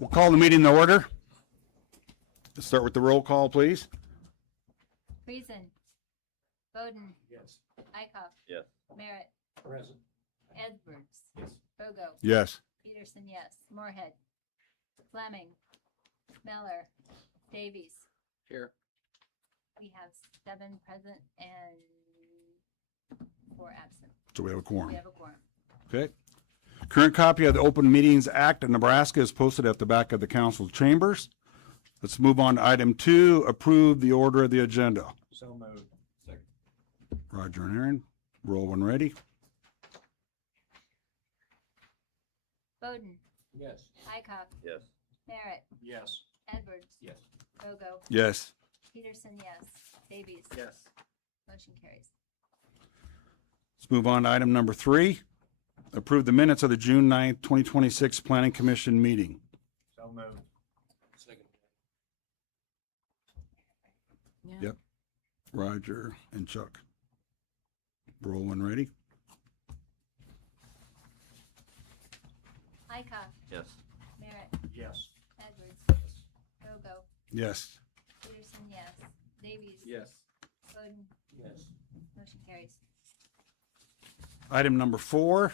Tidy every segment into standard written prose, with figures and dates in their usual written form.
We'll call the meeting to order. Let's start with the roll call, please. Commison. Bowden. Yes. Eichhoff. Yes. Merritt. Present. Edwards. Yes. Bogo. Yes. Peterson, yes. Moorhead. Fleming. Meller. Davies. Here. We have 7 present and 4 absent. So we have a We quorum. have a quorum. Okay. Current copy of the Open Meetings Act of Nebraska is posted at the back of the council chambers. Let's move on to item 2, approve the order of the agenda. So moved. Second. Roger and Aaron, roll when ready. Bowden. Yes. Eichhoff. Yes. Merritt. Yes. Edwards. Yes. Bogo. Yes. Peterson, yes. Davies. Yes. Motion carries. Let's move on to item number 3, approve the minutes of the June 9th, 2026 Planning Commission meeting. So moved. Second. Yep. Roger and Chuck. Roll when ready. Eichhoff. Yes. Merritt. Yes. Edwards. Bogo. Yes. Peterson, yes. Davies. Yes. Bowden. Yes. Motion carries. Item number 4,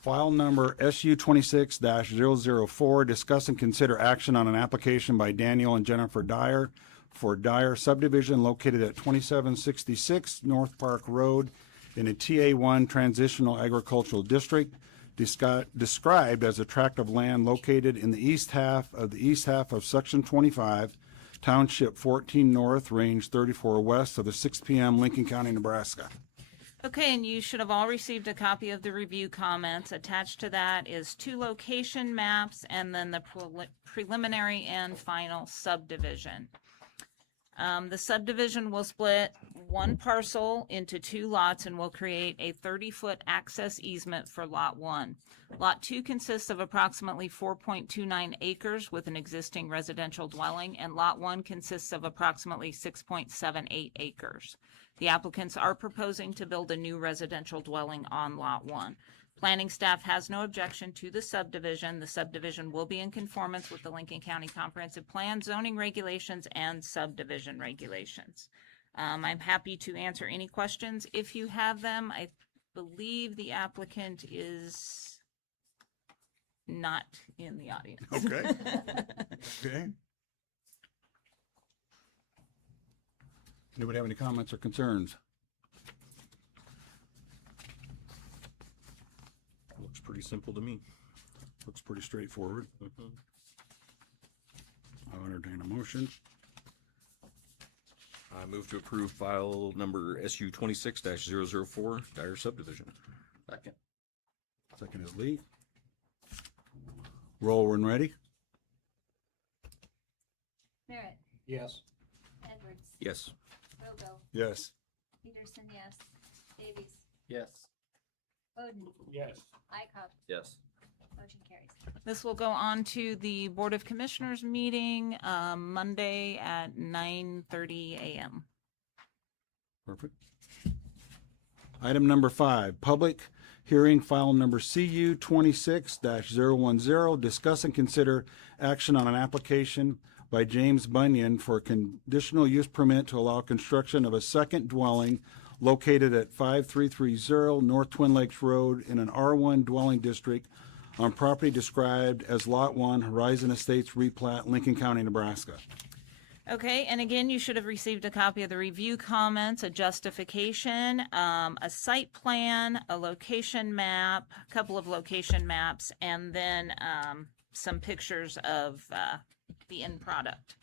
file number SU 26-004, discuss and consider action on an application by Daniel and Jennifer Dyer for Dyer subdivision located at 2766 North Park Road in a TA1 transitional agricultural district, described as a tract of land located in the east half of Section 25, Township 14 North, Range 34 West of the 6 p.m. Lincoln County, Nebraska. Okay, and you should have all received a copy of the review comments. Attached to that is 2 location maps and then the preliminary and final subdivision. The subdivision will split 1 parcel into 2 lots and will create a 30-foot access easement for Lot 1. Lot 2 consists of approximately 4.29 acres with an existing residential dwelling, and Lot 1 consists of approximately 6.78 acres. The applicants are proposing to build a new residential dwelling on Lot 1. Planning staff has no objection to the subdivision. The subdivision will be in conformance with the Lincoln County Comprehensive Plan, zoning regulations, and subdivision regulations. I'm happy to answer any questions if you have them. I believe the applicant is not in the audience. Okay. Okay. Anybody have any comments or concerns? Looks pretty simple to me. Looks pretty straightforward. Mhm. I'll entertain a motion. I move to approve file number SU 26-004, Dyer subdivision. Second. Second is Lee. Roll when ready. Merritt. Yes. Edwards. Yes. Bogo. Yes. Peterson, yes. Davies. Yes. Bowden. Yes. Eichhoff. Yes. Motion carries. This will go on to the Board of Commissioners meeting Monday at 9:30 a.m. Perfect. Item number 5, public hearing file number CU 26-010, discuss and consider action on an application by James Bunyan for a conditional use permit to allow construction of a second dwelling located at 5330 North Twin Lakes Road in an R1 dwelling district on property described as Lot 1, Horizon Estates replat, Lincoln County, Nebraska. Okay, and again, you should have received a copy of the review comments, a justification, a site plan, a location map, a couple of location maps, and then some pictures of the end product.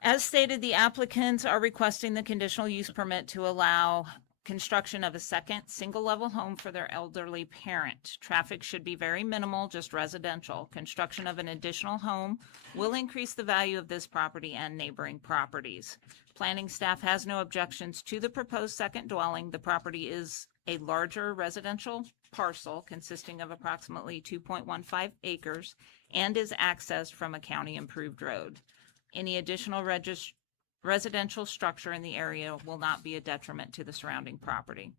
As stated, the applicants are requesting the conditional use permit to allow construction of a second single-level home for their elderly parent. Traffic should be very minimal, just residential. Construction of an additional home will increase the value of this property and neighboring properties. Planning staff has no objections to the proposed second dwelling. The property is a larger residential parcel consisting of approximately 2.15 acres and is accessed from a county-improved road. Any additional residential structure in the area will not be a detriment to the surrounding property.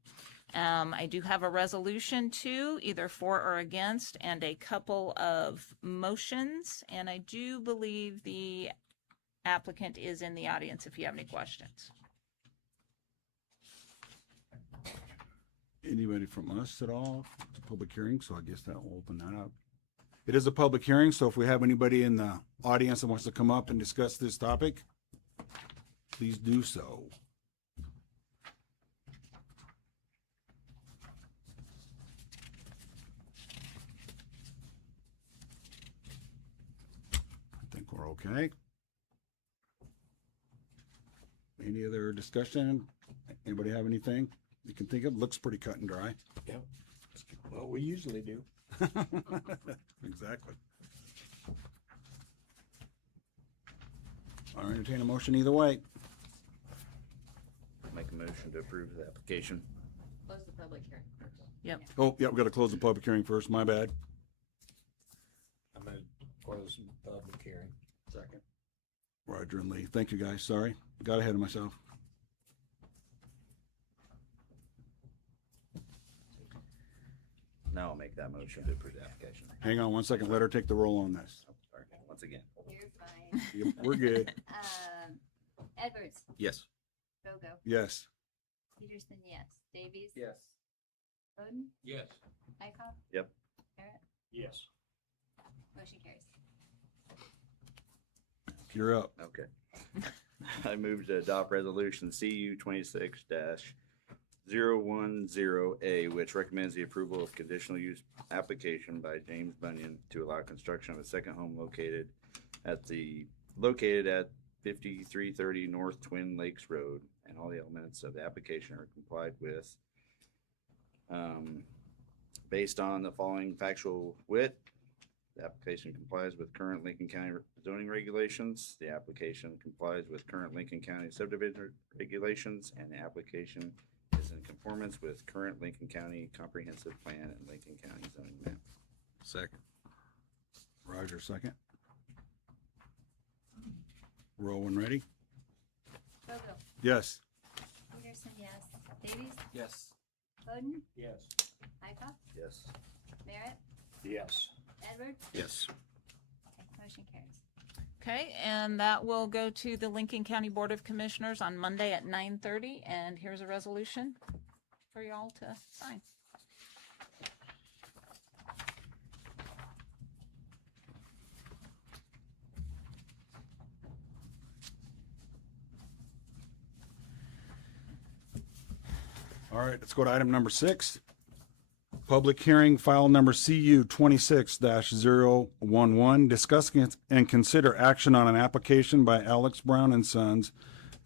I do have a resolution too, either for or against, and a couple of motions. And I do believe the applicant is in the audience if you have any questions. Anybody from us at all? It's a public hearing, so I guess that will open that up. It is a public hearing, so if we have anybody in the audience that wants to come up and discuss this topic, please do so. I think we're okay. Any other discussion? Anybody have anything you can think of? Looks pretty cut and dry. Yep. Well, we usually do. Exactly. I'll entertain a motion either way. Make a motion to approve the application. Close the public hearing first. Yep. Oh, yeah, we gotta close the public hearing first, my bad. I'm gonna close the public hearing. Second. Roger and Lee, thank you guys, sorry, got ahead of myself. Now I'll make that motion to approve the application. Hang on one second, let her take the roll on this. Oh, sorry. Once again. You're fine. Yep, we're good, Edwards, Yes. Bogo, yes. Peterson, yes. Davies. Yes. Bowden, Yes. Dykoff. Yep. Barrett, Yes. motion carries. You're up. Okay. I move to adopt resolution CU 26-010A, which recommends the approval of conditional use application by James Bunyan to allow construction of a second home located at 5330 North Twin Lakes Road, and all the elements of the application are complied with. Based on the following factual wit, the application complies with current Lincoln County zoning regulations. The application complies with current Lincoln County subdivision regulations, and the application is in conformance with current Lincoln County comprehensive plan and Lincoln County zoning map. Second. Roger, second. Roll when ready? Bogo, Yes. Peterson, yes. Davies, Yes. Bowden, Yes. Dykoff, Yes. Barrett, Yes. Edwards. Yes. Okay, motion carries. Okay, and that will go to the Lincoln County Board of Commissioners on Monday at 9:30, and here's a resolution for y'all to sign. All right, let's go to item number 6. Public hearing, file number CU 26-011, discuss and consider action on an application by Alex Brown and Sons,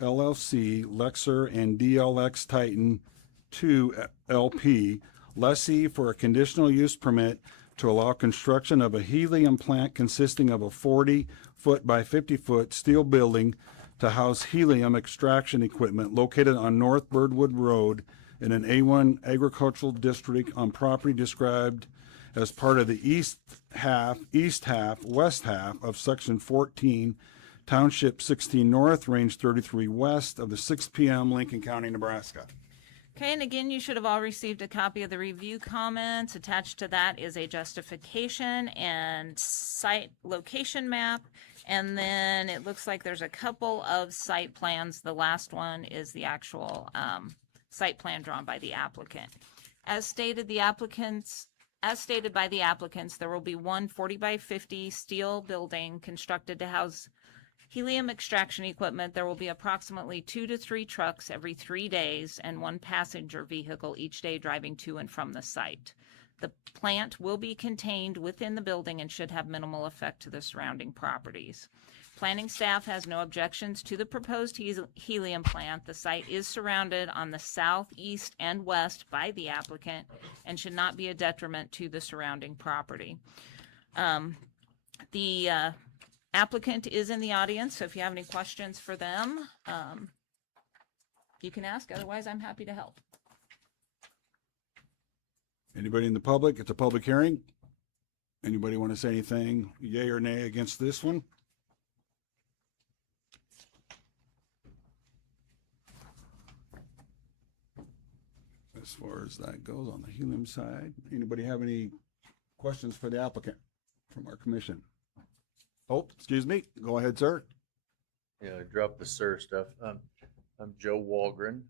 LLC, Lexer and DLX Titan 2 LP, lessee for a conditional use permit to allow construction of a helium plant consisting of a 40-foot by 50-foot steel building to house helium extraction equipment located on North Birdwood Road in an A1 agricultural district on property described as part of the east half, west half of section 14, township 16 north, range 33 west of the 6 p.m. Lincoln County, Nebraska. Okay, and again, you should have all received a copy of the review comments. Attached to that is a justification and site location map. And then it looks like there's a couple of site plans. The last one is the actual site plan drawn by the applicant. As stated by the applicants, there will be one 40 by 50 steel building constructed to house helium extraction equipment. There will be approximately 2 to 3 trucks every 3 days and 1 passenger vehicle each day driving to and from the site. The plant will be contained within the building and should have minimal effect to the surrounding properties. Planning staff has no objections to the proposed helium plant. The site is surrounded on the south, east, and west by the applicant and should not be a detriment to the surrounding property. The applicant is in the audience, so if you have any questions for them, you can ask. Otherwise, I'm happy to help. Anybody in the public? It's a public hearing. Anybody want to say anything, yay or nay, against this one? as far as that goes on the Helium side. Anybody have any questions for the applicant from our commission? Oh, excuse me. Go ahead, sir. Yeah, drop the sir stuff. I'm Joe Walgren.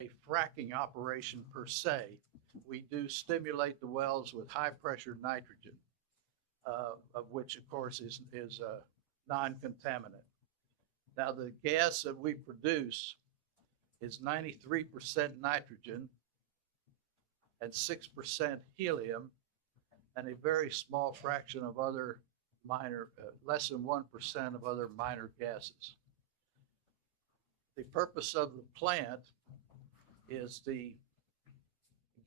A fracking operation per se. We do stimulate the wells with high pressure nitrogen, of which of course is non-contaminant. Now the gas that we produce is 93% nitrogen and 6% helium and a very small fraction of other minor, less than 1% of other minor gases. The purpose of the plant is the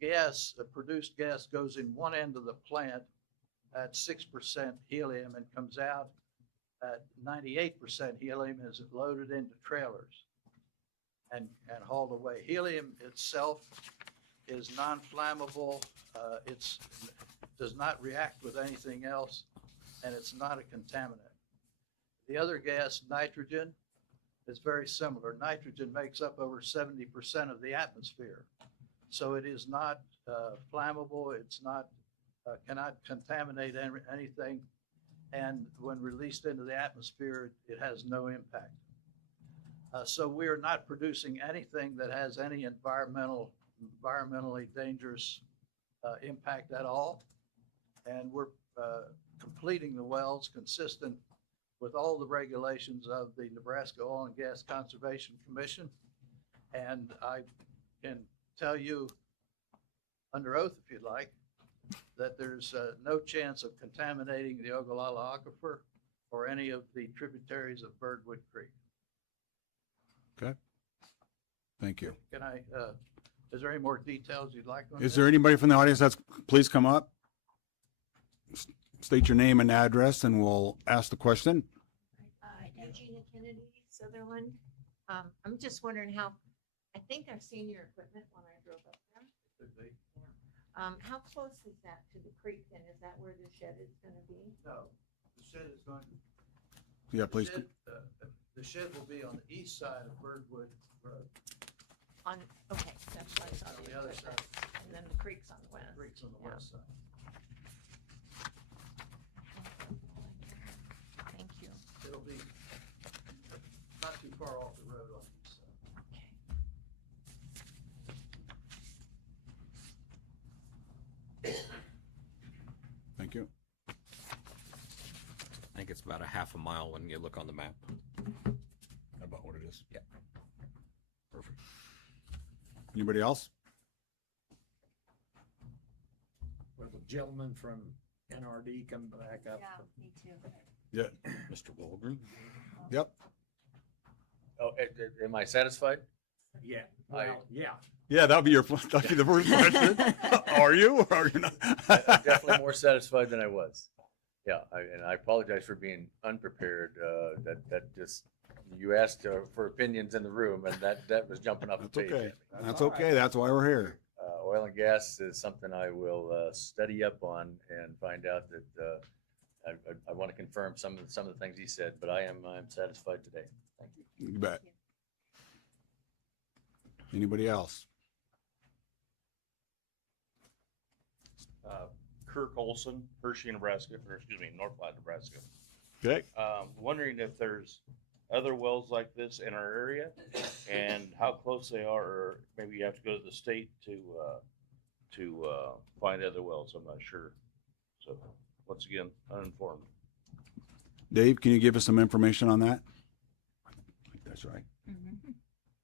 gas, the produced gas goes in one end of the plant at 6% helium and comes out at 98% helium as it loaded into trailers and hauled away. Helium itself is non-flammable. It does not react with anything else, and it's not a contaminant. The other gas, nitrogen, is very similar. Nitrogen makes up over 70% of the atmosphere. So it is not flammable. It's not, cannot contaminate anything. And when released into the atmosphere, it has no impact. So we are not producing anything that has any environmentally dangerous impact at all. And we're completing the wells consistent with all the regulations of the Nebraska Oil and Gas Conservation Commission. And I can tell you under oath, if you'd like, that there's no chance of contaminating the Ogallala Aquifer or any of the tributaries of Birdwood Creek. Okay. Thank you. Can I, is there any more details you'd like on Is this? there anybody from the audience that's, please come up. State your name and address and we'll ask the question. Eugenia Kennedy, Sutherland. I'm just wondering how, I think I've seen your equipment when I drove up there. Could be. How close is that to the creek then? Is that where the shed is gonna be? No, the shed is going to. Yeah, please. The shed will be on the east side of Birdwood Road. Okay, that's what I saw. On the other equipment. side. And then the creek's on the west. Creek's on the Yeah. west side. Thank you. It'll be not too far off half a mile when you look on the map. About what it is? Yeah. Perfect. Anybody else? Will the gentleman from NRD come back up? Yeah, me too. Yeah. Mr. Walgren? Yep. Oh, am I satisfied? Yeah, well, yeah. Yeah, that'd be the first question. Are you or are you not? I'm definitely more satisfied than I was. Yeah, and I apologize for being unprepared. That just, you asked for opinions in the room, and that was jumping off the That's page. okay. at me. That's okay. That's why we're here. Oil and gas is something I will study up on and find out that I want to confirm some of the things he said, but I'm satisfied today. Thank you. You bet. Anybody else? Kirk Olson, Hershey, Nebraska, or excuse me, North Platte, Nebraska. Okay. Wondering if there's other wells like this in our area and how close they are, or maybe you have to go to the state to find other wells. I'm not sure. So once again, uninformed. Dave, can you give us some information on that? I think that's right. Mhm.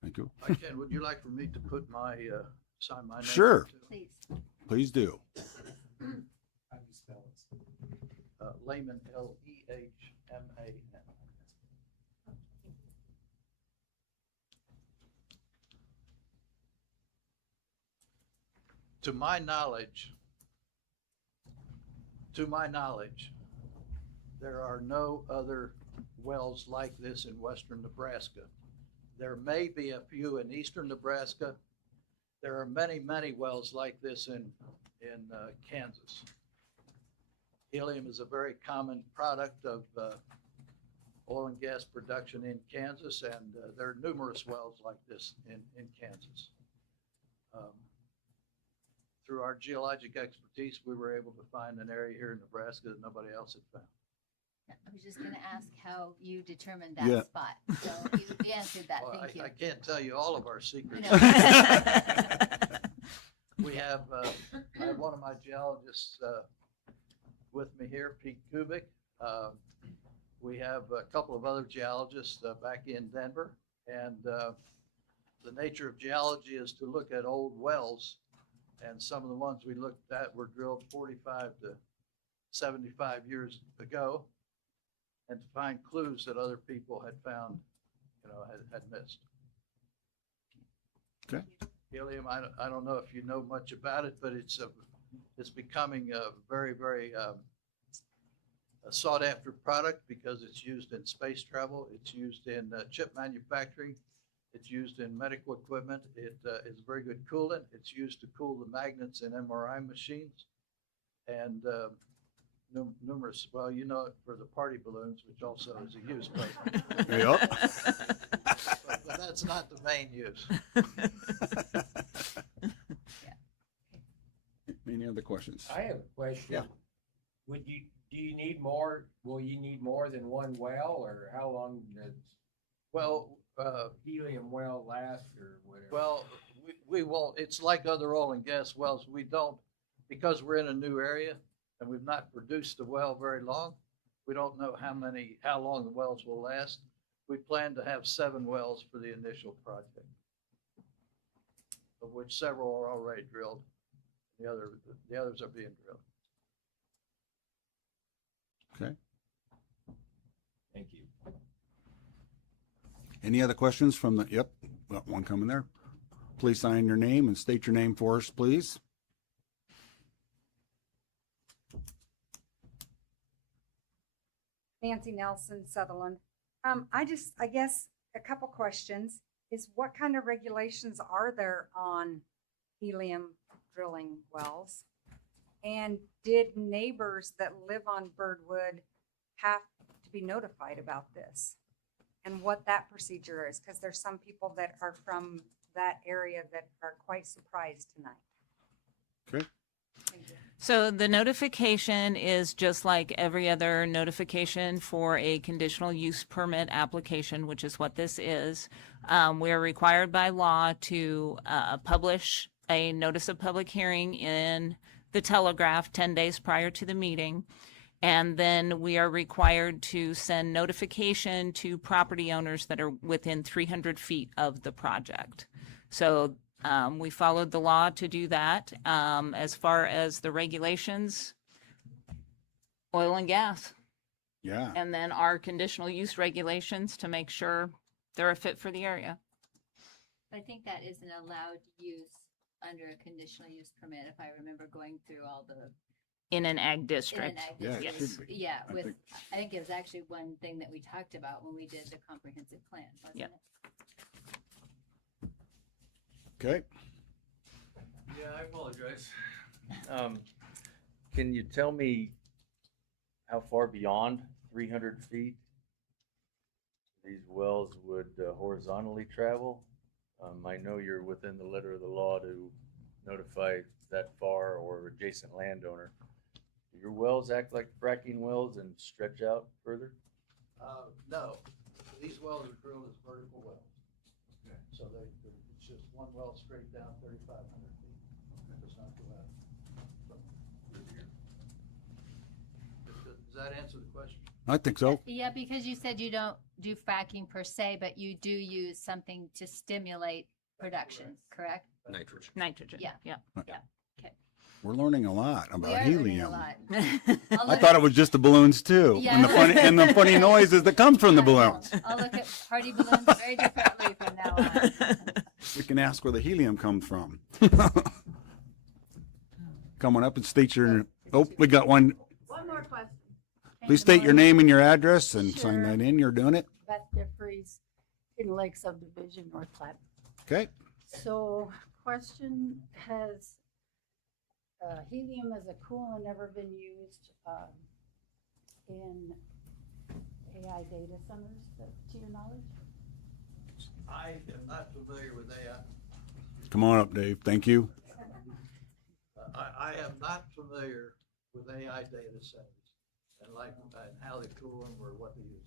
Thank you. Ken, would you like for me to put my, sign my name? Sure. to it? Please. Please do. How do you spell it? Lehman, Lehman. To my knowledge, there are no other wells like this in western Nebraska. There may be a few in eastern Nebraska. There are many, many wells like this in Kansas. Helium is a very common product of oil and gas production in Kansas, and there are numerous wells like this in Kansas. Through our geologic expertise, we were able to find an area here in Nebraska that nobody else had found. I was just gonna ask how you determined Yeah. that spot. So you answered that. Well, Thank you. I can't tell you all of our secrets. We have, I have one of my geologists with me here, Pete Kubik. We have a couple of other geologists back in Denver. And the nature of geology is to look at old wells. And some of the ones we looked at were drilled 45 to 75 years ago, and to find clues that other people had found, had missed. Okay. Helium, I don't know if you know much about it, but it's becoming a very, very a sought after product because it's used in space travel. It's used in chip manufacturing. It's used in medical equipment. It is very good coolant. It's used to cool the magnets in MRI machines. And numerous, well, you know it for the party balloons, which also is a use, but that's not the main use. Any other questions? I have a question. Yeah. Will you need more than one well, or how long does Well, helium well last, or whatever? well, we won't, it's like other oil and gas wells. We don't, because we're in a new area and we've not produced the well very long, we don't know how long the wells will last. We plan to have 7 wells for the initial project, of which several are already drilled. The others are being drilled. Okay. Thank you. Any other questions from the, yep, got one coming there. Please sign your name and state your name for us, please. Nancy Nelson, Sutherland. I guess a couple questions is what kind of regulations are there on helium drilling wells? And did neighbors that live on Birdwood have to be notified about this? And what that procedure is? Because there's some people that are from that area that are quite surprised tonight. Okay. Thank you. So the notification is just like every other notification for a conditional use permit application, which is what this is. We're required by law to publish a notice of public hearing in the Telegraph 10 days prior to the meeting. And then we are required to send notification to property owners that are within 300 feet of the project. So we followed the law to do that. As far as the regulations, oil and gas, Yeah. and then our conditional use regulations to make sure they're a fit for the area. I think that is an allowed use under a conditional use permit, if I remember going through all the. In an ag in an district. ag Yeah, it district. should be. Yeah, I with, think- I think it was actually one thing that we talked about when we did the comprehensive plan, wasn't Yep. it? Okay. Yeah, I apologize. Can you tell me how far beyond 300 feet these wells would horizontally travel? I know you're within the letter of the law to notify that far or adjacent landowner. Do your wells act like fracking wells and stretch out further? No, these wells are drilled as vertical wells. So it's just one well straight down 3,500 feet. It does not go out. Does that answer the question? I think so. Yeah, because you said you don't do fracking per se, but you do use something to stimulate production, correct? Nitrogen. Nitrogen. Yeah. Yeah. We're learning a lot We about are learning a helium. lot. I thought it was just the balloons too, Yeah. and the funny noises that come from the balloons. I'll look at party balloons very differently from now on. We can ask where the helium comes from. Come on up and state your. Oh, we got one. One more question. Please state your name and your address and sign Sure. that in. You're doing it. Beth Jeffries, Hidden Lake Subdivision, North Platte. Okay. So, question, has helium as a coolant ever been used in AI data centers, to your knowledge? I am not familiar with AI. Come on up, Dave. Thank you. I am not familiar with AI data centers and and how they cool them or what they use.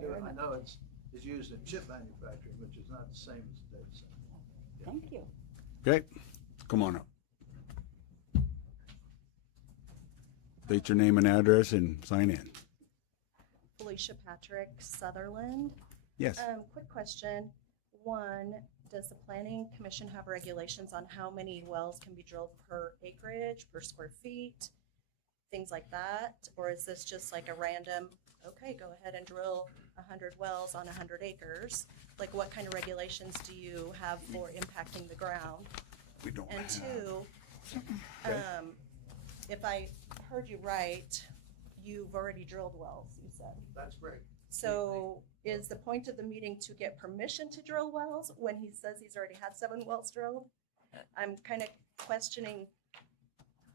You know, I know it's used in chip manufacturing, which is not the same as a data center. Thank you. Okay. Come on up. State your name and address and sign in. Felicia Patrick, Sutherland. Yes. Quick question. One, does the planning commission have regulations on how many wells can be drilled per acreage, per square feet, things like that? Or is this just like a random, okay, go ahead and drill 100 wells on 100 acres? Like, what kind of regulations do you have for impacting the ground? We don't And have. two, Okay. if I heard you right, you've already drilled wells, you said. That's great. So is the point of the meeting to get permission to drill wells when he says he's already had 7 wells drilled? I'm kind of questioning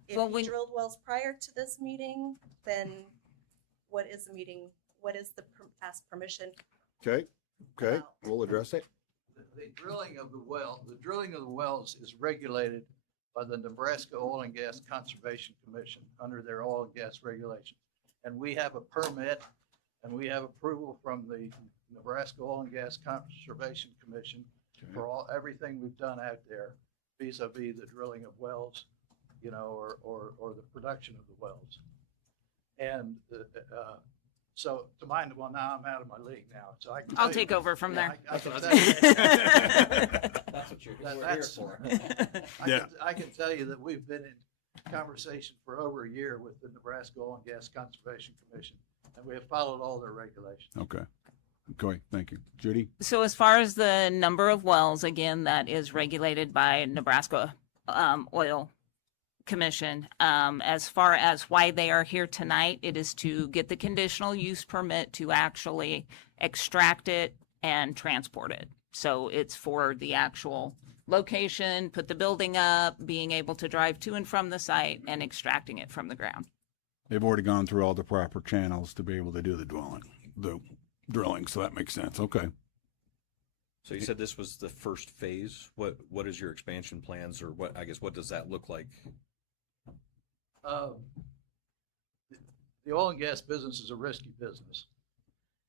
if Well, he when- drilled wells prior to this meeting, then what is the meeting, what is the ask permission? Okay. Okay. about? We'll address it. The drilling of the wells is regulated by the Nebraska Oil and Gas Conservation Commission under their oil and gas regulations. And we have a permit and we have approval from the Nebraska Oil and Gas Conservation Commission for everything we've done out there vis-a-vis the drilling of wells, you know, or the production of the wells. And so to mind, well, now I'm out of my league now, so I can. I'll tell you- take over from yeah, there. I can That's tell you- That's what we're here That's- for. I can tell you that we've been in conversation for over a year with the Nebraska Oil and Gas Conservation Commission, and we have followed all their regulations. Okay. Okay. Thank you. Judy? So as far as the number of wells, again, that is regulated by Nebraska Oil Commission. As far as why they are here tonight, it is to get the conditional use permit to actually extract it and transport it. So it's for the actual location, put the building up, being able to drive to and from the site and extracting it from the ground. They've already gone through all the proper channels to be able to do the drilling, so that makes sense. Okay. So you said this was the first phase. What is your expansion plans, or what, I guess, what does that look like? The oil and gas business is a risky business.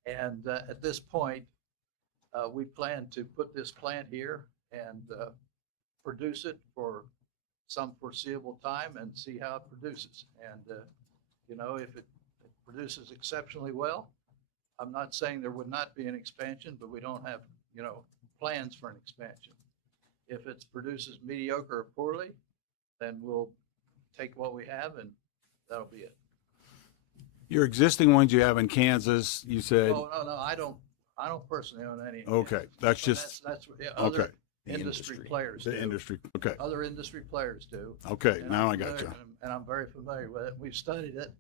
And at this point, we plan to put this plant here and produce it for some foreseeable time and see how it produces. And You know, if it produces exceptionally well, I'm not saying there would not be an expansion, but we don't have, you know, plans for an expansion. If it produces mediocre or poorly, then we'll take what we have and that'll be it. Your existing ones you have in Kansas, you said, No, I don't personally own any. okay, that's But just, That's what, yeah, okay, other The industry industry. players the do. industry, okay, Other industry players do. okay, And now I'm I got familiar- you. And I'm very familiar with it. We've studied it.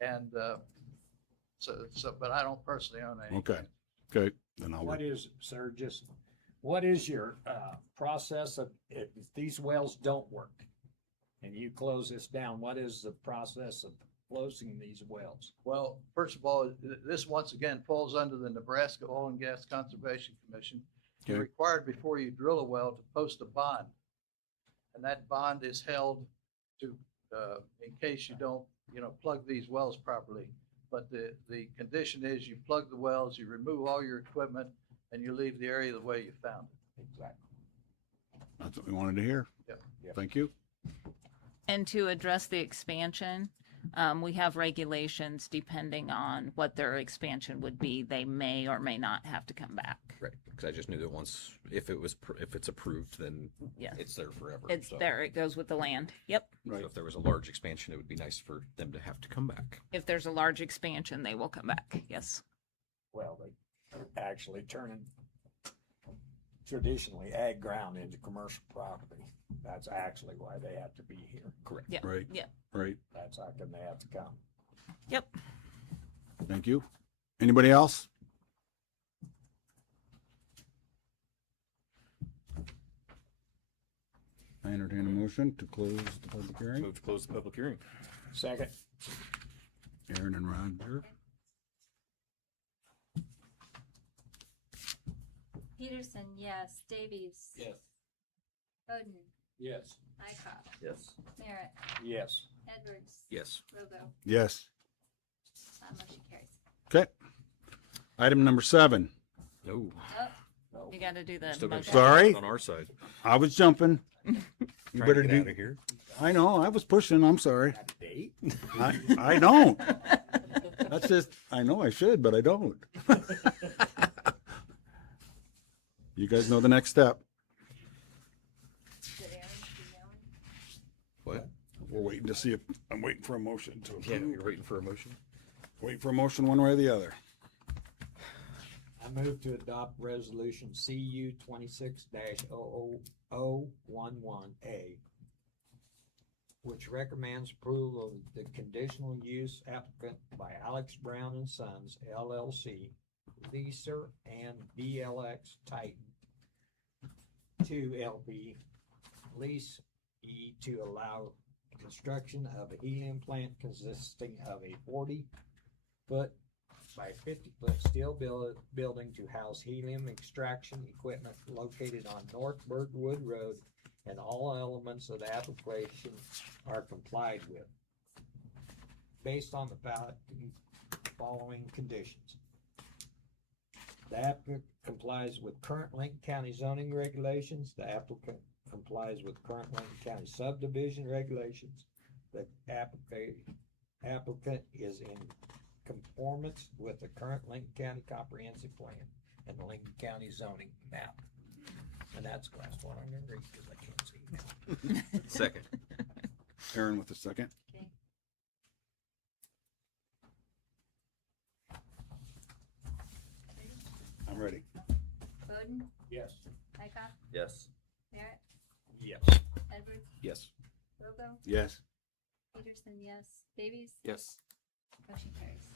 And, but I don't personally own any. Okay, okay, then I'll, What is, sir, just, what is your, process of, if these wells don't work and you close this down, what is the process of closing these wells? Well, first of all, this once again falls under the Nebraska Oil and Gas Conservation Commission. You're Okay. required before you drill a well to post a bond. And that bond is held to, in case you don't, you know, plug these wells properly. But the condition is you plug the wells, you remove all your equipment, and you leave the area the way you found it. Exactly. that's what we wanted to hear. Yep. Yep. Thank you. And to address the expansion, we have regulations depending on what their expansion would be. They may or may not have to come back. Right, because I just knew that once, if it's approved, then Yeah. it's there forever. It's so. there, it goes with the land. Yep. So if there was a large expansion, it would be nice for them to have to come back. If there's a large expansion, they will come back. Yes. Well, they actually turning traditionally ag ground into commercial property. That's actually why they have to be here. Correct. Yeah. Right. Yeah. Right, That's how come they have to come. Yep. thank you. Anybody else? I entertain a motion to close the public hearing. Move to close the public hearing. Second. Aaron and Roger. Peterson, yes. Davies. Yes. Bowden, Yes. Ickoff, Yes. Merritt, Yes. Edwards. Yes. Rogo. Yes. Motion carries. Okay. Item number 7. No. Oh, You got to do the Still got motion. Sorry. on our side. I was jumping. You Trying better to get out do, of here. I know, I was pushing, I'm sorry. Got a date? I don't. That's just, I know I should, but I don't. You guys know the next step. did Aaron do that one? What? We're waiting to see if, I'm waiting for a motion to Yeah, approve. you're waiting for a motion? Waiting for a motion one way or the other. I move to adopt resolution CU 26-00011A, which recommends approval of the conditional use applicant by Alex Brown and Sons LLC, leaser and BLX Titan 2LP lease to allow construction of a helium plant consisting of a 40-foot by 50-foot steel building to house helium extraction equipment located on North Birdwood Road, and all elements of the application are complied with based on the following conditions. The applicant complies with current Lincoln County zoning regulations. The applicant complies with current Lincoln County subdivision regulations. The applicant is in conformance with the current Lincoln County comprehensive plan and the Lincoln County zoning map. And that's the last one I'm gonna read because I can't see now. Second. Aaron with a second. Okay. I'm ready. Bowden, Yes. Ickoff, Yes. Merritt, Yes. Edwards, Yes. Rogo, Yes. Peterson, yes. Davies, Yes. motion carries.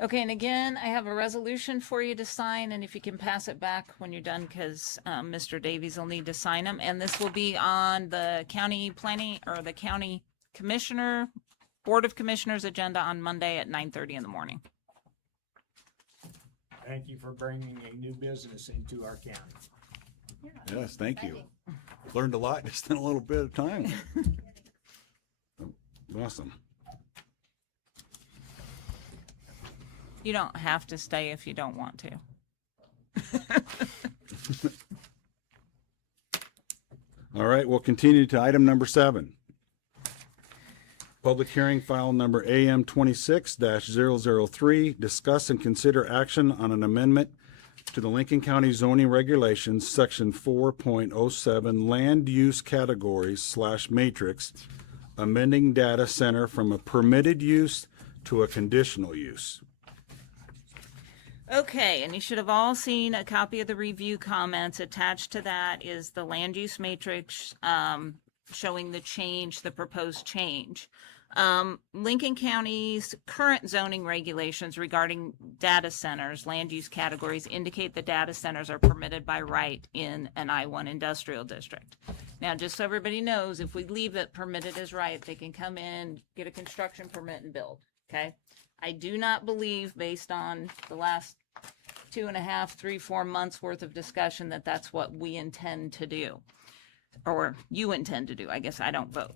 Okay, and again, I have a resolution for you to sign, and if you can pass it back when you're done, because Mr. Davies will need to sign them. And this will be on the county planning or the county commissioner, Board of Commissioners agenda on Monday at 9:30 in the morning. Thank you for bringing a new business into our county. Yes, thank you. Exciting. Learned a lot just in a little bit of time. Awesome. You don't have to stay if you don't want to. All right, we'll continue to item number 7. Public hearing file number AM 26-003, discuss and consider action on an amendment to the Lincoln County zoning regulations, section 4.07, land use categories / matrix, amending data center from a permitted use to a conditional use. Okay, and you should have all seen a copy of the review comments. Attached to that is the land use matrix showing the change, the proposed change. Lincoln County's current zoning regulations regarding data centers, land use categories, indicate that data centers are permitted by right in an I-1 industrial district. Now, just so everybody knows, if we leave it permitted as right, they can come in, get a construction permit and build, okay? I do not believe, based on the last 2.5, 3, 4 months worth of discussion, that that's what we intend to do, or you intend to do. I guess I don't vote.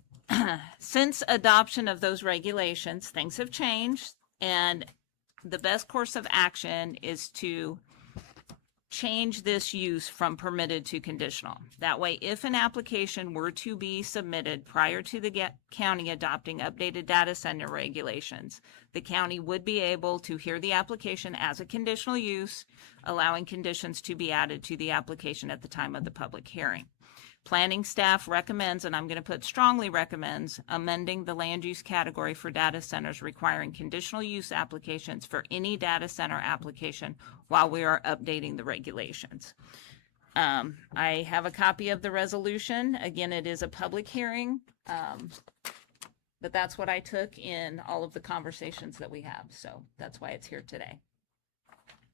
Since adoption of those regulations, things have changed, and the best course of action is to change this use from permitted to conditional. That way, if an application were to be submitted prior to the county adopting updated data center regulations, the county would be able to hear the application as a conditional use, allowing conditions to be added to the application at the time of the public hearing. Planning staff recommends, and I'm going to put strongly recommends, amending the land use category for data centers requiring conditional use applications for any data center application while we are updating the regulations. I have a copy of the resolution. Again, it is a public hearing, but that's what I took in all of the conversations that we have. So that's why it's here today.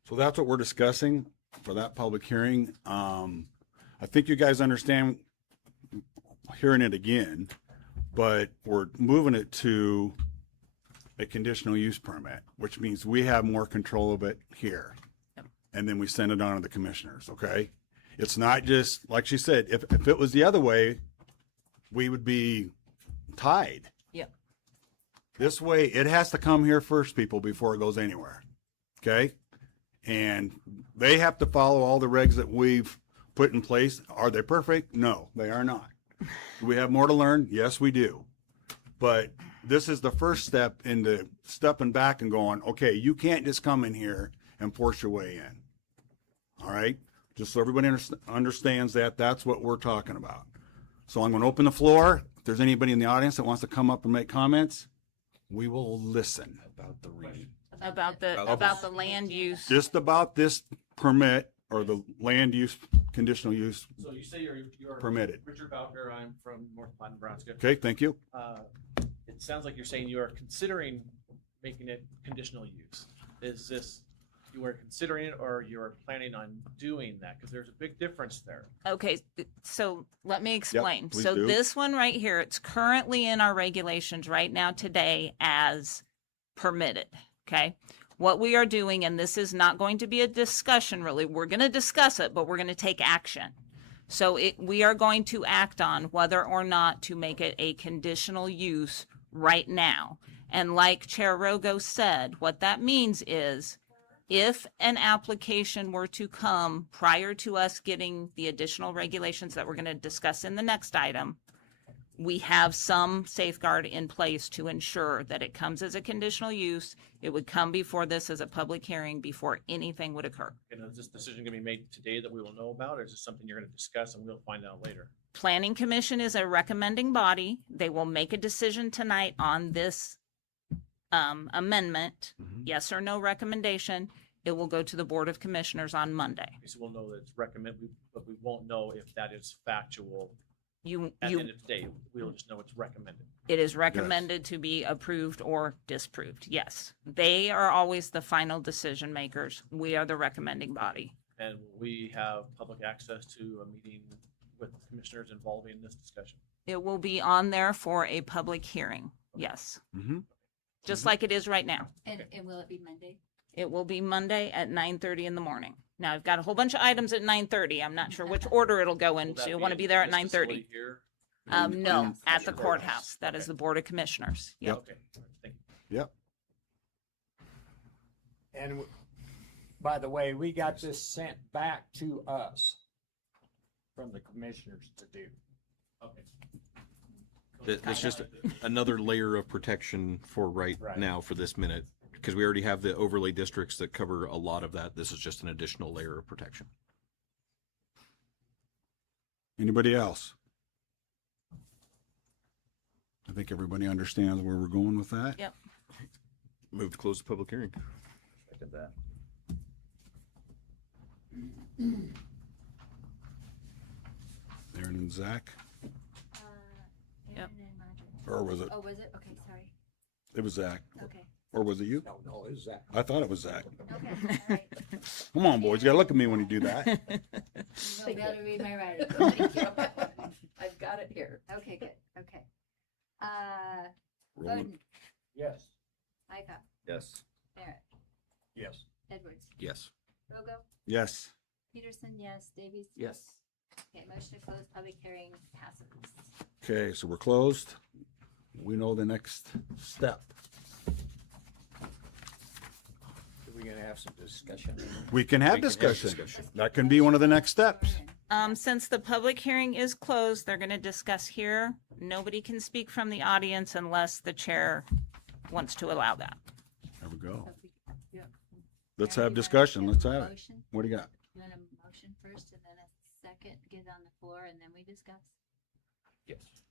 So that's what we're discussing for that public hearing. I think you guys understand hearing it again, but we're moving it to a conditional use permit, which means we have more control of it here. And then we send it on to the commissioners, okay? It's not just, like she said, if it was the other way, we would be tied. Yep. This way, it has to come here first, people, before it goes anywhere, okay? And they have to follow all the regs that we've put in place. Are they perfect? No, they are not. Do we have more to learn? Yes, we do. But this is the first step into stepping back and going, okay, you can't just come in here and force your way in. All right? Just so everybody understands that, that's what we're talking about. So I'm going to open the floor. If there's anybody in the audience that wants to come up and make comments, we will listen. About the read. About the land use. Just about this permit or the land use, conditional use. So you say you're permitted. Richard Bowker, I'm from North Platte, Nebraska. Okay, thank you. It sounds like you're saying you are considering making it conditional use. Is this, you are considering it or you're planning on doing that? Because there's a big difference there. Okay, so let me explain. please So do. this one right here, it's currently in our regulations right now today as permitted, okay? What we are doing, and this is not going to be a discussion really, we're going to discuss it, but we're going to take action. So we are going to act on whether or not to make it a conditional use right now. And like Chair Rogo said, what that means is if an application were to come prior to us getting the additional regulations that we're going to discuss in the next item, we have some safeguard in place to ensure that it comes as a conditional use. It would come before this as a public hearing before anything would occur. And is this decision going to be made today that we will know about, or is this something you're going to discuss and we'll find out later? Planning Commission is a recommending body. They will make a decision tonight on this amendment, yes or no recommendation. It will go to the Board of Commissioners on Monday. So we'll know that it's recommended, but we won't know if that is factual. At the end of the day, we'll just know it's recommended. It is recommended to be approved or disproved. Yes. They are always the final decision makers. We are the recommending body. And will we have public access to a meeting with commissioners involving this discussion? It will be on there for a public hearing. Yes. Just like it is right now. And will it be Monday? It will be Monday at 9:30 in the morning. Now, I've got a whole bunch of items at 9:30. I'm not sure which order it'll go into. You want to be there at 9:30. No, at the courthouse. That is the Board of Commissioners. Yep. Okay, thank you. Yep. And by the way, we got this sent back to us from the commissioners to do. Okay. It's just another layer of protection for right Right. now for this minute, because we already have the overlay districts that cover a lot of that. This is just an additional layer of protection. Anybody else? I think everybody understands where we're going with that. Yep. Move to close the public hearing. Second that. Aaron and Zach, Yep. Aaron and Roger. or was it? Oh, was it? Okay, sorry. It was Zach. Okay, Or was it you? No, it's Zach. I thought it was Zach. okay, all right. Come on, boys. You gotta look at me when you do that. You know better read my writing. I've got it here. Okay, good, okay. Roll it. Bowden, Yes. Ika, Yes. Barrett, Yes. Edwards, Yes. Rogo, Yes. Peterson, yes, Davies. Yes. Okay, motion to close public hearing passes. Okay, so we're closed. We know the next step. We're gonna have some discussion. We can have We can have discussion. discussion. That can be one of the next steps. Since the public hearing is closed, they're gonna discuss here. Nobody can speak from the audience unless the chair wants to allow that. There we go. So if we- yeah. Let's Aaron, have you wanna discussion. have Let's a have it. motion? What do you got? You want a motion first and then a second, get it on the floor and then we discuss? Yes.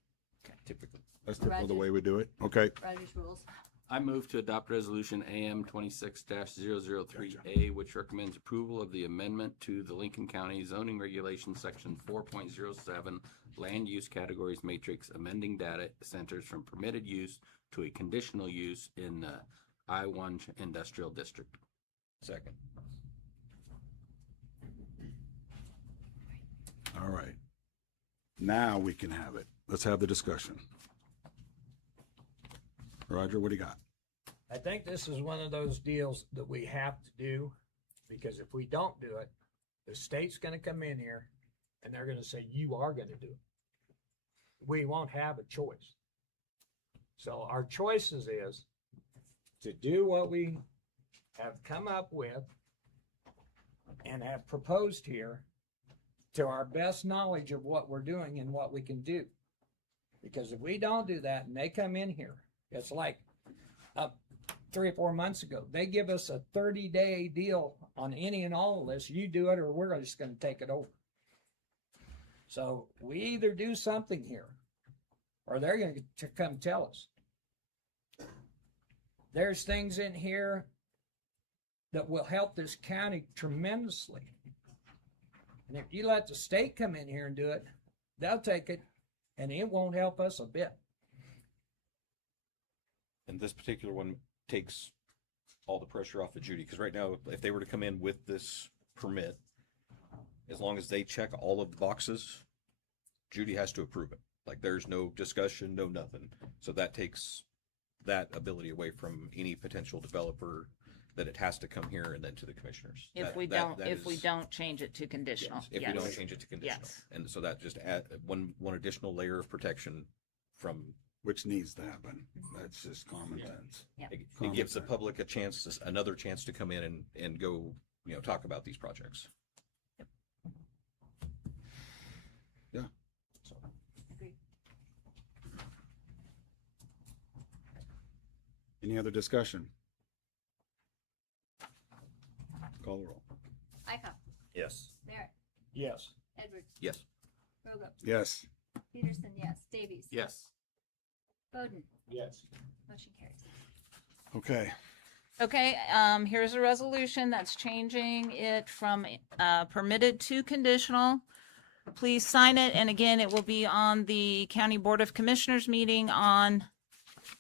Typically. That's the Roger. way we do it. Okay. Roger's rules. I move to adopt resolution AM 26-003A, which recommends approval of the amendment to the Lincoln County zoning regulations, section 4.07, land use categories matrix, amending data centers from permitted use to a conditional use in the I-1 industrial district. Second. All right. Now we can have it. Let's have the discussion. Roger, what do you got? I think this is one of those deals that we have to do, because if we don't do it, the state's gonna come in here and they're gonna say, you are gonna do it. We won't have a choice. So our choices is to do what we have come up with and have proposed here to our best knowledge of what we're doing and what we can do. Because if we don't do that and they come in here, it's like 3 or 4 months ago, they give us a 30-day deal on any and all of this. You do it or we're just going to take it over. So we either do something here or they're going to come tell us. There's things in here that will help this county tremendously. And if you let the state come in here and do it, they'll take it and it won't help us a bit. And this particular one takes all the pressure off of Judy, because right now, if they were to come in with this permit, as long as they check all of the boxes, Judy has to approve it. Like, there's no discussion, no nothing. So that takes that ability away from any potential developer, that it has to come here and then to the commissioners. If we don't change it to conditional. If we don't change it to conditional. Yes. And so that just add one additional layer of protection from. Which needs to happen. That's just common sense. It gives the public another chance to come in and go, talk about these projects. Yeah. So, Agreed. Any other discussion? Call the roll. Ika, Yes. Barrett, Yes. Edwards, yes. Rogo, Yes. Peterson, yes, Davies. Yes. Bowden, Yes. motion carries. Okay. Okay, here's a resolution that's changing it from permitted to conditional. Please sign it, and again, it will be on the County Board of Commissioners meeting on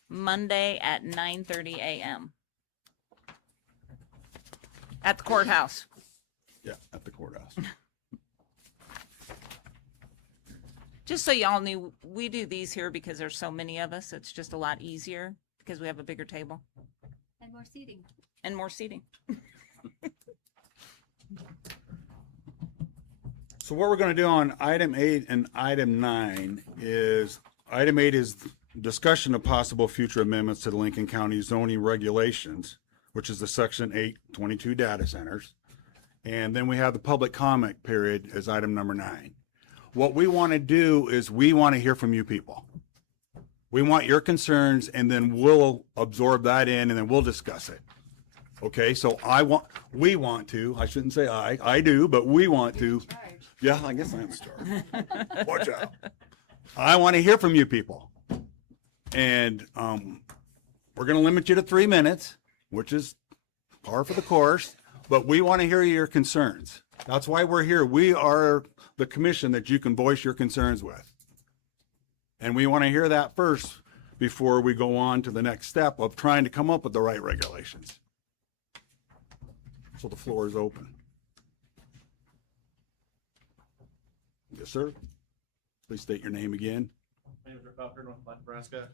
Monday at 9:30 a.m. at the courthouse. Yeah, at the courthouse. Just so y'all knew, we do these here because there's so many of us. It's just a lot easier because we have a bigger table And more seating. and more seating. So what we're going to do on item 8 and item 9 is, item 8 is discussion of possible future amendments to the Lincoln County zoning regulations, which is the section 822 data centers. And then we have the public comment period as item number 9. What we want to do is we want to hear from you people. We want your concerns, and then we'll absorb that in, and then we'll discuss it. Okay, so we want to, I shouldn't say I do, but we want to. Yeah, I guess I am starting. Watch out. I want to hear from you people. And we're going to limit you to 3 minutes, which is par for the course, but we want to hear your concerns. That's why we're here. We are the commission that you can voice your concerns with. And we want to hear that first before we go on to the next step of trying to come up with the right regulations. So the floor is open. Yes, sir. Please state your name again. My name is Rick Buffer, North Platte, Nebraska.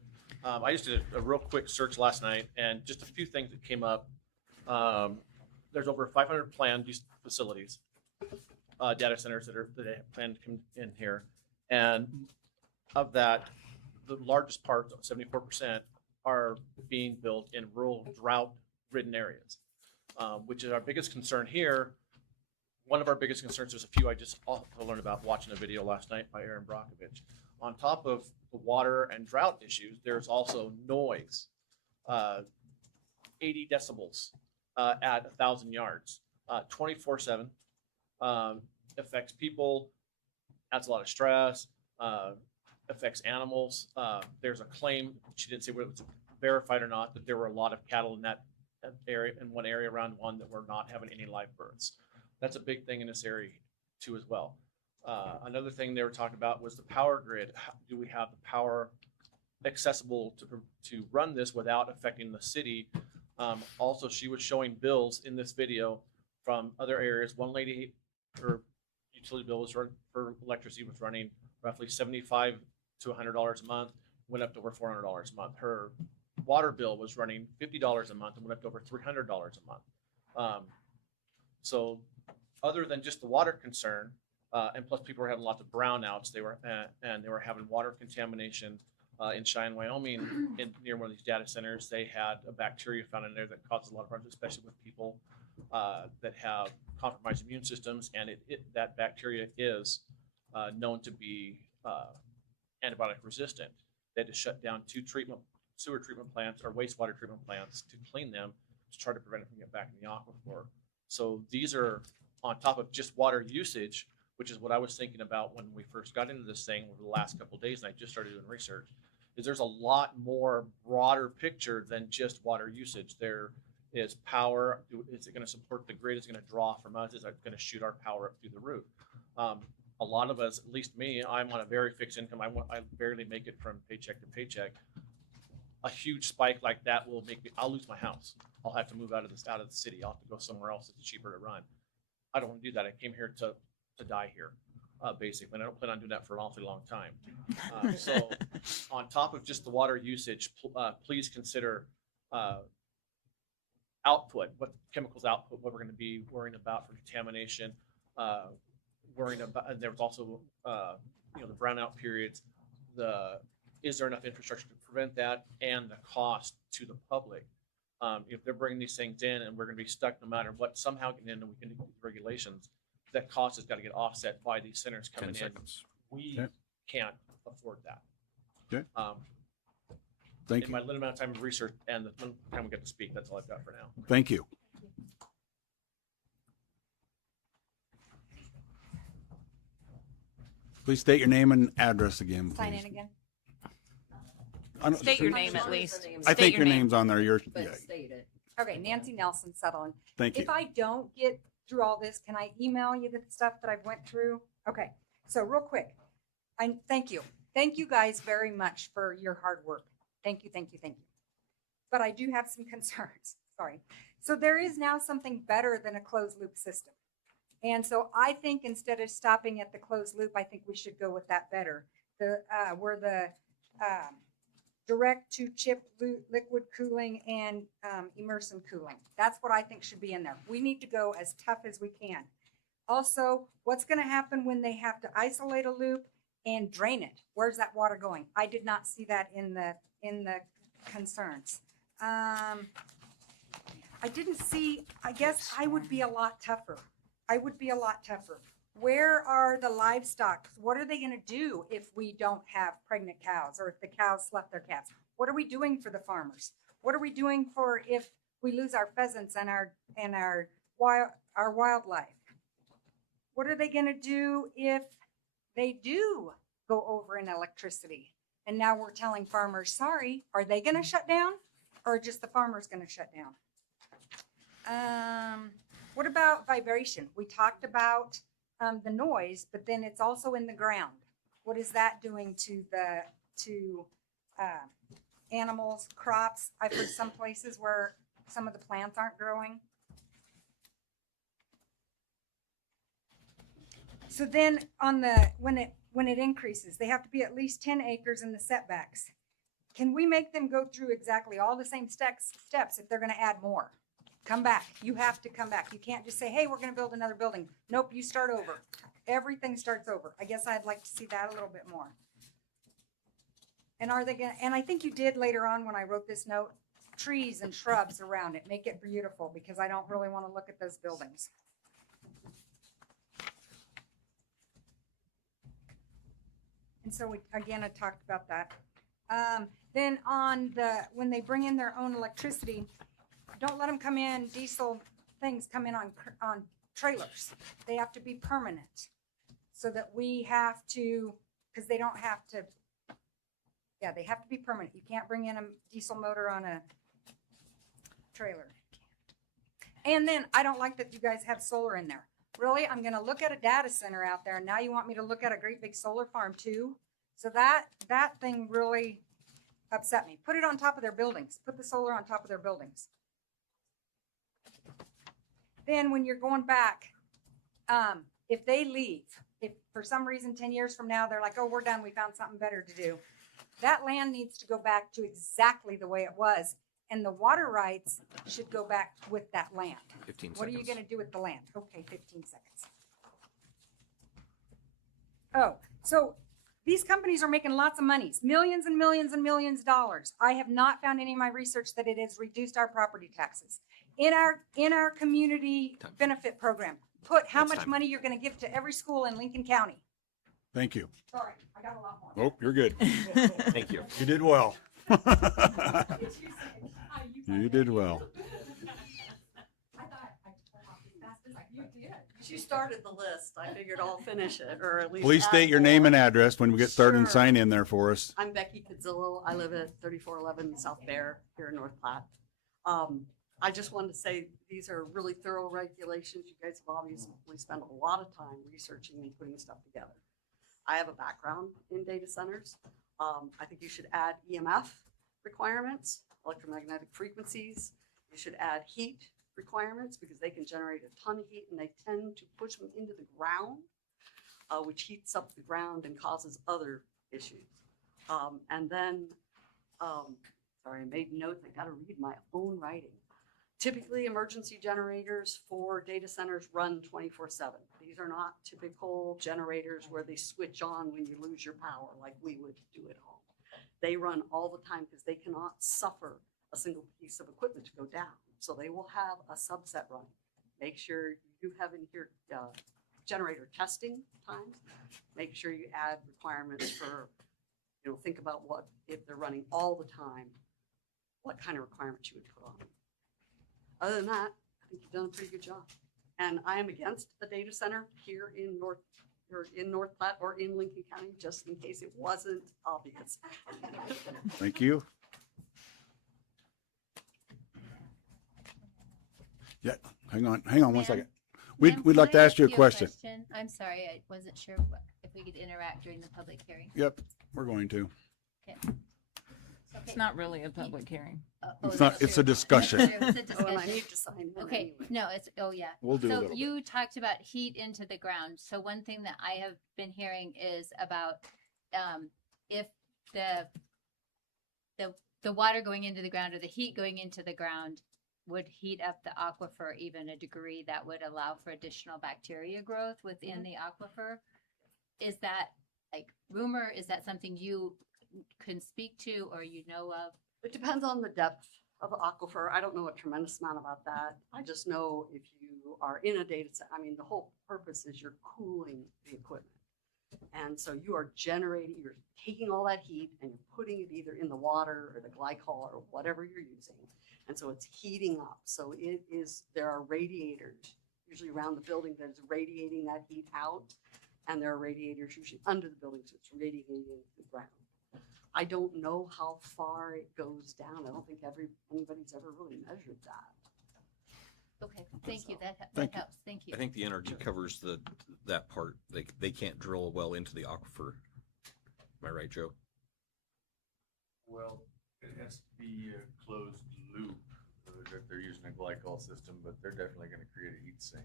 I just did a real quick search last night, and just a few things that came up. There's over 500 planned use facilities, data centers that they have planned to come in here, and of that, the largest part, 74%, are being built in rural, drought-ridden areas, which is our biggest concern here. One of our biggest concerns, there's a few I just also learned about watching a video last night by Aaron Brockovich. On top of the water and drought issues, there's also noise, 80 decibels at 1,000 yards, 24/7, affects people, adds a lot of stress, affects animals. There's a claim, she didn't say whether it was verified or not, that there were a lot of cattle in that area, in one area around one, that were not having any live births. That's a big thing in this area too as well. Another thing they were talking about was the power grid. Do we have the power accessible to run this without affecting the city? Also, she was showing bills in this video from other areas. One lady, her utility bill was for electricity was running roughly $75 to $100 a month, went up to over $400 a month. Her water bill was running $50 a month and went up to over $300 a month. So other than just the water concern, and plus people were having lots of brownouts, they were having water contamination. In Cheyenne, Wyoming, near one of these data centers, they had a bacteria found in there that causes a lot of problems, especially with people that have compromised immune systems, and that bacteria is known to be antibiotic resistant. They had to shut down 2 sewer treatment plants or wastewater treatment plants to clean them to try to prevent it from getting back in the aquifer. So these are on top of just water usage, which is what I was thinking about when we first got into this thing over the last couple of days, and I just started doing research. Is there's a lot more broader picture than just water usage. There is power. Is it going to support the grid? Is it going to draw from us? Is it going to shoot our power up through the roof? A lot of us, at least me, I'm on a very fixed income. I barely make it from paycheck to paycheck. A huge spike like that will make me, I'll lose my house. I'll have to move out of the city. I'll have to go somewhere else that's cheaper to run. I don't want to do that. I came here to die here. Basically, and I don't plan on doing that for an awfully long time. So on top of just the water usage, please consider output, what chemicals output, what we're going to be worrying about for contamination, worrying about, and there was also, the brownout periods, is there enough infrastructure to prevent that, and the cost to the public. If they're bringing these things in and we're going to be stuck no matter what, somehow getting in and we can do regulations, that cost has got to get offset by these centers coming 10 in. seconds. We can't afford that. Okay. Thank In you. my limited amount of time of research and the limited time we get to speak, that's all I've got for now. Thank you. Please state your name and address again, Sign please. in again. State your name at least. I State think your your name. name's on there. Yours. But Yeah. state it. Okay, Nancy Nelson, Sutherland. Thank you. If I don't get through all this, can I email you the stuff that I've went through? Okay, so real quick, thank you. Thank you guys very much for your hard work. Thank you, thank you, thank you. But I do have some concerns, sorry. So there is now something better than a closed loop system. And so I think instead of stopping at the closed loop, I think we should go with that better. Where the direct to chip liquid cooling and immersion cooling. That's what I think should be in there. We need to go as tough as we can. Also, what's going to happen when they have to isolate a loop and drain it? Where's that water going? I did not see that in the concerns. I didn't see, I guess I would be a lot tougher. Where are the livestock? What are they gonna do if we don't have pregnant cows or if the cows left their calves? What are we doing for the farmers? What are we doing for if we lose our pheasants and our wildlife? What are they gonna do if they do go over in electricity? And now we're telling farmers, sorry, are they gonna shut down or just the farmers gonna shut down? What about vibration? We talked about the noise, but then it's also in the ground. What is that doing to animals, crops? I've heard some places where some of the plants aren't growing. So then when it increases, they have to be at least 10 acres in the setbacks. Can we make them go through exactly all the same steps if they're going to add more? Come back. You have to come back. You can't just say, hey, we're going to build another building. Nope, you start over. Everything starts over. I guess I'd like to see that a little bit more. And and I think you did later on when I wrote this note, trees and shrubs around it. Make it beautiful because I don't really want to look at those buildings. And so I talked about that. Then when they bring in their own electricity, don't let them come in, diesel things come in on trailers. They have to be permanent so that we have to, because they don't have to, they have to be permanent. You can't bring in a diesel motor on a trailer. And then I don't like that you guys have solar in there. Really, I'm going to look at a data center out there, and now you want me to look at a great big solar farm too? So that thing really upset me. Put it on top of their buildings. Put the solar on top of their buildings. Then when you're going back, if they leave, if for some reason 10 years from now they're like, oh, we're done, we found something better to do, that land needs to go back to exactly the way it was. And the water rights should go back with that land. 15 What are you seconds. going to do with the land? Okay, 15 seconds. Oh, so these companies are making lots of money, millions and millions and millions of dollars. I have not found any of my research that it has reduced our property taxes. In our community Time. benefit program, put how That's much time. money you're going to give to every school in Lincoln County. Thank you. Sorry, I got a lot more. Nope, you're good. Thank you. You did well. You did well. You started the list. I figured I'll finish it, or at least. Please add state your more. name and address when we get started and Sure. sign in there for us. I'm Becky Pizzillo. I live at 3411 South Bear here in North Platte. I just wanted to say these are really thorough regulations. You guys have obviously spent a lot of time researching and putting stuff together. I have a background in data centers. I think you should add EMF requirements, electromagnetic frequencies. You should add heat requirements because they can generate a ton of heat and they tend to push them into the ground, which heats up the ground and causes other issues. And then, sorry, I made notes. I got to read my own writing. Typically, emergency generators for data centers run 24/7. These are not typical generators where they switch on when you lose your power like we would do at home. They run all the time because they cannot suffer a single piece of equipment to go down. So they will have a subset running. Make sure you have in here generator testing times. Make sure you add requirements for, think about what, if they're running all the time, what kind of requirements you would put on them. Other than that, I think you've done a pretty good job. And I am against a data center here in North Platte or in Lincoln County, just in case it wasn't obvious. Thank you. Yeah, hang on one Ma'am? second. Ma'am, We'd can like to I ask you a question. I'm sorry, I wasn't sure if we could interact during the public hearing. Yep, we're going to. Okay. It's not really a public hearing. It's not, it's a discussion. It's a Oh, and I discussion. need to sign in Okay, anyway. no, it's, oh, yeah. We'll do a So little bit. you talked about heat into the ground. So one thing that I have been hearing is about if the water going into the ground or the heat going into the ground would heat up the aquifer even a degree that would allow for additional bacteria growth within the aquifer. Is that like rumor? Is that something you can speak to or you know of? It depends on the depth of aquifer. I don't know a tremendous amount about that. I just know if you are in a data center, I mean, the whole purpose is you're cooling the equipment. And so you are generating, you're taking all that heat and you're putting it either in the water or the glycol or whatever you're using. And so it's heating up. So there are radiators usually around the building that's radiating that heat out. And there are radiators usually under the building, so it's radiating the ground. I don't know how far it goes down. I don't think anybody's ever really measured that. Okay, thank you. That Thank you. helps. Thank you. I think the NRG covers that part. They can't drill a well into the aquifer. Am I right, Joe? Well, it has to be a closed loop, that they're using a glycol system, but they're definitely gonna create a heat sink.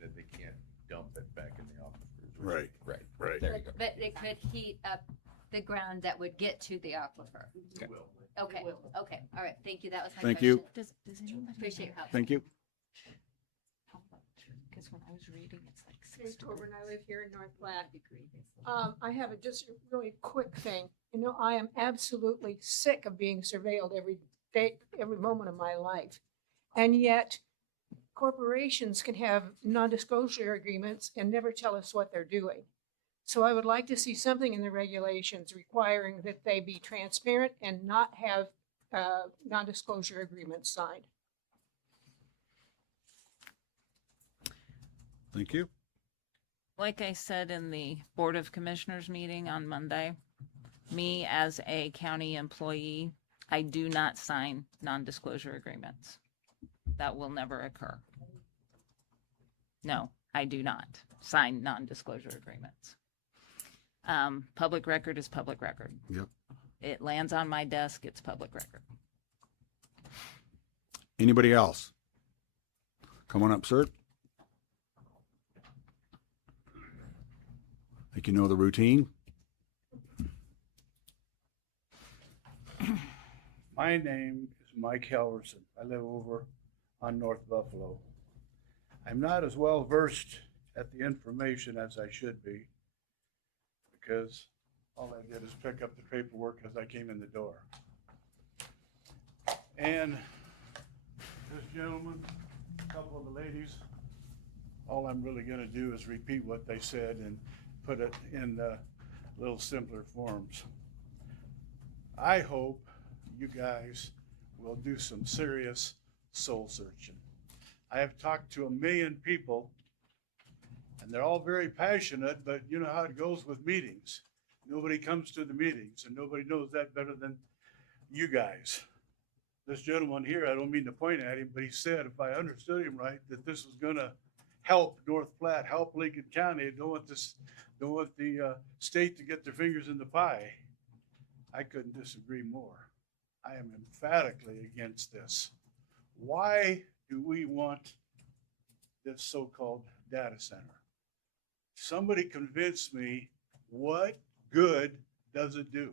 That they can't dump it back in the aquifers. Right. There you go. But it could heat up the ground that would get to the aquifer. It will. Okay, okay, all right, thank you, that was my Thank question. you. Does anybody? Appreciate your help. Thank you. Because when I was reading, it's like Grace 6 Corbin, I live here in North Platte. Degree. I have just a really quick thing. You know, I am absolutely sick of being surveilled every day, every moment of my life. And yet corporations can have non-disclosure agreements and never tell us what they're doing. So I would like to see something in the regulations requiring that they be transparent and not have non-disclosure agreements signed. Thank you. Like I said in the Board of Commissioners meeting on Monday, me as a county employee, I do not sign non-disclosure agreements. That will never occur. No, I do not sign non-disclosure agreements. Public record is public record. Yep. It lands on my desk, it's public record. Anybody else? Come on up, sir. Think you know the routine? My name is Mike Helverson. I live over on North Buffalo. I'm not as well versed at the information as I should be because all I did is pick up the paperwork as I came in the door. And this gentleman, a couple of the ladies, all I'm really going to do is repeat what they said and put it in little simpler forms. I hope you guys will do some serious soul searching. I have talked to 1 million people and they're all very passionate, but you know how it goes with meetings. Nobody comes to the meetings and nobody knows that better than you guys. This gentleman here, I don't mean to point at him, but he said, if I understood him right, that this was gonna help North Platte, help Lincoln County. Don't want the state to get their fingers in the pie. I couldn't disagree more. I am emphatically against this. Why do we want this so-called data center? Somebody convince me, what good does it do?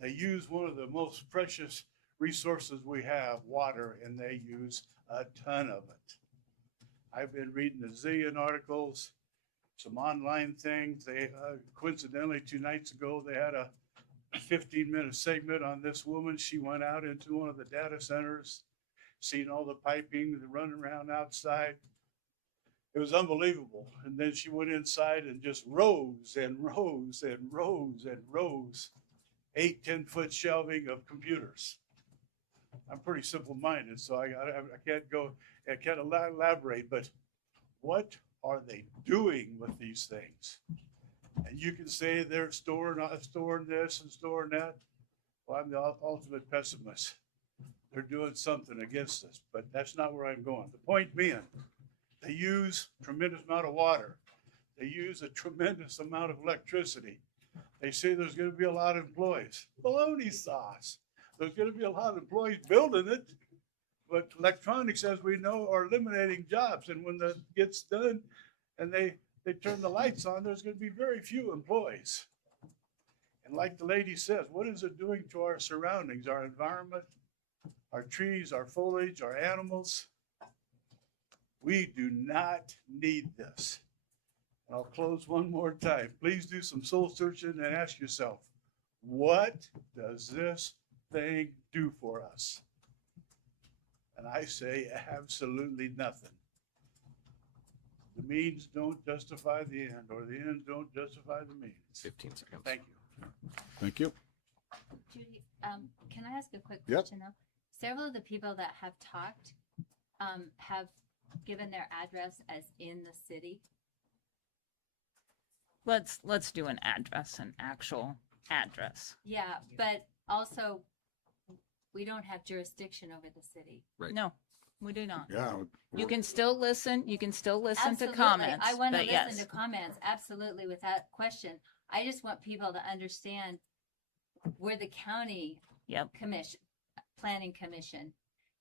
They use one of the most precious resources we have, water, and they use a ton of it. I've been reading a zillion articles, some online things. They coincidentally 2 nights ago they had a 15-minute segment on this woman. She went out into one of the data centers, seen all the piping, the running around outside. It was unbelievable. And then she went inside and just rose and rose and rose and rose 8-10 foot shelving of computers. I'm pretty simple-minded, so I can't elaborate, but what are they doing with these things? And you can say they're storing this and storing that. Well, I'm the ultimate pessimist. They're doing something against us, but that's not where I'm going. The point being, they use a tremendous amount of water. They use a tremendous amount of electricity. They say there's going to be a lot of employees. Baloney sauce. There's going to be a lot of employees building it, but electronics, as we know, are eliminating jobs. And when that gets done and they turn the lights on, there's going to be very few employees. And like the lady says, what is it doing to our surroundings, our environment, our trees, our foliage, our animals? We do not need this. And I'll close one more time. Please do some soul searching and ask yourself, what does this they do for us? And I say absolutely nothing. The means don't justify the end, or the end don't justify the means. 15 seconds. Thank you. Thank you. Judy, can I ask a quick Yep. question though? Several of the people that have talked, have given their address as in the city. Let's do an address, an actual address. Yeah, but also, we don't have jurisdiction over the city. Right. No, we do not. Yeah. You can still listen. You can still listen Absolutely. to comments. I want to but listen yes. to comments, absolutely, without question. I just want people to understand we're the county Yep. commission, planning commission,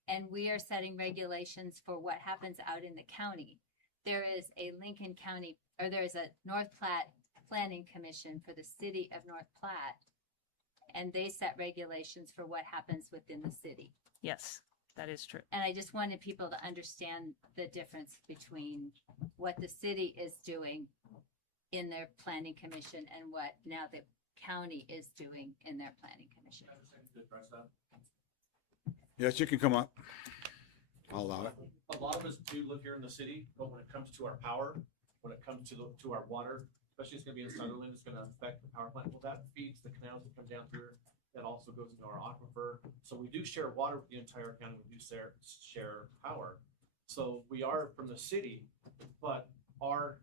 and we are setting regulations for what happens out in the county. There is a Lincoln County, or there is a North Platte Planning Commission for the city of North Platte, and they set regulations for what happens within the city. Yes, that is true. And I just wanted people to understand the difference between what the city is doing in their planning commission and what now the county is doing in their planning commission. Yes, you can come up. I'll allow it. A lot of us do live here in the city, but when it comes to our power, when it comes to our water, especially it's gonna be in Sutherland, it's gonna affect the power plant. Well, that feeds the canals that come down here. That also goes into our aquifer. So we do share water with the entire county. We do share power. So we are from the city, but our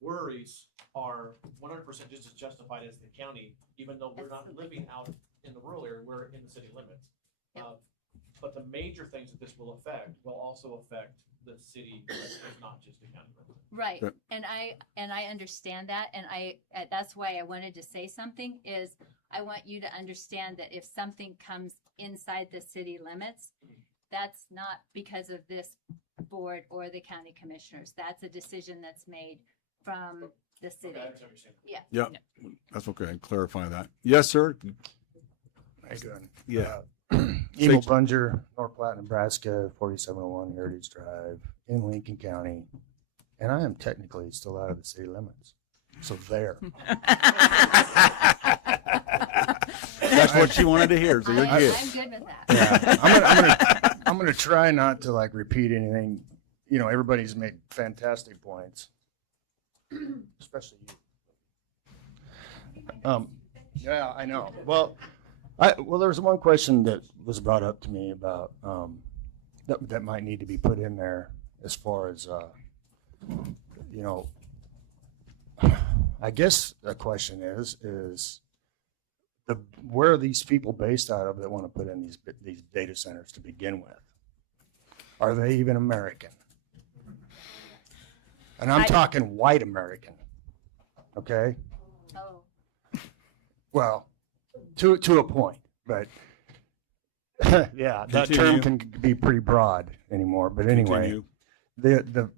worries are 100% just as justified as the county, even though we're not living out in the rural area, we're in the city limits. But the major things that this will affect will also affect the city, it's not just the county. Right, Yep. and I understand that, and that's why I wanted to say something, is I want you to understand that if something comes inside the city limits, that's not because of this board or the county commissioners. That's a decision that's made from the city. Yeah. Yeah, that's okay. Clarify that. Yes, sir. How you doing? Yeah. Emil Bunger, North Platte, Nebraska, 4701 Heritage Drive in Lincoln County. And I am technically still out of the city limits. So there. That's what she wanted to hear, so you're good. I'm good with that. Yeah, I'm gonna try not to like repeat anything. You know, everybody's made fantastic points, especially you. Yeah, I know. Well, there was one question that was brought up to me about that might need to be put in there as far as you know. I guess the question is where are these people based out of that want to put in these data centers to begin with? Are they even American? And I'm talking white American. Okay. Oh. Well, to a point, but yeah, that term can be pretty broad anymore. But anyway, the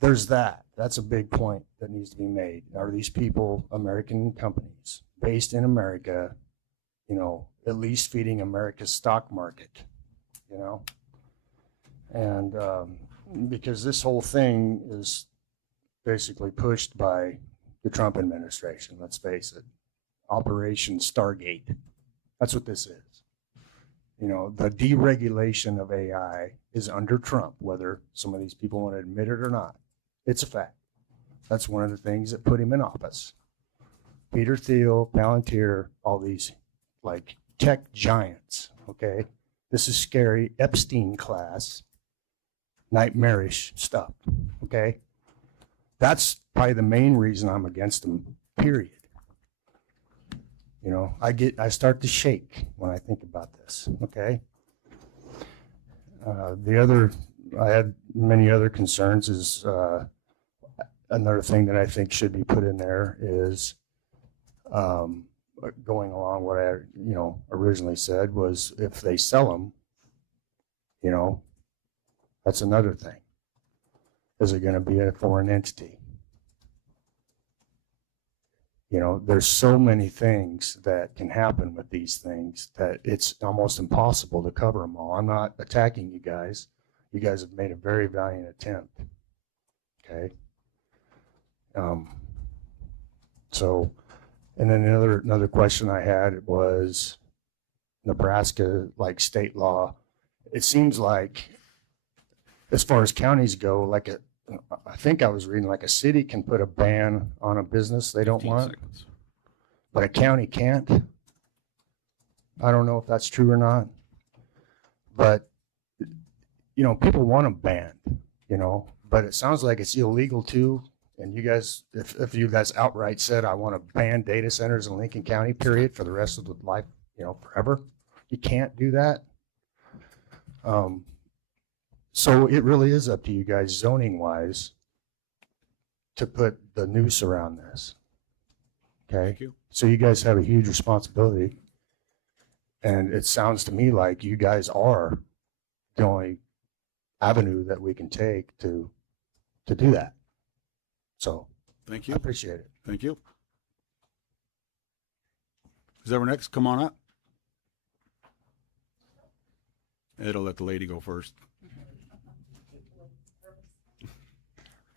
there's that. That's a big point that needs to be made. Are these people American companies based in America, you know, at least feeding America's stock market, you know? And because this whole thing is basically pushed by the Trump administration, let's face it. Operation Stargate. That's what this is. You know, the deregulation of AI is under Trump, whether some of these people want to admit it or not. It's a fact. That's one of the things that put him in office. Peter Thiel, Palantir, all these like tech giants, okay? This is scary Epstein class, nightmarish stuff, okay? That's probably the main reason I'm against them, period. You know, I start to shake when I think about this, okay? I had many other concerns is another thing that I think should be put in there is going along what I, originally said was if they sell them, that's another thing. Is it going to be a foreign entity? There's so many things that can happen with these things that it's almost impossible to cover them all. I'm not attacking you guys. You guys have made a very valiant attempt. Okay. So, and then another question I had was, Nebraska, like state law, it seems like as far as counties go, I think I was reading like a city can put a ban on a business they don't 15 want, seconds. but a county can't. I don't know if that's true or not, but people want them banned, but it sounds like it's illegal too. And you guys, if you guys outright said, I want to ban data centers in Lincoln County, period, for the rest of the life, forever, you can't do that. So it really is up to you guys zoning wise to put the noose around this. Okay. Thank you. So you guys have a huge responsibility. And it sounds to me like you guys are the only avenue that we can take to do that. So Thank I you. appreciate it. Thank you. Who's ever next? Come on up. It'll let the lady go first.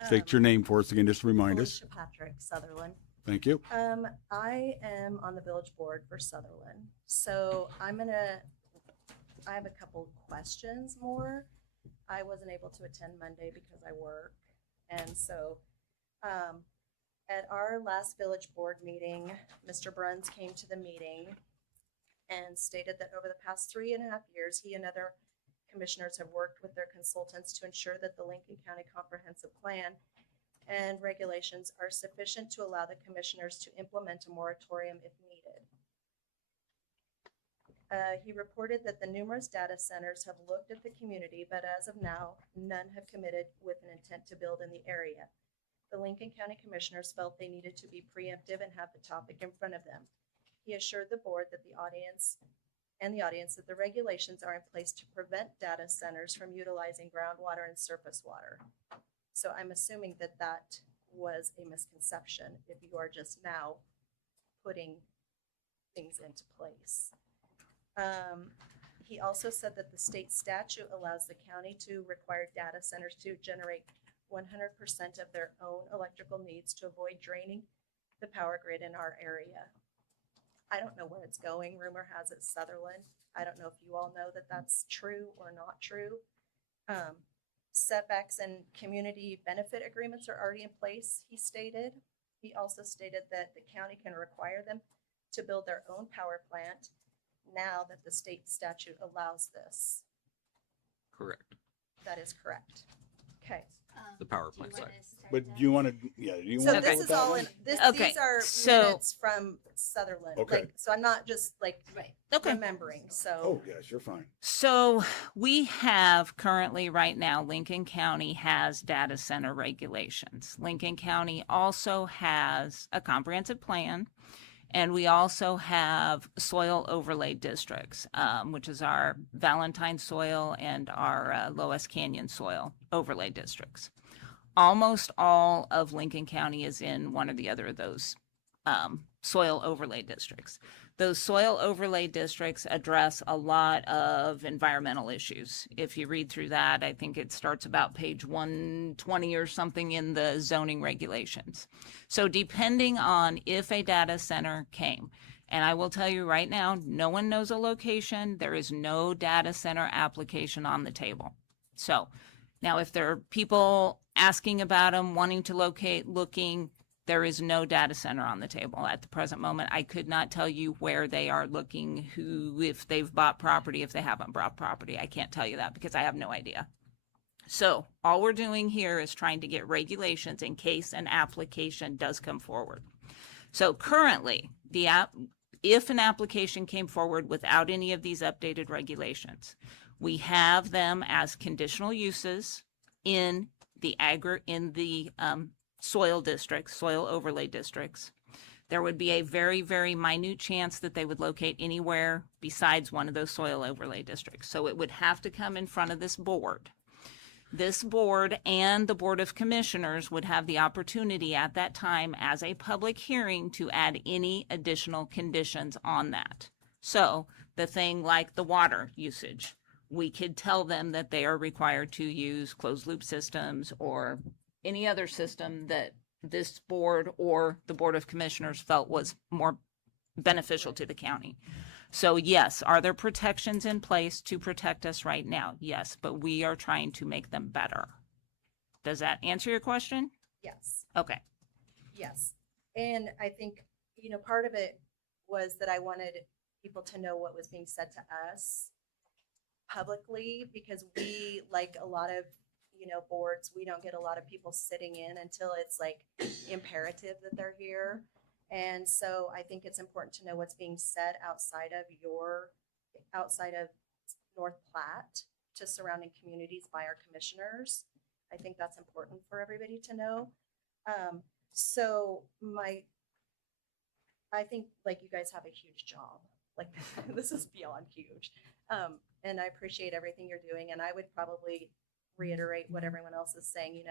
State your name for us again, just to remind us. Alicia Patrick, Sutherland. Thank you. I am on the village board for Sutherland. So I have a couple questions more. I wasn't able to attend Monday because I work. And so at our last village board meeting, Mr. Bruns came to the meeting and stated that over the past 3.5 years, he and other commissioners have worked with their consultants to ensure that the Lincoln County Comprehensive Plan and regulations are sufficient to allow the commissioners to implement a moratorium if needed. He reported that the numerous data centers have looked at the community, but as of now, none have committed with an intent to build in the area. The Lincoln County Commissioners felt they needed to be preemptive and have the topic in front of them. He assured the board that the audience that the regulations are in place to prevent data centers from utilizing groundwater and surface water. So I'm assuming that that was a misconception if you are just now putting things into place. He also said that the state statute allows the county to require data centers to generate 100% of their own electrical needs to avoid draining the power grid in our area. I don't know where it's going. Rumor has it Sutherland. I don't know if you all know that that's true or not true. Setbacks and community benefit agreements are already in place, he stated. He also stated that the county can require them to build their own power plant now that the state statute allows this. Correct. That is correct. Okay. The power plant side. But you want to, yeah, you So want to this go with is that all one? in, this, Okay, these are so- minutes from Sutherland. Okay. Like, so I'm not just like Okay. remembering, so. Oh, yes, you're fine. So we have currently right now, Lincoln County has data center regulations. Lincoln County also has a comprehensive plan. And we also have soil overlay districts, which is our Valentine soil and our Loess Canyon soil overlay districts. Almost all of Lincoln County is in one or the other of those soil overlay districts. Those soil overlay districts address a lot of environmental issues. If you read through that, I think it starts about page 120 or something in the zoning regulations. So depending on if a data center came, and I will tell you right now, no one knows a location. There is no data center application on the table. So now if there are people asking about them, wanting to locate, looking, there is no data center on the table at the present moment. I could not tell you where they are looking, who, if they've bought property, if they haven't bought property. I can't tell you that because I have no idea. So all we're doing here is trying to get regulations in case an application does come forward. So currently, if an application came forward without any of these updated regulations, we have them as conditional uses in the soil districts, soil overlay districts. There would be a very, very minute chance that they would locate anywhere besides one of those soil overlay districts. So it would have to come in front of this board. This board and the Board of Commissioners would have the opportunity at that time as a public hearing to add any additional conditions on that. So the thing like the water usage, we could tell them that they are required to use closed loop systems or any other system that this board or the Board of Commissioners felt was more beneficial to the county. So yes, are there protections in place to protect us right now? Yes, but we are trying to make them better. Does that answer your question? Yes. Okay. Yes. And I think, part of it was that I wanted people to know what was being said to us publicly, because we, like a lot of, boards, we don't get a lot of people sitting in until it's like imperative that they're here. And so I think it's important to know what's being said outside of North Platte to surrounding communities by our commissioners. I think that's important for everybody to know. So I think like you guys have a huge job. Like this is beyond huge. And I appreciate everything you're doing. And I would probably reiterate what everyone else is saying,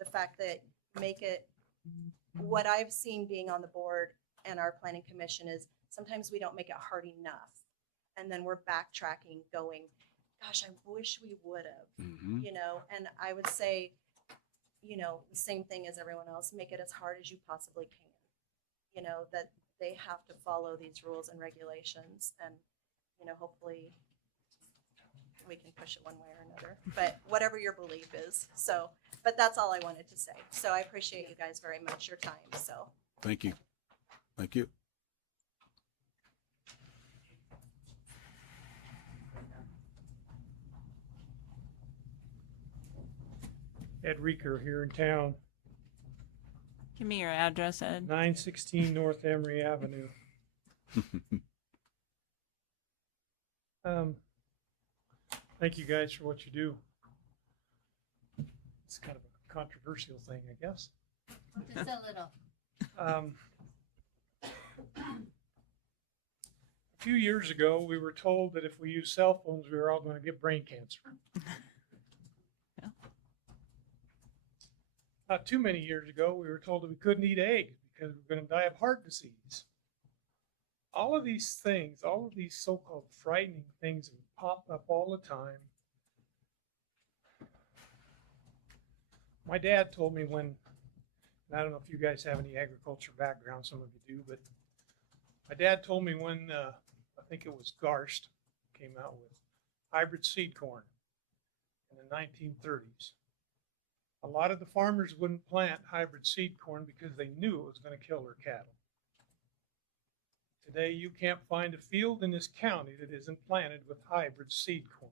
the fact that what I've seen being on the board and our planning commission is sometimes we don't make it hard enough. And then we're backtracking going, gosh, I wish we would have, and I would say, the same thing as everyone else, make it as hard as you possibly can, that they have to follow these rules and regulations, and, hopefully we can push it one way or another, but whatever your belief is. So, but that's all I wanted to say. So I appreciate you guys very much, your time. So. Thank you. Thank you. Ed Reeker here in town, Give me your address, Ed. 916 North Emory Avenue. Thank you guys for what you do. It's kind of a controversial thing, I guess. Just a little. A few years ago, we were told that if we use cell phones, we were all going to get brain cancer. Not too many years ago, we were told that we couldn't eat eggs because we're going to die of heart disease. All of these things, all of these so-called frightening things that pop up all the time. My dad told me when, and I don't know if you guys have any agriculture background, some of you do, but my dad told me when, I think it was Garst came out with hybrid seed corn in the 1930s. A lot of the farmers wouldn't plant hybrid seed corn because they knew it was going to kill their cattle. Today, you can't find a field in this county that isn't planted with hybrid seed corn.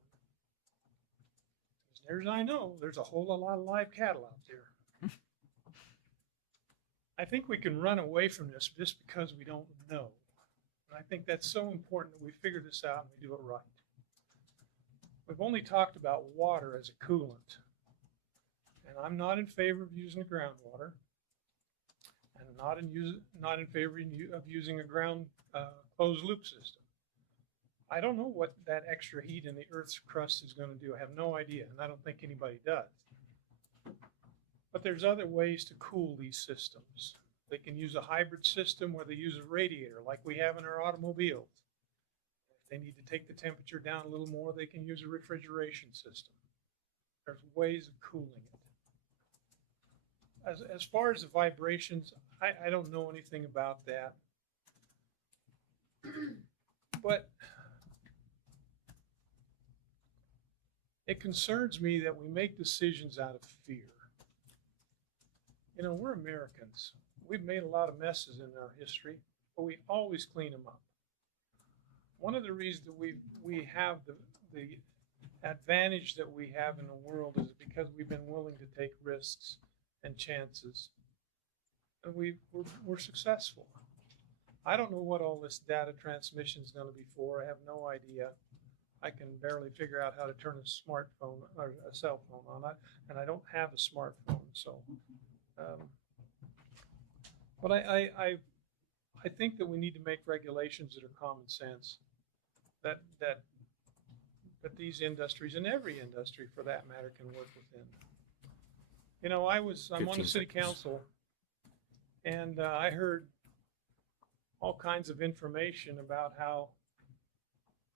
As near as I know, there's a whole lot of live cattle out there. I think we can run away from this just because we don't know. And I think that's so important that we figure this out and we do it right. We've only talked about water as a coolant. And I'm not in favor of using groundwater, and not in favor of using a ground closed loop system. I don't know what that extra heat in the Earth's crust is going to do. I have no idea, and I don't think anybody does. But there's other ways to cool these systems. They can use a hybrid system where they use a radiator like we have in our automobiles. If they need to take the temperature down a little more, they can use a refrigeration system. There's ways of cooling it. As far as the vibrations, I don't know anything about that. But it concerns me that we make decisions out of fear. We're Americans. We've made a lot of messes in our history, but we always clean them up. One of the reasons that we have the advantage that we have in the world is because we've been willing to take risks and chances, and we're successful. I don't know what all this data transmission is going to be for. I have no idea. I can barely figure out how to turn a smartphone or a cell phone on, and I don't have a smartphone. So, but I think that we need to make regulations that are common sense, that these industries, and every industry for that matter, can work within. I'm on the city council, and I heard all kinds of information about how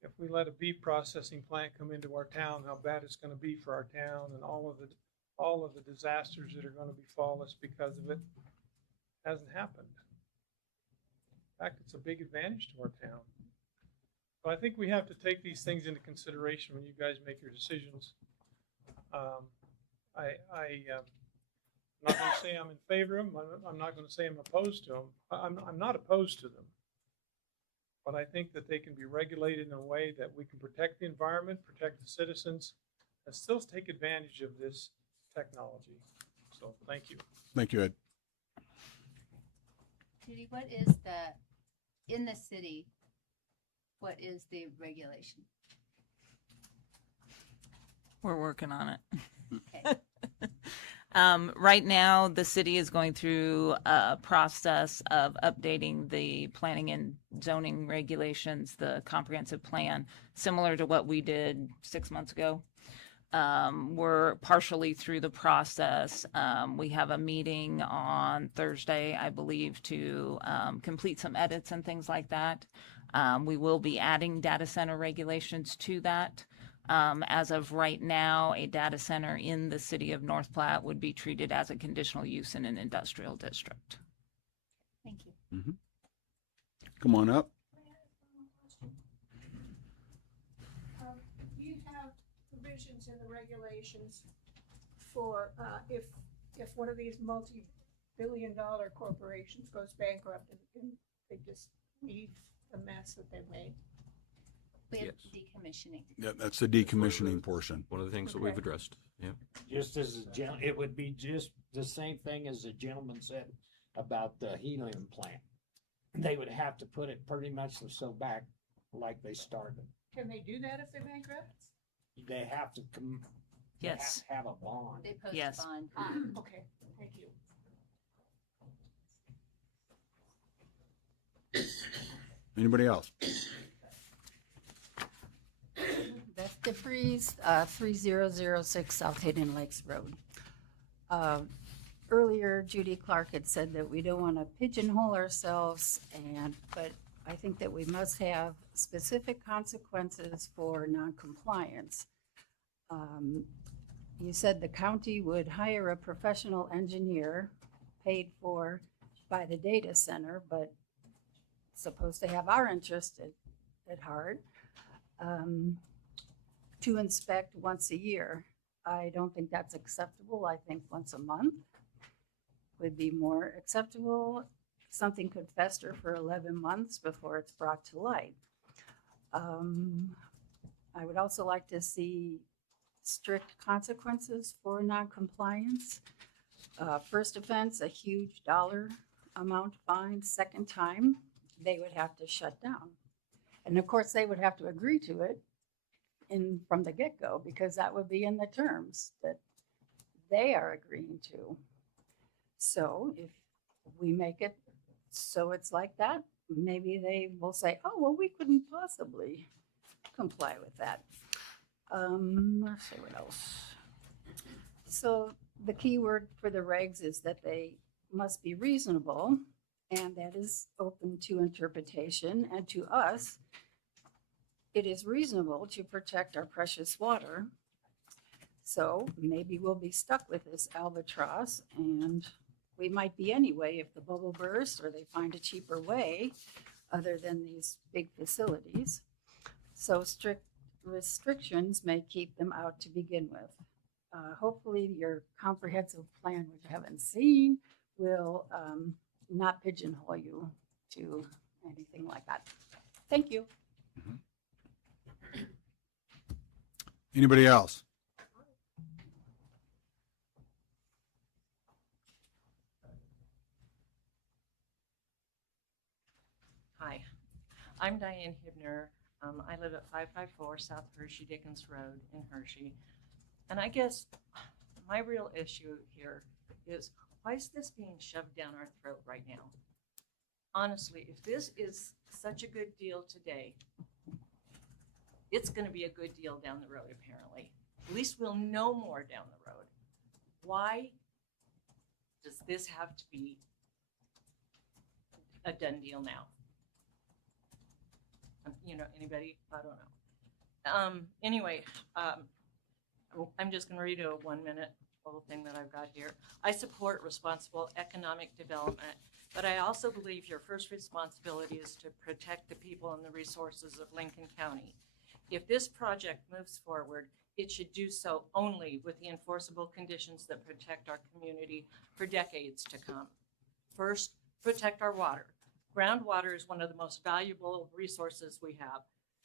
if we let a beef processing plant come into our town, how bad it's going to be for our town, and all of the disasters that are going to befall us because of it. Hasn't happened. In fact, it's a big advantage to our town. So I think we have to take these things into consideration when you guys make your decisions. I'm not going to say I'm in favor of them. I'm not going to say I'm opposed to them. I'm not opposed to them. But I think that they can be regulated in a way that we can protect the environment, protect the citizens, and still take advantage of this technology. So thank you. Thank you, Ed. Judy, what is in the city, what is the regulation? We're working on it. Okay. Right now, the city is going through a process of updating the planning and zoning regulations, the comprehensive plan, similar to what we did 6 months ago. We're partially through the process. We have a meeting on Thursday, I believe, to complete some edits and things like that. We will be adding data center regulations to that. As of right now, a data center in the city of North Platte would be treated as a conditional use in an industrial district. Thank you. Mm-hmm. Come on up. You have provisions in the regulations for, if one of these multi-billion-dollar corporations goes bankrupt and they just leave the mess that they've made. We have Yes. decommissioning. Yeah, that's the decommissioning portion. One of the things that Okay. we've addressed. Yeah. Just as it would be just the same thing as the gentleman said about the helium plant. They would have to put it pretty much so back like they started. Can they do that if they're bankrupt? They have to come. they have Yes. to have a bond. They post Yes. a bond. Okay, thank you. Anybody else? Beth DeFries, 3006 South Hidden Lakes Road. Earlier, Judy Clark had said that we don't want to pigeonhole ourselves, but I think that we must have specific consequences for noncompliance. You said the county would hire a professional engineer paid for by the data center, but supposed to have our interest at heart, to inspect once a year. I don't think that's acceptable. I think once a month would be more acceptable. Something could fester for 11 months before it's brought to light. I would also like to see strict consequences for noncompliance. First offense, a huge dollar amount fine. Second time, they would have to shut down. And of course, they would have to agree to it from the get-go, because that would be in the terms that they are agreeing to. So if we make it so it's like that, maybe they will say, oh, well, we couldn't possibly comply with that. Let's see what else. So the key word for the regs is that they must be reasonable, and that is open to interpretation. And to us, it is reasonable to protect our precious water. So maybe we'll be stuck with this albatross, and we might be anyway if the bubble bursts or they find a cheaper way other than these big facilities. So strict restrictions may keep them out to begin with. Hopefully your comprehensive plan, which I haven't seen, will not pigeonhole you to anything like that. Thank you. Anybody else? Hi, I'm Diane Hibner. I live at 554 South Hershey Dickens Road in Hershey. And I guess my real issue here is, why is this being shoved down our throat right now? Honestly, if this is such a good deal today, it's going to be a good deal down the road, apparently. At least we'll know more down the road. Why does this have to be a done deal now? You know, anybody? I don't know. Anyway, I'm just going to read a 1-minute little thing that I've got here. I support responsible economic development But I also believe your first responsibility is to protect the people and the resources of Lincoln County. If this project moves forward, it should do so only with the enforceable conditions that protect our community for decades to come. First, protect our water. Groundwater is one of the most valuable resources we have.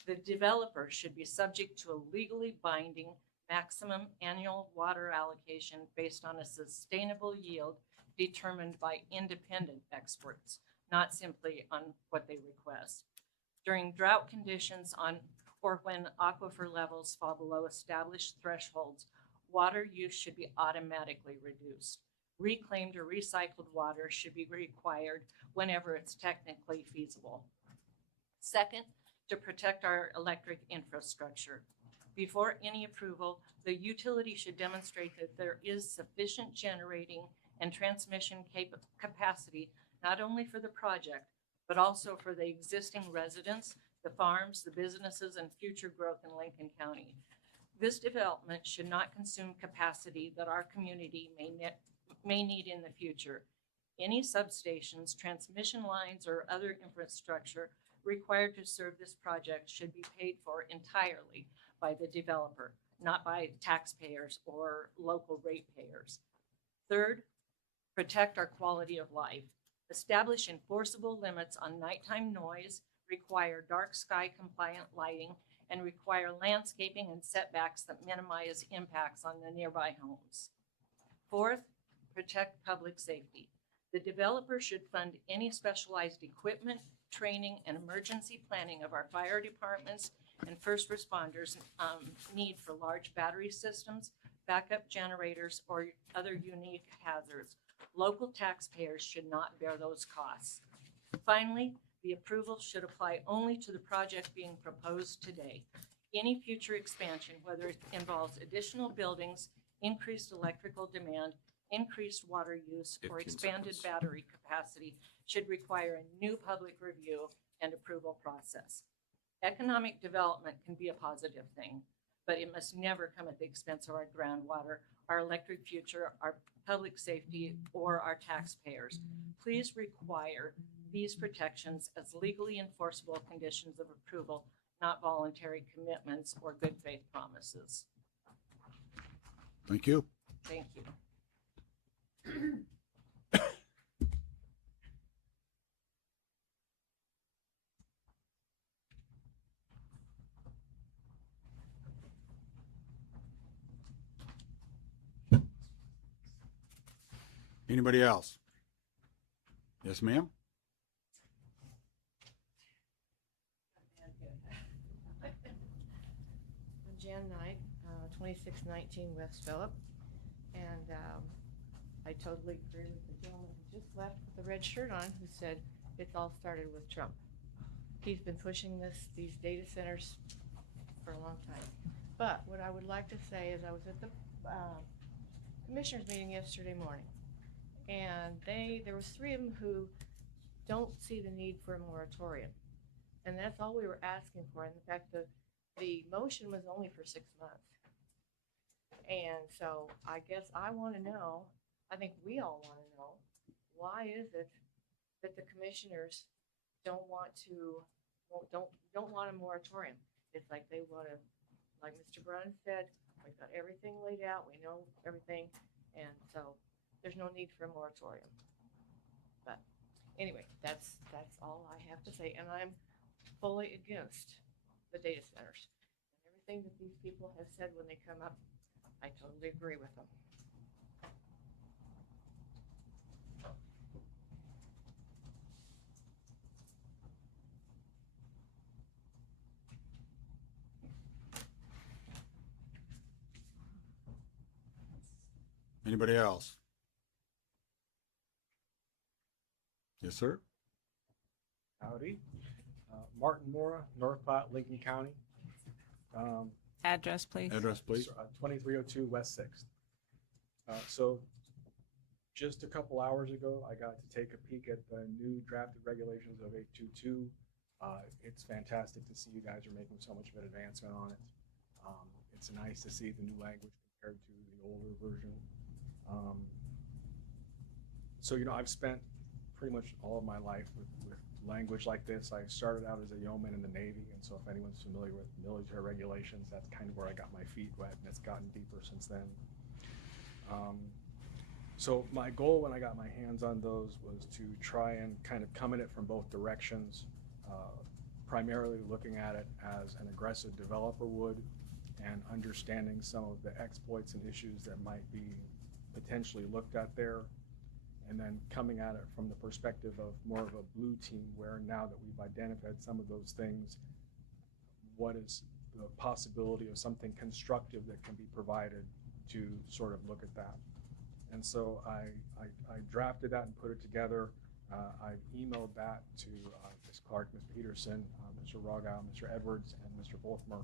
The developer should be subject to a legally binding maximum annual water allocation based on a sustainable yield determined by independent experts, not simply on what they request. During drought conditions or when aquifer levels fall below established thresholds, water use should be automatically reduced. Reclaimed or recycled water should be required whenever it's technically feasible. Second, to protect our electric infrastructure. Before any approval, the utility should demonstrate that there is sufficient generating and transmission capacity, not only for the project, but also for the existing residents, the farms, the businesses, and future growth in Lincoln County. This development should not consume capacity that our community may need in the future. Any substations, transmission lines, or other infrastructure required to serve this project should be paid for entirely by the developer, not by taxpayers or local ratepayers. Third, protect our quality of life. Establish enforceable limits on nighttime noise, require dark sky compliant lighting, and require landscaping and setbacks that minimize impacts on the nearby homes. Fourth, protect public safety. The developer should fund any specialized equipment, training, and emergency planning of our fire departments and first responders need for large battery systems, backup generators, or other unique hazards. Local taxpayers should not bear those costs. Finally, the approval should apply only to the project being proposed today. Any future expansion, whether it involves additional buildings, increased electrical demand, increased water use, or 15 expanded seconds. battery capacity, should require a new public review and approval process. Economic development can be a positive thing, but it must never come at the expense of our groundwater, our electric future, our public safety, or our taxpayers. Please require these protections as legally enforceable conditions of approval, not voluntary commitments or good faith promises. Thank you. Thank you. Anybody else? Yes, ma'am? I'm Jan Knight, 2619 West Phillip, and I totally agree with the gentleman who just left with the red shirt on who said it's all started with Trump. He's been pushing these data centers for a long time. But what I would like to say is I was at the commissioners meeting yesterday morning, and there was 3 of them who don't see the need for a moratorium. And that's all we were asking for. In fact, the motion was only for 6 months. And so I guess I want to know, I think we all want to know, why is it that the commissioners don't want a moratorium? It's like they want to, like Mr. Brunn said, we've got everything laid out, we know everything, and so there's no need for a moratorium. But anyway, that's all I have to say, and I'm fully against the data centers. And everything that these people have said when they come up, I totally agree with them. Anybody else? Yes, sir. Howdy. Martin Mora, North Platte, Lincoln County. Address, please. Address, please. 2302 West 6th. So just a couple hours ago, I got to take a peek at the new drafted regulations of 822. It's fantastic to see you guys are making so much of an advancement on it. It's nice to see the new language compared to the older version. So, I've spent pretty much all of my life with language like this. I started out as a yeoman in the Navy, and so if anyone's familiar with military regulations, that's kind of where I got my feet wet, and it's gotten deeper since then. So my goal when I got my hands on those was to try and kind of come at it from both directions, primarily looking at it as an aggressive developer would, and understanding some of the exploits and issues that might be potentially looked at there, and then coming at it from the perspective of more of a blue team, where now that we've identified some of those things, what is the possibility of something constructive that can be provided to sort of look at that. And so I drafted that and put it together. I've emailed that to Ms. Clark, Ms. Peterson, Mr. Rogow, Mr. Edwards, and Mr. Wolfmer.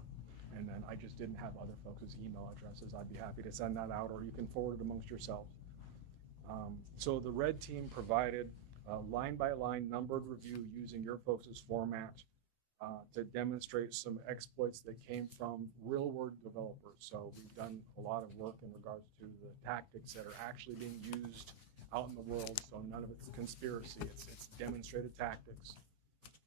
And then I just didn't have other folks' email addresses. I'd be happy to send that out, or you can forward it amongst yourselves. So the red team provided a line-by-line numbered review using your folks' format to demonstrate some exploits that came from real-world developers. So we've done a lot of work in regards to the tactics that are actually being used out in the world. So none of it's a conspiracy. It's demonstrated tactics.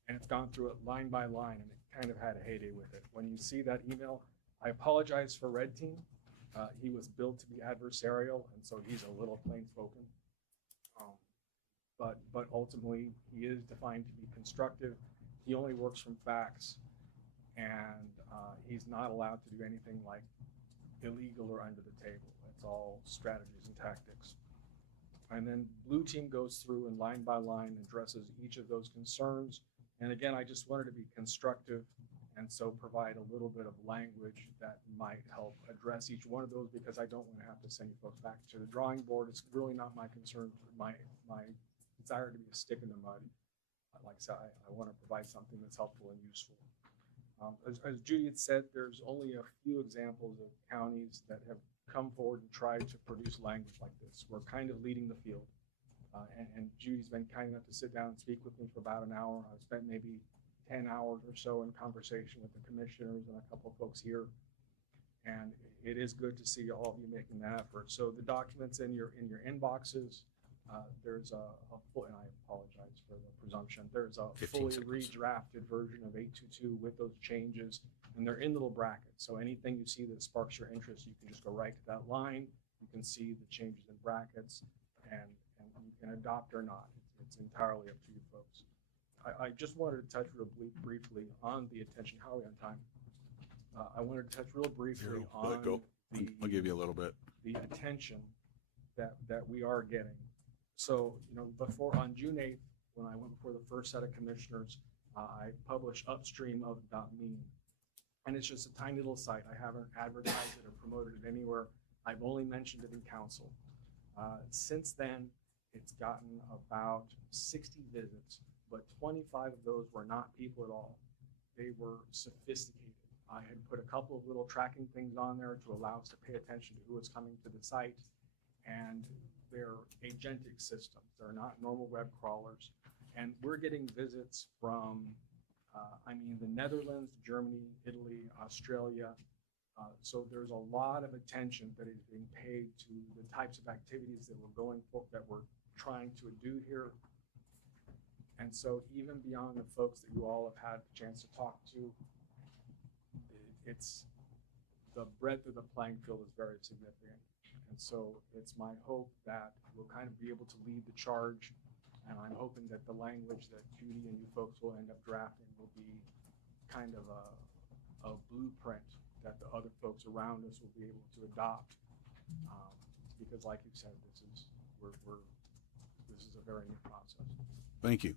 And it's gone through it line by line, and it kind of had a heyday with it. When you see that email, I apologize for Red Team. He was built to be adversarial, and so he's a little plain-spoken. But ultimately, he is defined to be constructive. He only works from facts, and he's not allowed to do anything like illegal or under the table. It's all strategies and tactics. And then blue team goes through and line by line addresses each of those concerns. And again, I just wanted to be constructive, and so provide a little bit of language that might help address each one of those, because I don't want to have to send you folks back to the drawing board. It's really not my concern, my desire to be a stick in the mud. Like I said, I want to provide something that's helpful and useful. As Judy had said, there's only a few examples of counties that have come forward and tried to produce language like this. We're kind of leading the field. And Judy's been kind enough to sit down and speak with me for about an hour. I've spent maybe 10 hours or so in conversation with the commissioners and a couple of folks here. And it is good to see all of you making that effort. So the documents in your inboxes, there's a full, and I apologize for the presumption, there's a fully redrafted version of 822 with those changes, and they're in little brackets. So anything you see that sparks your interest, you can just go right to that line. You can see the changes in brackets, and you can adopt or not. It's entirely up to you folks. I just wanted to touch real briefly on the attention. How are we on time? I wanted to touch real briefly on I'll give you a little bit. The attention that we are getting. So, before on June 8th, when I went before the first set of commissioners, I published upstream of .me. And it's just a tiny little site. I haven't advertised it or promoted it anywhere. I've only mentioned it in council. Since then, it's gotten about 60 visits, but 25 of those were not people at all. They were sophisticated. I had put a couple of little tracking things on there to allow us to pay attention to who was coming to the site, and they're agentic systems. They're not normal web crawlers. And we're getting visits from, the Netherlands, Germany, Italy, Australia. So there's a lot of attention that is being paid to the types of activities that we're going for, that we're trying to do here. And so even beyond the folks that you all have had the chance to talk to, it's the breadth of the playing field is very significant. And so it's my hope that we'll kind of be able to lead the charge. And I'm hoping that the language that Judy and you folks will end up drafting will be kind of a blueprint that the other folks around us will be able to adopt. Because like you said, this is a very new process. Thank you.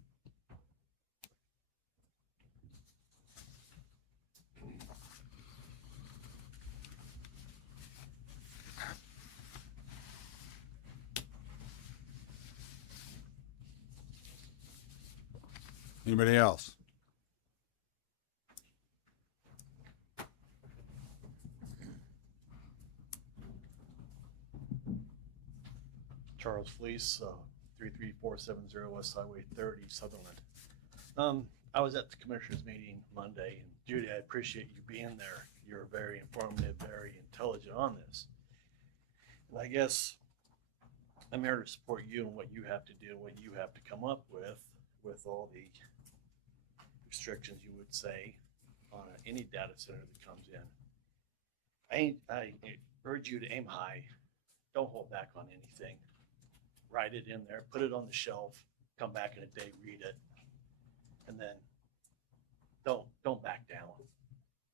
Anybody else? Charles Fleece, 33470 West Highway 30, Sutherland. I was at the commissioners meeting Monday, and Judy, I appreciate you being there. You're very informative, very intelligent on this. And I guess I'm here to support you and what you have to do, what you have to come up with all the restrictions you would say on any data center that comes in. I urge you to aim high. Don't hold back on anything. Write it in there, put it on the shelf, come back in a day, read it, and then don't back down.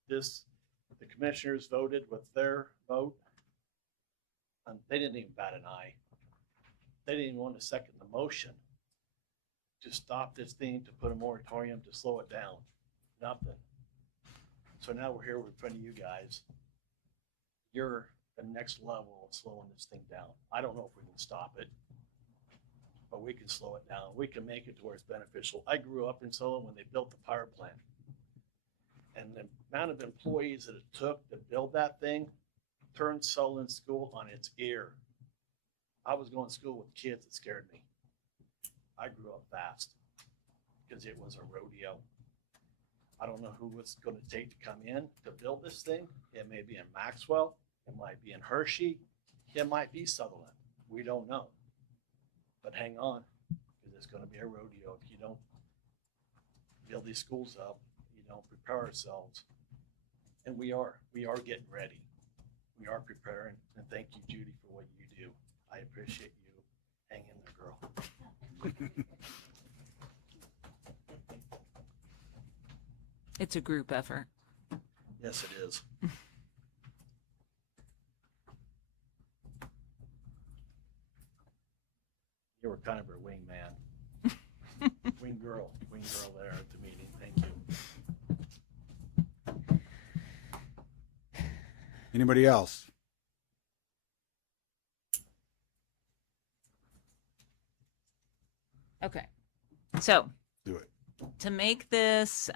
The commissioners voted with their vote. And they didn't even bat an eye. They didn't even want to second the motion to stop this thing, to put a moratorium, to slow it down. Nothing. So now we're here in front of you guys. You're the next level of slowing this thing down. I don't know if we can stop it, but we can slow it down. We can make it to where it's beneficial. I grew up in Sutherland when they built the power plant. And the amount of employees that it took to build that thing turned Sutherland School on its ear. I was going to school with kids that scared me. I grew up fast because it was a rodeo. I don't know who it's going to take to come in to build this thing. It may be in Maxwell. It might be in Hershey. It might be Sutherland. We don't know. But hang on, because it's going to be a rodeo if you don't build these schools up, you don't prepare ourselves. And we are getting ready. We are preparing, and thank you, Judy, for what you do. I appreciate you. Hang in there, girl. It's a group effort. Yes, it is. You were kind of her wingman. Wing girl there at the meeting. Thank you. Anybody else? Okay, so Do it. to make this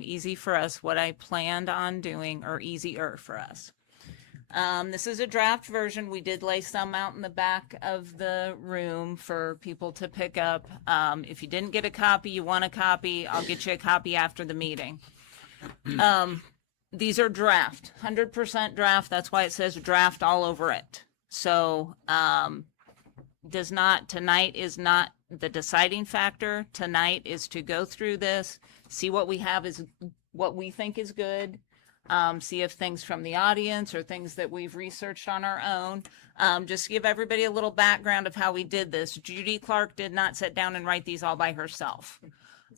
easy for us, what I planned on doing, or easier for us. This is a draft version. We did lay some out in the back of the room for people to pick up. If you didn't get a copy, you want a copy, I'll get you a copy after the meeting. These are draft, 100% draft. That's why it says draft all over it. So tonight is not the deciding factor. Tonight is to go through this, see what we have is what we think is good. See if things from the audience or things that we've researched on our own. Just give everybody a little background of how we did this. Judy Clark did not sit down and write these all by herself.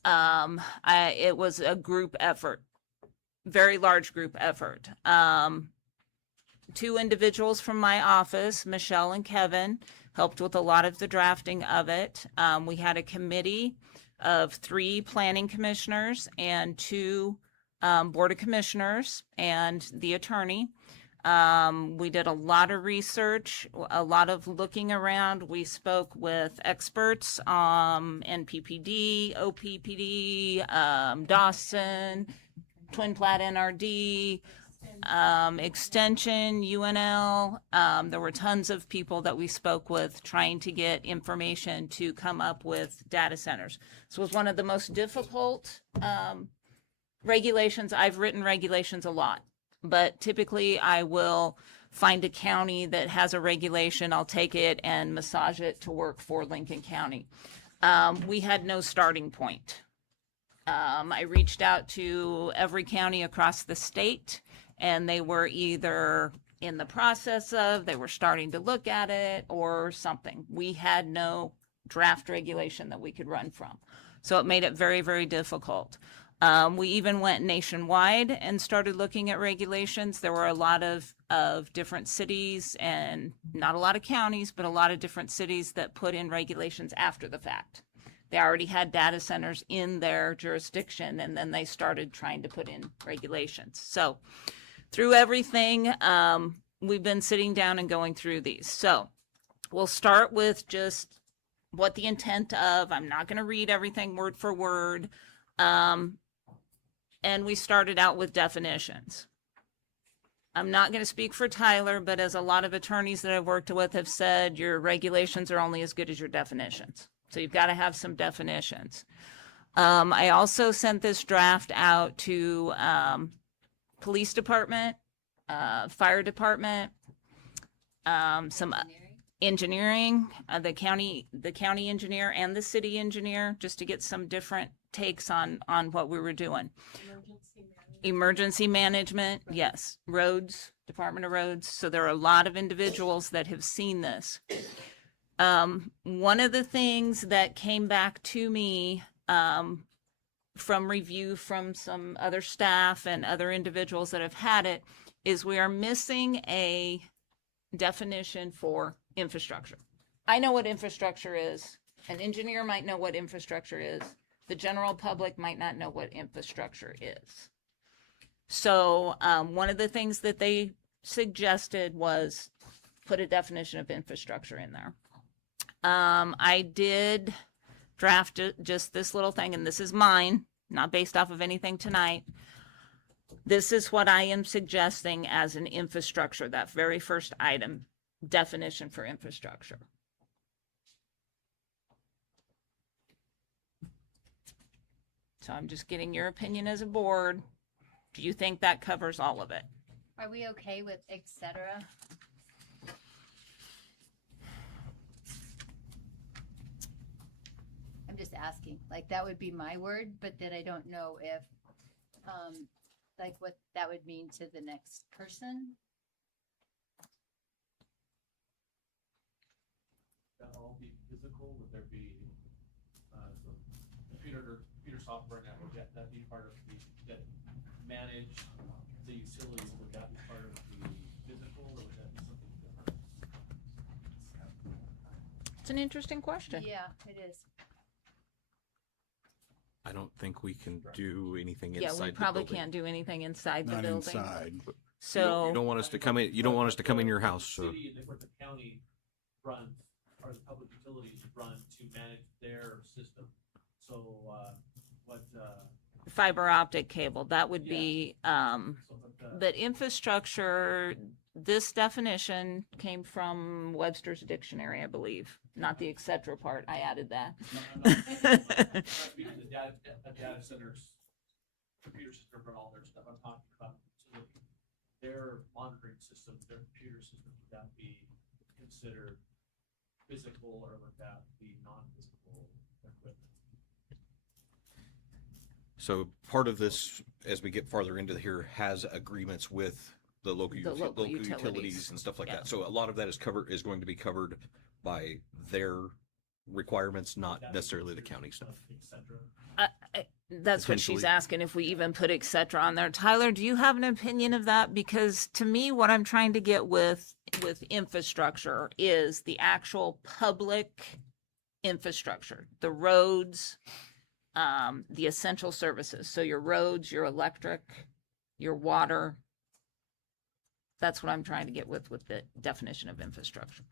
It was a group effort, very large group effort. Two individuals from my office, Michelle and Kevin, helped with a lot of the drafting of it. We had a committee of 3 planning commissioners and 2 Board of Commissioners and the attorney. We did a lot of research, a lot of looking around. We spoke with experts, NPPD, OPPD, Dawson, Twin Plat NRD, Extension, UNL. There were tons of people that we spoke with trying to get information to come up with data centers. This was one of the most difficult regulations. I've written regulations a lot, but typically I will find a county that has a regulation. I'll take it and massage it to work for Lincoln County. We had no starting point. I reached out to every county across the state, and they were either in the process of, they were starting to look at it or something. We had no draft regulation that we could run from. So it made it very, very difficult. We even went nationwide and started looking at regulations. There were a lot of different cities and not a lot of counties, but a lot of different cities that put in regulations after the fact. They already had data centers in their jurisdiction, and then they started trying to put in regulations. So through everything, we've been sitting down and going through these. So we'll start with just what the intent of, I'm not going to read everything word for word. And we started out with definitions. I'm not going to speak for Tyler, but as a lot of attorneys that I've worked with have said, your regulations are only as good as your definitions. So you've got to have some definitions. I also sent this draft out to police department, fire department, engineering, the county engineer and the city engineer, just to get some different takes on what we were doing. Emergency management, yes. Roads, Department of Roads. So there are a lot of individuals that have seen this. One of the things that came back to me from review from some other staff and other individuals that have had it is we are missing a definition for infrastructure. I know what infrastructure is. An engineer might know what infrastructure is. The general public might not know what infrastructure is. So one of the things that they suggested was put a definition of infrastructure in there. I did draft just this little thing, and this is mine, not based off of anything tonight. This is what I am suggesting as an infrastructure, that very first item, definition for infrastructure. So I'm just getting your opinion as a board. Do you think that covers all of it? Are we okay with et cetera? I'm just asking, like, that would be my word, but then I don't know if, like, what that would mean to the next person. That all be physical? Would there be, computer software network, that be part of that manage the utilities, would that be part of the physical, or would that be something different? It's an interesting question. Yeah, it is. I don't think we can do anything Yeah, inside we the probably building. can't do anything inside the Not building. inside. So You don't want us to come in, you don't want us to come in your house, so. City and what the county runs, or the public utilities run to manage their system. So, fiber optic cable, that would be, but infrastructure, this definition came from Webster's dictionary, I believe, not the et cetera part. I added that. Because the data centers, computer system run all their stuff, I'm talking about their monitoring system, their computer system, would that be considered physical, or would that be non-physical equipment? So part of this, as we get farther into here, has agreements with the local utilities and stuff like Yeah. that. So a lot of that is going to be covered by their requirements, not necessarily the county stuff. That's what she's Potentially. asking, if we even put et cetera on there. Tyler, do you have an opinion of that? Because to me, what I'm trying to get with infrastructure is the actual public infrastructure, the roads, the essential services. So your roads, your electric, your water. That's what I'm trying to get with the definition of infrastructure.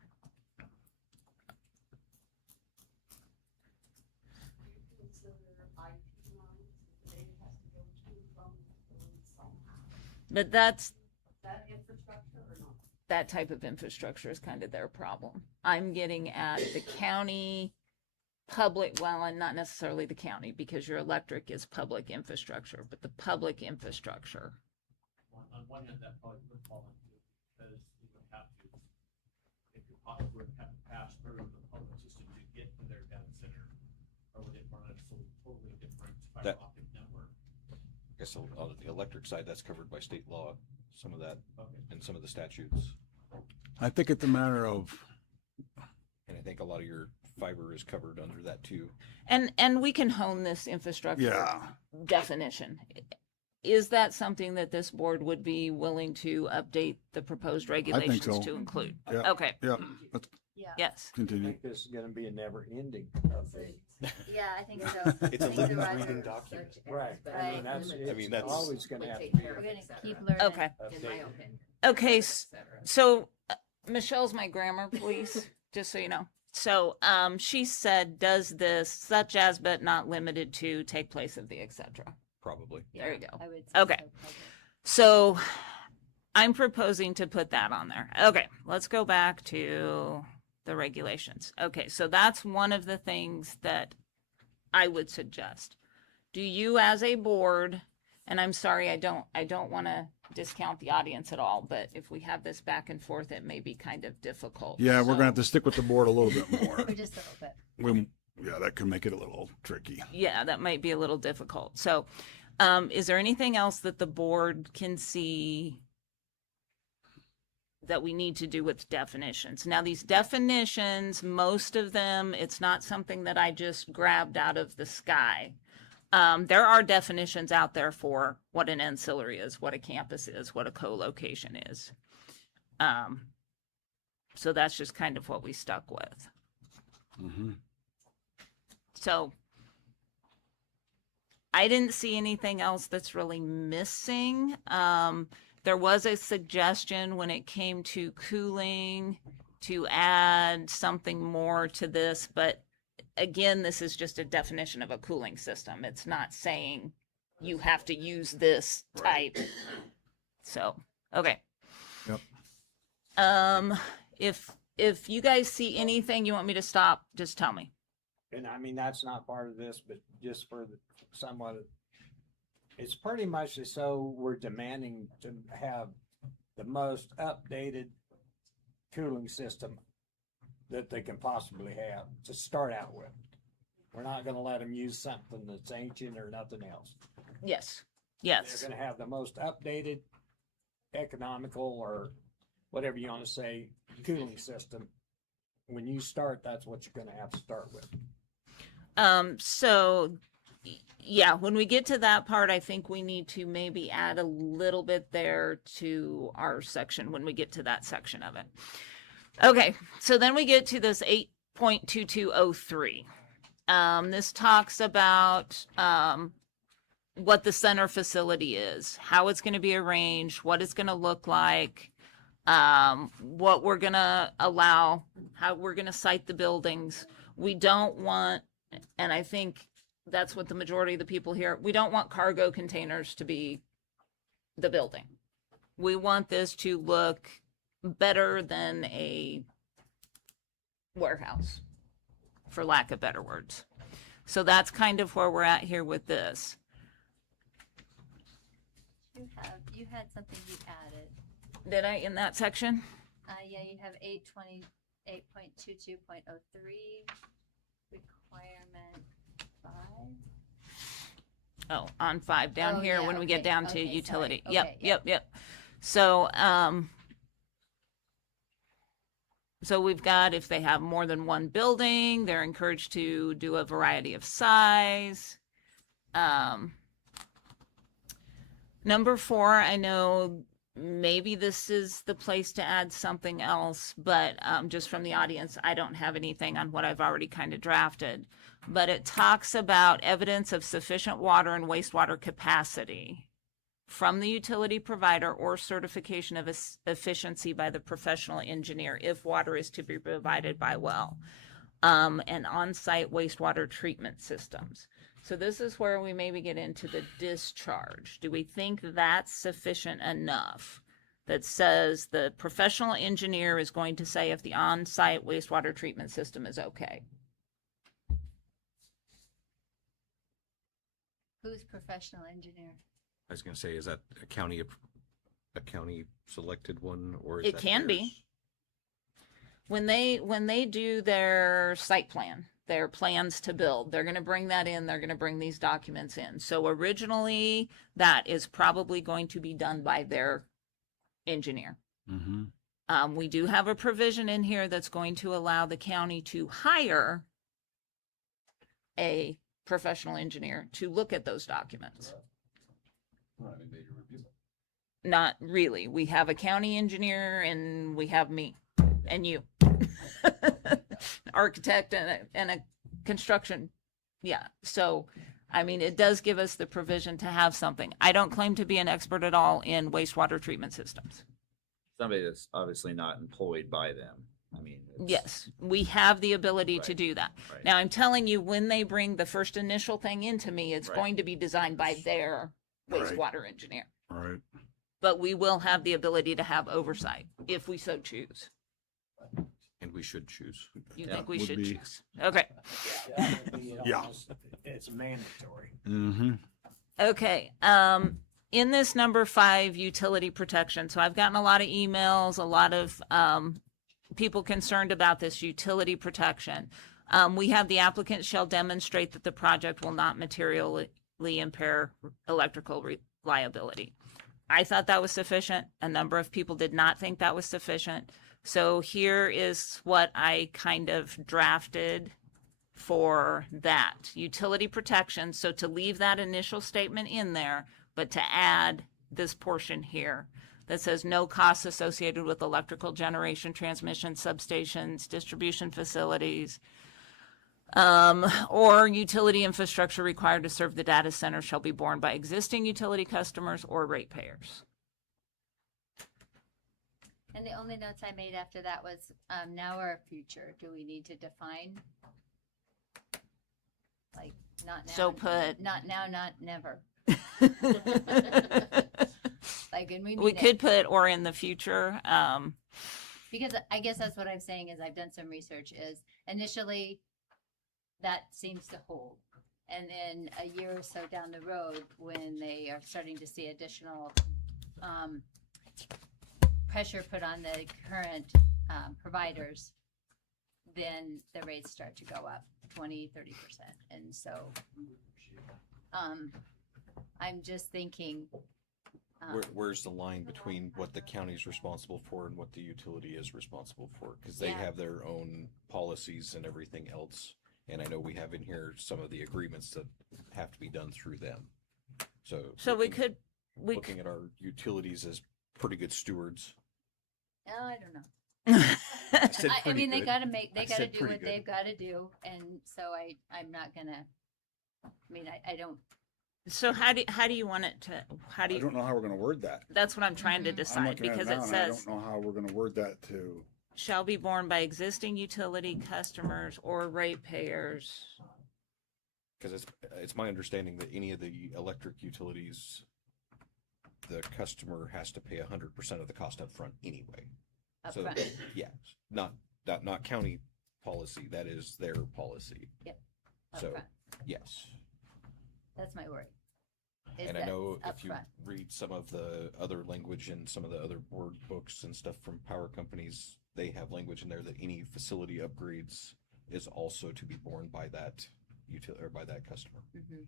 But that's That infrastructure or not? that type of infrastructure is kind of their problem. I'm getting at the county public, well, and not necessarily the county, because your electric is public infrastructure, but the public infrastructure. On one hand, that probably would fall into, because you would have to, if your pocket would have to pass through the public system to get to their data center, or would it run a totally different fiber optic network? I guess on the electric side, that's covered by state law, some of that, and some of the statutes. I think it's a matter of, And I think a lot of your fiber is covered under that too. And we can hone this infrastructure Yeah. definition. Is that something that this board would be willing to update the proposed regulations so. to include? Yeah. Okay. Yeah, let's Yeah. Yes. I continue. think this is gonna be a never ending update. Yeah, I think so. It's a I think living, the Roger- breathing document. Right, I mean, that's, it's that's- always gonna have to be We're gonna keep learning. Okay. updated. Okay, so Michelle's my grammar police, just so you know. So she said, does this such as but not limited to take place of the et cetera? Probably. There you go. I would say Okay. so, probably. So I'm proposing to put that on there. Okay, let's go back to the regulations. Okay, so that's one of the things that I would suggest. Do you as a board, and I'm sorry, I don't want to discount the audience at all, but if we have this back and forth, it may be kind of difficult. Yeah, we're So- gonna have to stick with the board a little bit more. Just a little bit. Yeah, that could make it a little tricky. Yeah, that might be a little difficult. So, is there anything else that the board can see that we need to do with definitions? Now, these definitions, most of them, it's not something that I just grabbed out of the sky. There are definitions out there for what an ancillary is, what a campus is, what a co-location is. So that's just kind of what we stuck with. Mm-hmm. So I didn't see anything else that's really missing. There was a suggestion when it came to cooling to add something more to this, but again, this is just a definition of a cooling system. It's not saying you have to use this type. So, okay. Yep. If you guys see anything you want me to stop, just tell me. And I mean, that's not part of this, but just for the somewhat, it's pretty much as so we're demanding to have the most updated cooling system that they can possibly have to start out with. We're not gonna let them use something that's ancient or nothing else. Yes. Yes. They're gonna have the most updated, economical, or whatever you wanna say, cooling system. When you start, that's what you're gonna have to start with. So yeah, when we get to that part, I think we need to maybe add a little bit there to our section when we get to that section of it. Okay, so then we get to this 8.2203. This talks about what the center facility is, how it's going to be arranged, what it's going to look like, what we're going to allow, how we're going to site the buildings. We don't want, and I think that's what the majority of the people here, we don't want cargo containers to be the building. We want this to look better than a warehouse, for lack of better words. So that's kind of where we're at here with this. You had something you added. Did I in that section? Yeah, you have 8.22.03 requirement 5. Oh, on 5 down Oh, here yeah, when we get okay, down to okay, utility. sorry. Yep, Okay, yep. So, so we've got, if they have more than one building, they're encouraged to do a variety of size. Number 4, I know maybe this is the place to add something else, but just from the audience, I don't have anything on what I've already kind of drafted. But it talks about evidence of sufficient water and wastewater capacity from the utility provider or certification of efficiency by the professional engineer if water is to be provided by well, and on-site wastewater treatment systems. So this is where we maybe get into the discharge. Do we think that's sufficient enough? That says the professional engineer is going to say if the on-site wastewater treatment system is okay. Who's professional engineer? I was gonna say, is that a county selected one, or is It that can be. theirs? When they do their site plan, their plans to build, they're going to bring that in. They're going to bring these documents in. So originally, that is probably going to be done by their engineer. Mm-hmm. We do have a provision in here that's going to allow the county to hire a professional engineer to look at those documents. Not really. We have a county engineer and we have me and you. Architect and a construction. Yeah. So, I mean, it does give us the provision to have something. I don't claim to be an expert at all in wastewater treatment systems. Somebody that's obviously not employed by them. I mean, Yes, we have the ability to do that. Right. Now, I'm telling you, when they bring the first initial thing into me, it's going to be designed by their wastewater engineer. Right. But we will have the ability to have oversight if we so choose. And we should choose. You think we would should be. choose? Okay. Yeah. It's mandatory. Mm-hmm. Okay. in this number 5 utility protection, so I've gotten a lot of emails, a lot of people concerned about this utility protection. We have the applicant shall demonstrate that the project will not materially impair electrical reliability. I thought that was sufficient. A number of people did not think that was sufficient. So here is what I kind of drafted for that utility protection. So to leave that initial statement in there, but to add this portion here that says no costs associated with electrical generation, transmission, substations, distribution facilities, or utility infrastructure required to serve the data center shall be borne by existing utility customers or ratepayers. And the only notes I made after that was now or future. Do we need to define? Like not now. So put not now, not never. Like, and we could put or in the future. Because I guess that's what I'm saying is I've done some research. Is initially that seems to hold, and then a year or so down the road, when they are starting to see additional pressure put on the current providers, then the rates start to go up 20-30%. And so I'm just thinking Where's the line between what the county's responsible for and what the utility is responsible for? Because they Yeah. have their own policies and everything else. And I know we have in here some of the agreements that have to be done through them. So looking at our utilities as pretty good stewards. Oh, I don't know. I said I pretty mean, they good. gotta make, they I gotta said do pretty what good. they've gotta do, and so I'm not gonna, I mean, I don't. So how do you want it to, how do I you? don't know how we're gonna word that. That's what I'm trying to I'm decide, looking at because now it and I says don't know how we're gonna word that to. shall be borne by existing utility customers or ratepayers. Because it's my understanding that any of the electric utilities, the customer has to pay 100% of the cost up front anyway. So Upfront. yeah, not county policy. That is their policy. Yep. So Upfront. yes. That's my worry. is And I that know it's if you upfront. read some of the other language and some of the other word books and stuff from power companies, they have language in there that any facility upgrades is also to be borne by that utility or by that customer, Mhm.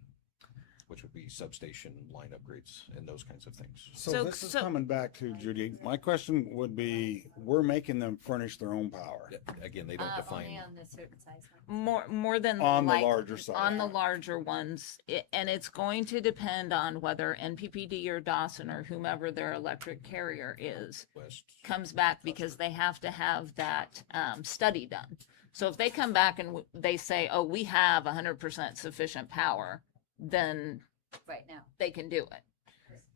which would be substation line upgrades and those kinds of things. So this is coming back to Judy. My question would be, we're making them furnish their own power. Again, they don't Only define. on the certain size ones. More than On the like- larger side. on the larger ones, and it's going to depend on whether NPPD or Dawson or whomever their electric carrier is comes back, because they have to have that study done. So if they come back and they say, "Oh, we have 100% sufficient power," then Right now. they can do it.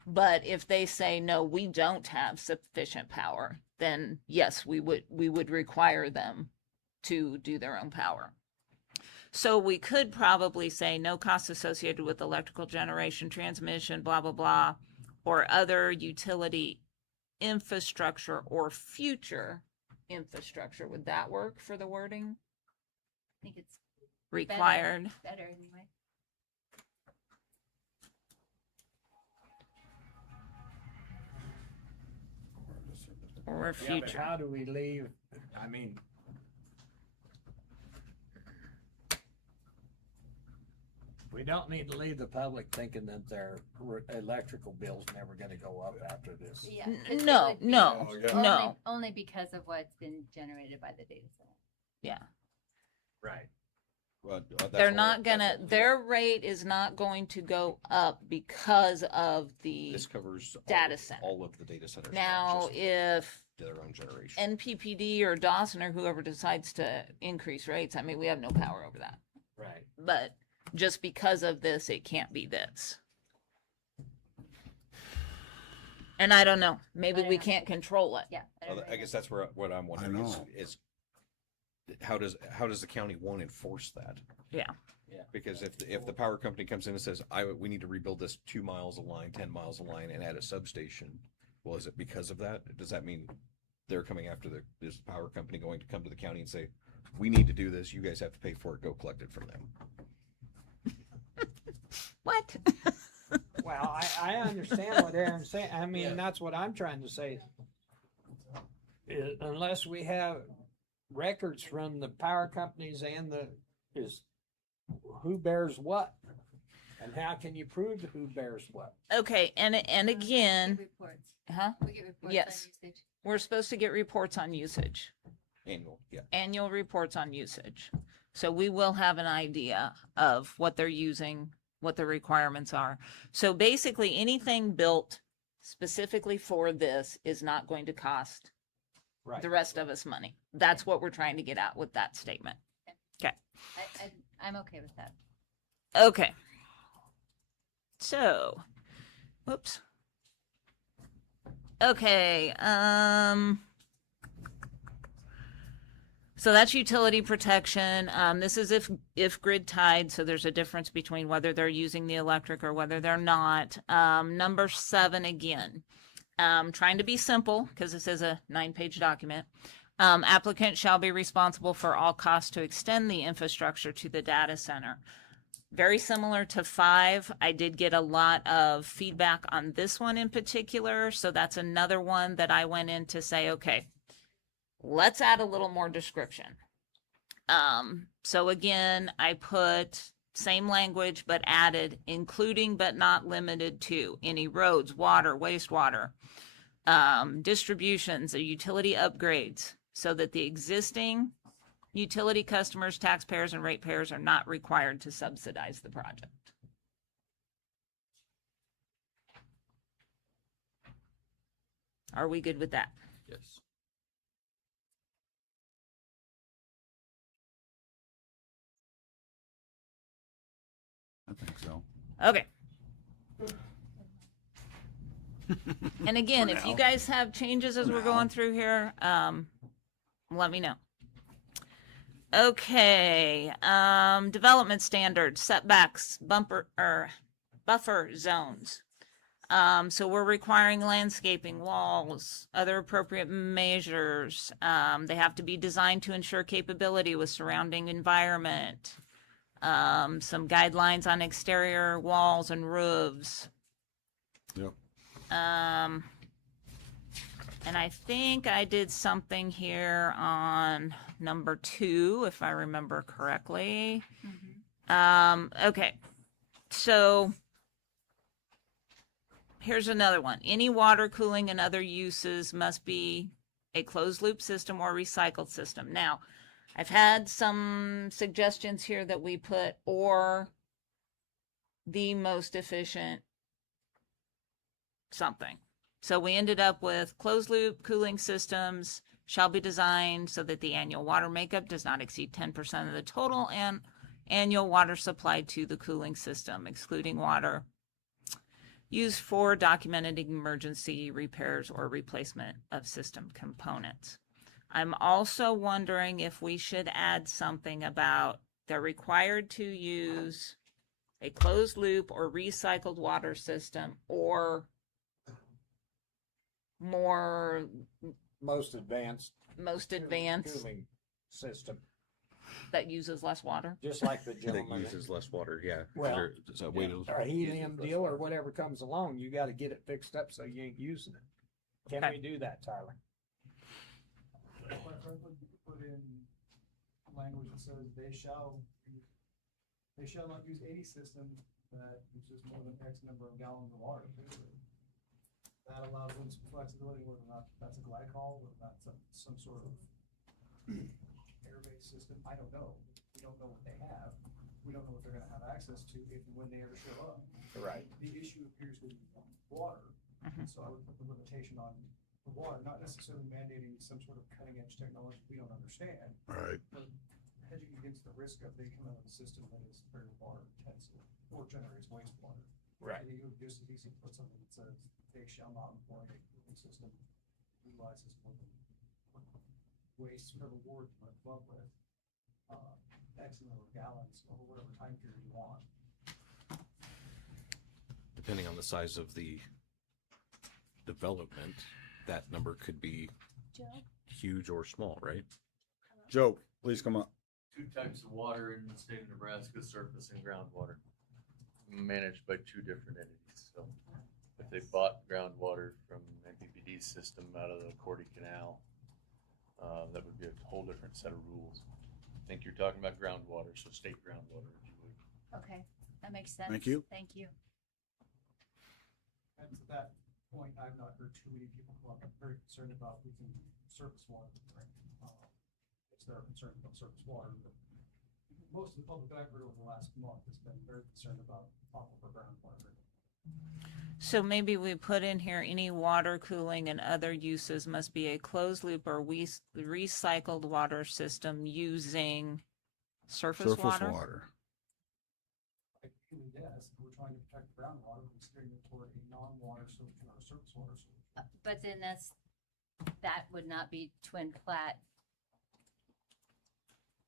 But if they say, "No, we don't have sufficient power," then yes, we would require them to do their own power. So we could probably say no costs associated with electrical generation, transmission, blah, blah, blah, or other utility infrastructure or future infrastructure. Would that work for the wording? I think it's Required. better anyway. Or Yeah, but future. how do we leave, I mean, we don't need to leave the public thinking that their electrical bill's never gonna go up after this. Yeah. N- 'cause it no, would be no, no. Only because of what's been generated by the data center. Yeah. Right. Well, They're not gonna, their rate is not going to go up because of the This covers data center. all of the data centers. not Now, just if their own generation. NPPD or Dawson or whoever decides to increase rates, I mean, we have no power over that. Right. But just because of this, it can't be this. And I don't know, maybe we can't control it. Yeah. Well, I guess that's what I'm wondering is how does the county won't enforce that? Yeah. Yeah. Because if the power company comes in and says, we need to rebuild this 2 miles of line, 10 miles of line and add a substation, well, is it because of that? Does that mean they're coming after this power company going to come to the county and say, we need to do this, you guys have to pay for it, go collect it from them? What? Well, I understand what Aaron's saying. I mean, Yeah. that's what I'm trying to say. Unless we have records from the power companies and who bears what? And how can you prove who bears what? Okay, and again, Reports. huh? We get reports Yes. on usage. We're supposed to get reports on usage. Annual, yeah. Annual reports on usage. So we will have an idea of what they're using, what the requirements are. So basically, anything built specifically for this is not going to cost Right. the rest of us money. That's what we're trying to get at with that statement. Okay. I'm okay with that. Okay. So, whoops. Okay, so that's utility protection. This is if grid tied, so there's a difference between whether they're using the electric or whether they're not. Number 7 again. Trying to be simple because this is a 9-page document. Applicant shall be responsible for all costs to extend the infrastructure to the data center. Very similar to 5. I did get a lot of feedback on this one in particular. So that's another one that I went in to say, okay, let's add a little more description. So again, I put same language, but added including but not limited to any roads, water, wastewater, distributions or utility upgrades so that the existing utility customers, taxpayers, and ratepayers are not required to subsidize the project. Are we good with that? Yes. I think so. Okay. And again, For if you now. guys have changes as For we're now. going through here, let me know. Okay, development standards, setbacks, buffer zones. So we're requiring landscaping, walls, other appropriate measures. They have to be designed to ensure capability with surrounding environment. Some guidelines on exterior walls and roofs. Yep. And I think I did something here on number 2, if I remember correctly. Okay, so here's another one. Any water cooling and other uses must be a closed loop system or recycled system. Now, I've had some suggestions here that we put or the most efficient something. So we ended up with closed loop cooling systems shall be designed so that the annual water makeup does not exceed 10% of the total and annual water supplied to the cooling system, excluding water used for documented emergency repairs or replacement of system components. I'm also wondering if we should add something about they're required to use a closed loop or recycled water system or more Most advanced cooling system, that uses less water. just like the That gentleman. uses less water, yeah. Well, There's a way to- or helium deal or whatever comes along, you gotta get it fixed up so you ain't using it. Can Okay. we do that, Tyler? Quite frankly, you could put in language that says they shall not use any system that uses more than X number of gallons of water. That allows them some flexibility, whether or not that's a glycol, whether that's some sort of air-based system, I don't know. We don't know what they have. We don't know what they're gonna have access to if and when they ever show up. Right. The issue appears to be water, so I would put the limitation on the water, not necessarily mandating some sort of cutting-edge technology we don't understand. Right. But hedging against the risk of they come out with a system that is very water intensive or generates wastewater. Right. I think it would just as easy to put something that says they shall not employ a cooling system utilizes more than waste per award to come up with, X number of gallons over whatever time period you want. Depending on the size of the development, that number could be huge or small, right? Joe, please come up. 2 types of water in the state of Nebraska: surface and groundwater. managed by two different entities, so if they bought groundwater from NPPD's system out of the Cordy Canal, that would be a whole different set of rules. I think you're talking about groundwater, so state groundwater, if you would. Okay, that makes sense. Thank you. Thank you. And to that point, I've not heard too many people come up very concerned about losing surface water. It's their concern about surface water, but most of the public I've heard over the last month has been very concerned about aquifer groundwater. So maybe we put in here, any water cooling and other uses must be a closed loop or recycled water system using surface water? I truly guess we're trying to protect groundwater, we're steering it toward a non-water solution or a surface water solution. But then that would not be Twin Plat.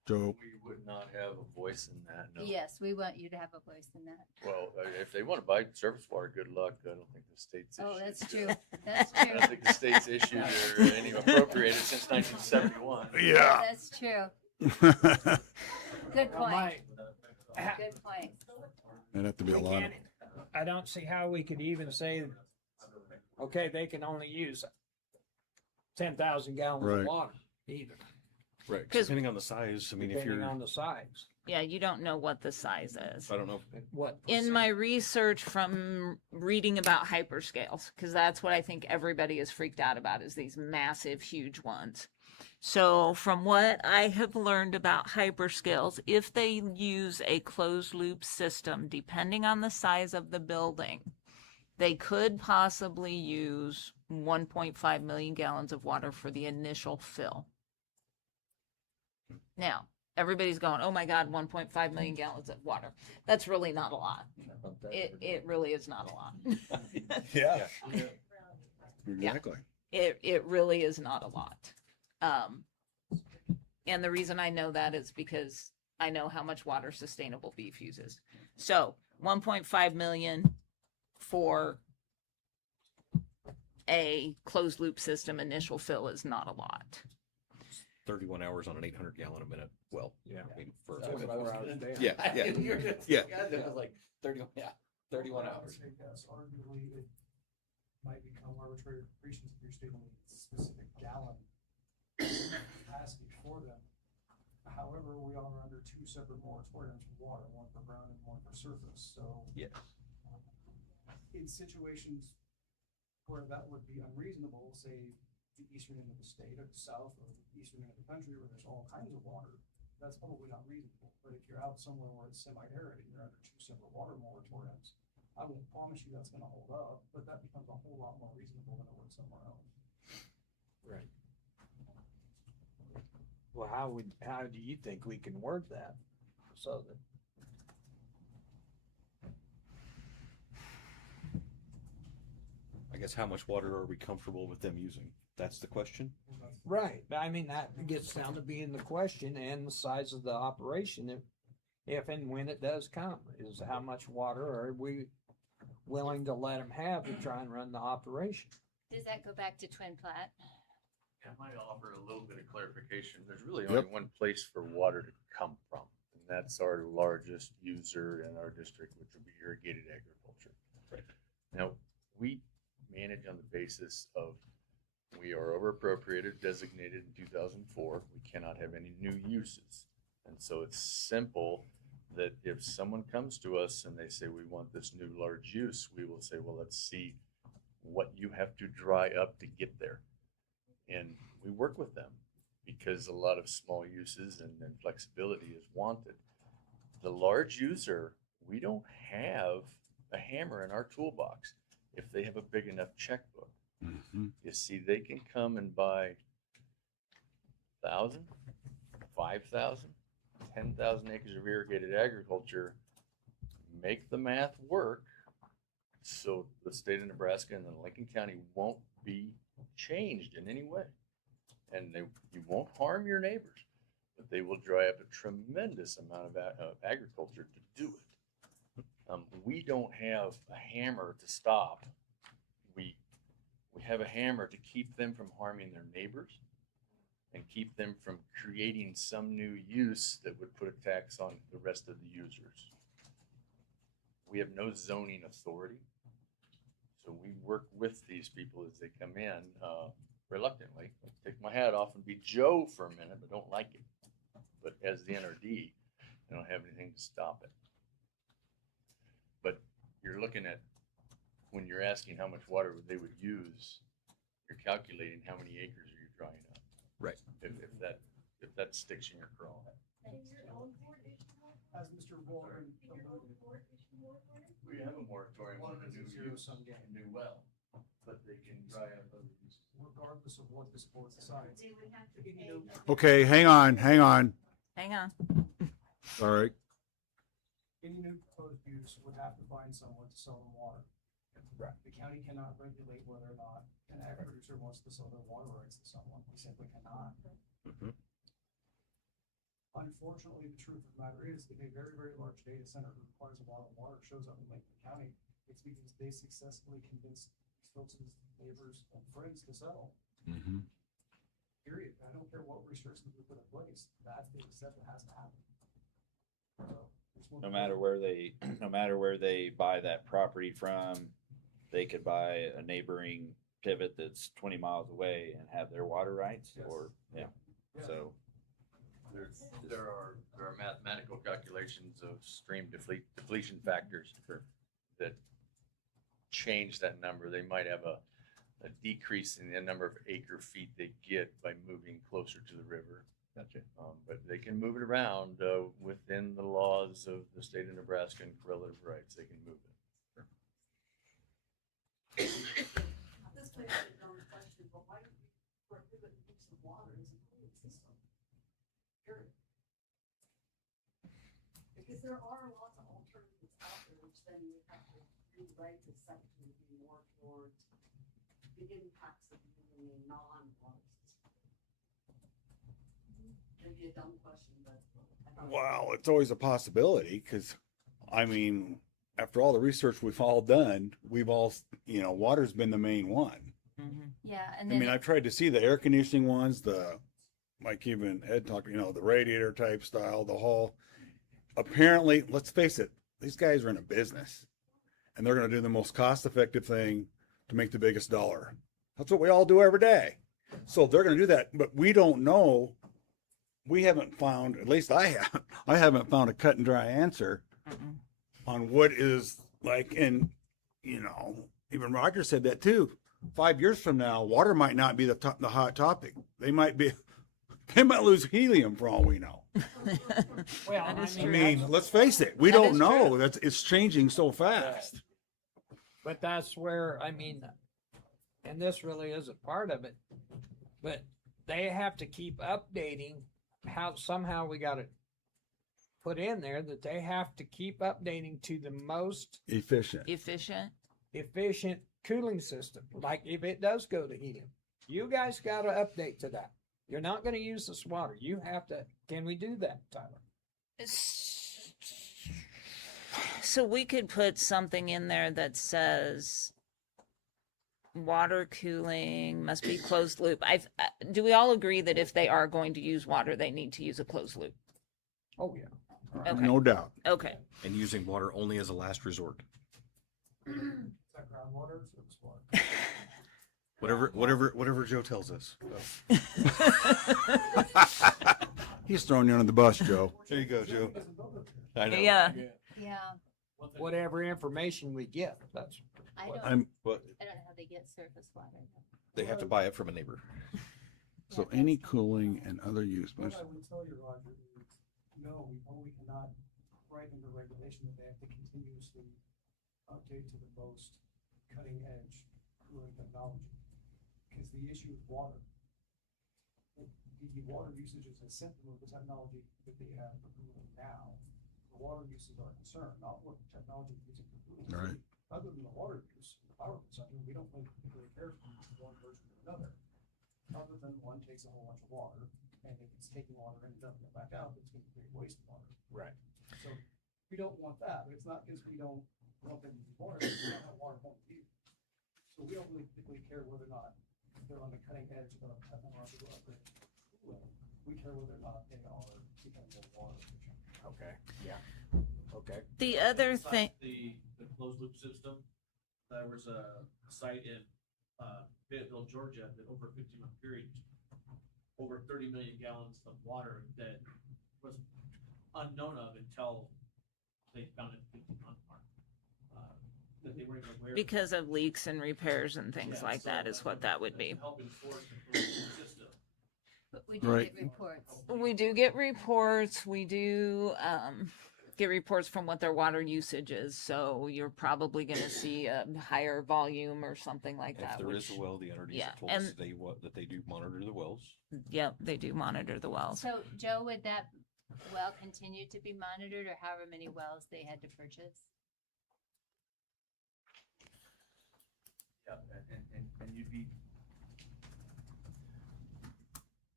Joe, We would not have a voice in that, no. Yes, we want you to have a voice in that. Well, if they want to buy surface water, good luck. I don't think the state's issued. Oh, that's true. That's I true. don't think the state's issued or any appropriated since 1971. Yeah. That's true. Good point. Good point. It'd have to be a lot of, I don't see how we could even say, okay, they can only use 10,000 gallons Right. of water either, Right, 'Cause- depending on the size, I mean, if depending you're, on the size. Yeah, you don't know what the size is. I don't know. What? In my research from reading about hyperscales, because that's what I think everybody is freaked out about, is these massive, huge ones. So from what I have learned about hyperscales, if they use a closed loop system, depending on the size of the building, they could possibly use 1.5 million gallons of water for the initial fill. Now, everybody's going, oh my God, 1.5 million gallons of water. That's really not a lot. It really is not a lot. yeah. Exactly. It really is not a lot. And the reason I know that is because I know how much water sustainable beef uses. So 1.5 million for a closed loop system initial fill is not a lot. 31 hours on an 800 gallon a minute well. Yeah. I mean, for That's what I was saying. yeah, yeah, yeah. It was like 31 I would hours. say yes, arguably it might become arbitrary capricious if you're stating a specific gallon capacity for them. However, we are under two separate moratoriums for water, one for ground and one for surface, so. Yes. In situations where that would be unreasonable, say the eastern end of the state or the south or the eastern end of the country where there's all kinds of water, that's probably not reasonable. But if you're out somewhere where it's semi-arid and you're under two separate water moratoriums, I won't promise you that's gonna hold up, but that becomes a whole lot more reasonable than it would somewhere else. Right. Well, how do you think we can word that? So that, I guess how much water are we comfortable with them using? That's the question. right, I mean, that gets down to being the question and the size of the operation, if and when it does come, is how much water are we willing to let them have to try and run the operation? Does that go back to Twin Plat? I might offer a little bit of clarification. There's really only one place for water to come from, and that's our largest user in our district, which would be irrigated agriculture. Right. Now, we manage on the basis of we are over appropriated, designated in 2004. We cannot have any new uses. And so it's simple that if someone comes to us and they say, we want this new large use, we will say, well, let's see what you have to dry up to get there. And we work with them because a lot of small uses and flexibility is wanted. The large user, we don't have a hammer in our toolbox if they have a big enough checkbook. Mm-hmm. You see, they can come and buy 1,000, 5,000, 10,000 acres of irrigated agriculture, make the math work so the state of Nebraska and then Lincoln County won't be changed in any way. And you won't harm your neighbors, but they will dry up a tremendous amount of agriculture to do it. We don't have a hammer to stop. We have a hammer to keep them from harming their neighbors and keep them from creating some new use that would put a tax on the rest of the users. we have no zoning authority. So we work with these people as they come in, reluctantly. I'll take my hat off and be Joe for a minute, but don't like it. But as the NRD, I don't have anything to stop it. But you're looking at, when you're asking how much water they would use, you're calculating how many acres are you drying up. Right. If that sticks in your craw. As Mr. Walker. We have a moratorium on a new use, a new well, but they can dry up other uses. Regardless of what this board decides. Okay, hang on. Hang on. All right. Any new proposed use would have to find someone to sell them water. Right. The county cannot regulate whether or not an ag producer wants to sell their water rights to someone. We simply cannot. Mhm. Unfortunately, the truth of the matter is, if a very, very large data center who requires a lot of water shows up in Lincoln County, it's because they successfully convinced these folks' neighbors and friends to settle. Mm-hmm. Period. I don't care what restrictions we put in place. That's the step that has to happen. So, No matter where they buy that property from, they could buy a neighboring pivot that's 20 miles away and have their water rights, or, yeah. So. There are mathematical calculations of stream depletion factors that change that number. They might have a decrease in the number of acre feet they get by moving closer to the river. Gotcha. But they can move it around within the laws of the state of Nebraska and correlative rights. They can move it. This may be a dumb question, but why do we prohibit the use of water as a cooling system? Period. Because there are lots of alternatives out there, which then you have to rewrite the section to be more towards the impacts of using a non-water system. Maybe a dumb question, but. Well, it's always a possibility because, I mean, after all the research we've all done, water's been the main one. Yeah, and I then mean, I've tried to see the air conditioning ones, like even Ed talked, the radiator type style, the whole. Apparently, let's face it, these guys are in a business and they're going to do the most cost effective thing to make the biggest dollar. That's what we all do every day. So they're going to do that, but we don't know. We haven't found, at least I haven't found a cut and dry answer on what is like, and even Roger said that too. 5 years from now, water might not be the hot topic. They might lose helium for all we know. Well, I mean, let's face it, we don't know. It's changing so fast. But that's where, and this really is a part of it, but they have to keep updating somehow we got it put in there that they have to keep updating to the most efficient cooling system. Like if it does go to helium, you guys got to update to that. You're not going to use this water. You have to. Can we do that, Tyler? So we could put something in there that says water cooling must be closed loop. Do we all agree that if they are going to use water, they need to use a closed loop? Oh yeah. Okay. No doubt. Okay. And using water only as a last resort. Is that groundwater or surface water? Whatever Joe tells us. He's throwing you under the bus, Joe. There you go, Joe. I know. Yeah. yeah, Whatever information we get, that's. I don't I'm, know how they get surface water. They have to buy it from a neighbor. so any cooling and other use What must. I would tell you, Roger, is no, we probably cannot write into regulation that they have to continuously update to the most cutting edge cooling technology. Because the issue with water, the water usage is a symptom of the technology that they have for cooling now. The water uses are concerned, not what technology they're using for cooling. Right. Other than the water use, the power consumption, we don't really particularly care from one version or another. Other than one takes a whole bunch of water, and if it's taking water and dumping it back out, it's going to create wastewater. Right. So we don't want that, but it's not because we don't want them to use water, it's not how water won't be. So we don't really particularly care whether or not they're on the cutting edge of technological upgrade. We care whether or not they are becoming more water efficient. Okay. Yeah. Okay. The other thing. The closed loop system. There was a site in Fayetteville, Georgia, that over a 15-month period, over 30 million gallons of water that was unknown of until they found it 15-month mark. That they weren't even aware of. Because of leaks and repairs and things Yeah, like so that is what that would be. to help enforce the closed loop system. But we do Right. get reports. We do get reports. We do get reports from what their water usage is. So you're probably going to see a higher volume or something like If that. there which, is a well, the NRDs yeah, have told us that they do monitor the wells. Yep, they do monitor the wells. So Joe, would that well continue to be monitored, or however many wells they had to purchase? Yeah, and you'd be.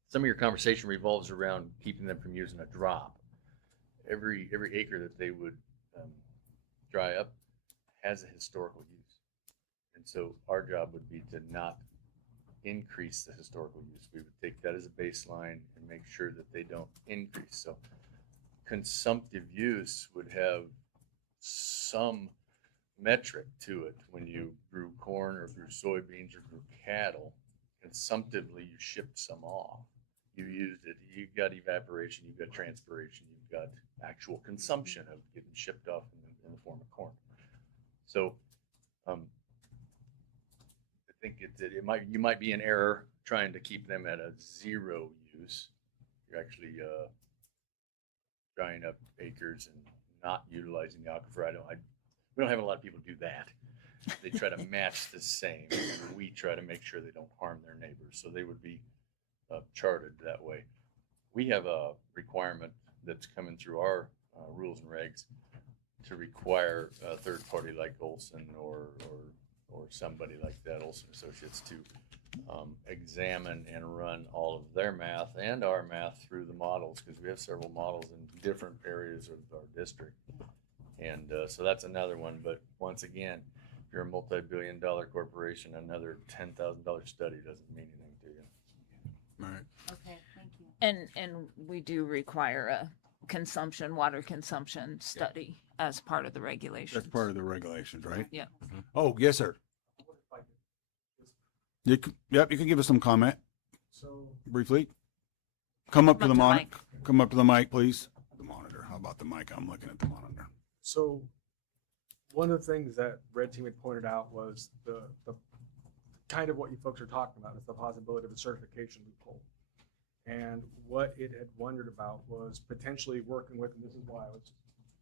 Some of your conversation revolves around keeping them from using a drop. Every acre that they would dry up has a historical use. And so our job would be to not increase the historical use. We would take that as a baseline and make sure that they don't increase. So consumptive use would have some metric to it. When you grew corn or grew soybeans or grew cattle, consumptively you shipped some off. You used it, you got evaporation, you've got transpiration, you've got actual consumption of getting shipped off in the form of corn. So I think you might be in error trying to keep them at a zero use. You're actually drying up acres and not utilizing the aquifer. We don't have a lot of people do that. They try to match the same. We try to make sure they don't harm their neighbors. So they would be charted that way. We have a requirement that's coming through our rules and regs to require a third party like Olson or somebody like that, Olson Associates, to examine and run all of their math and our math through the models, because we have several models in different areas of our district. And so that's another one. But once again, if you're a multi-billion-dollar corporation, another $10,000 study doesn't mean anything to you. Right. Okay, thank you. And we do require a water consumption study as part of the regulations. That's part of the regulations, right? Yeah. Oh, yes, sir. You can give us some comment So briefly. Come up to the Come up to the monitor. Come up to the mic, please. The monitor. How about the mic? I'm looking at the monitor. So one of the things that Red Team had pointed out was the kind of what you folks are talking about is the possibility of a certification loophole. And what it had wondered about was potentially working with, and this is why I was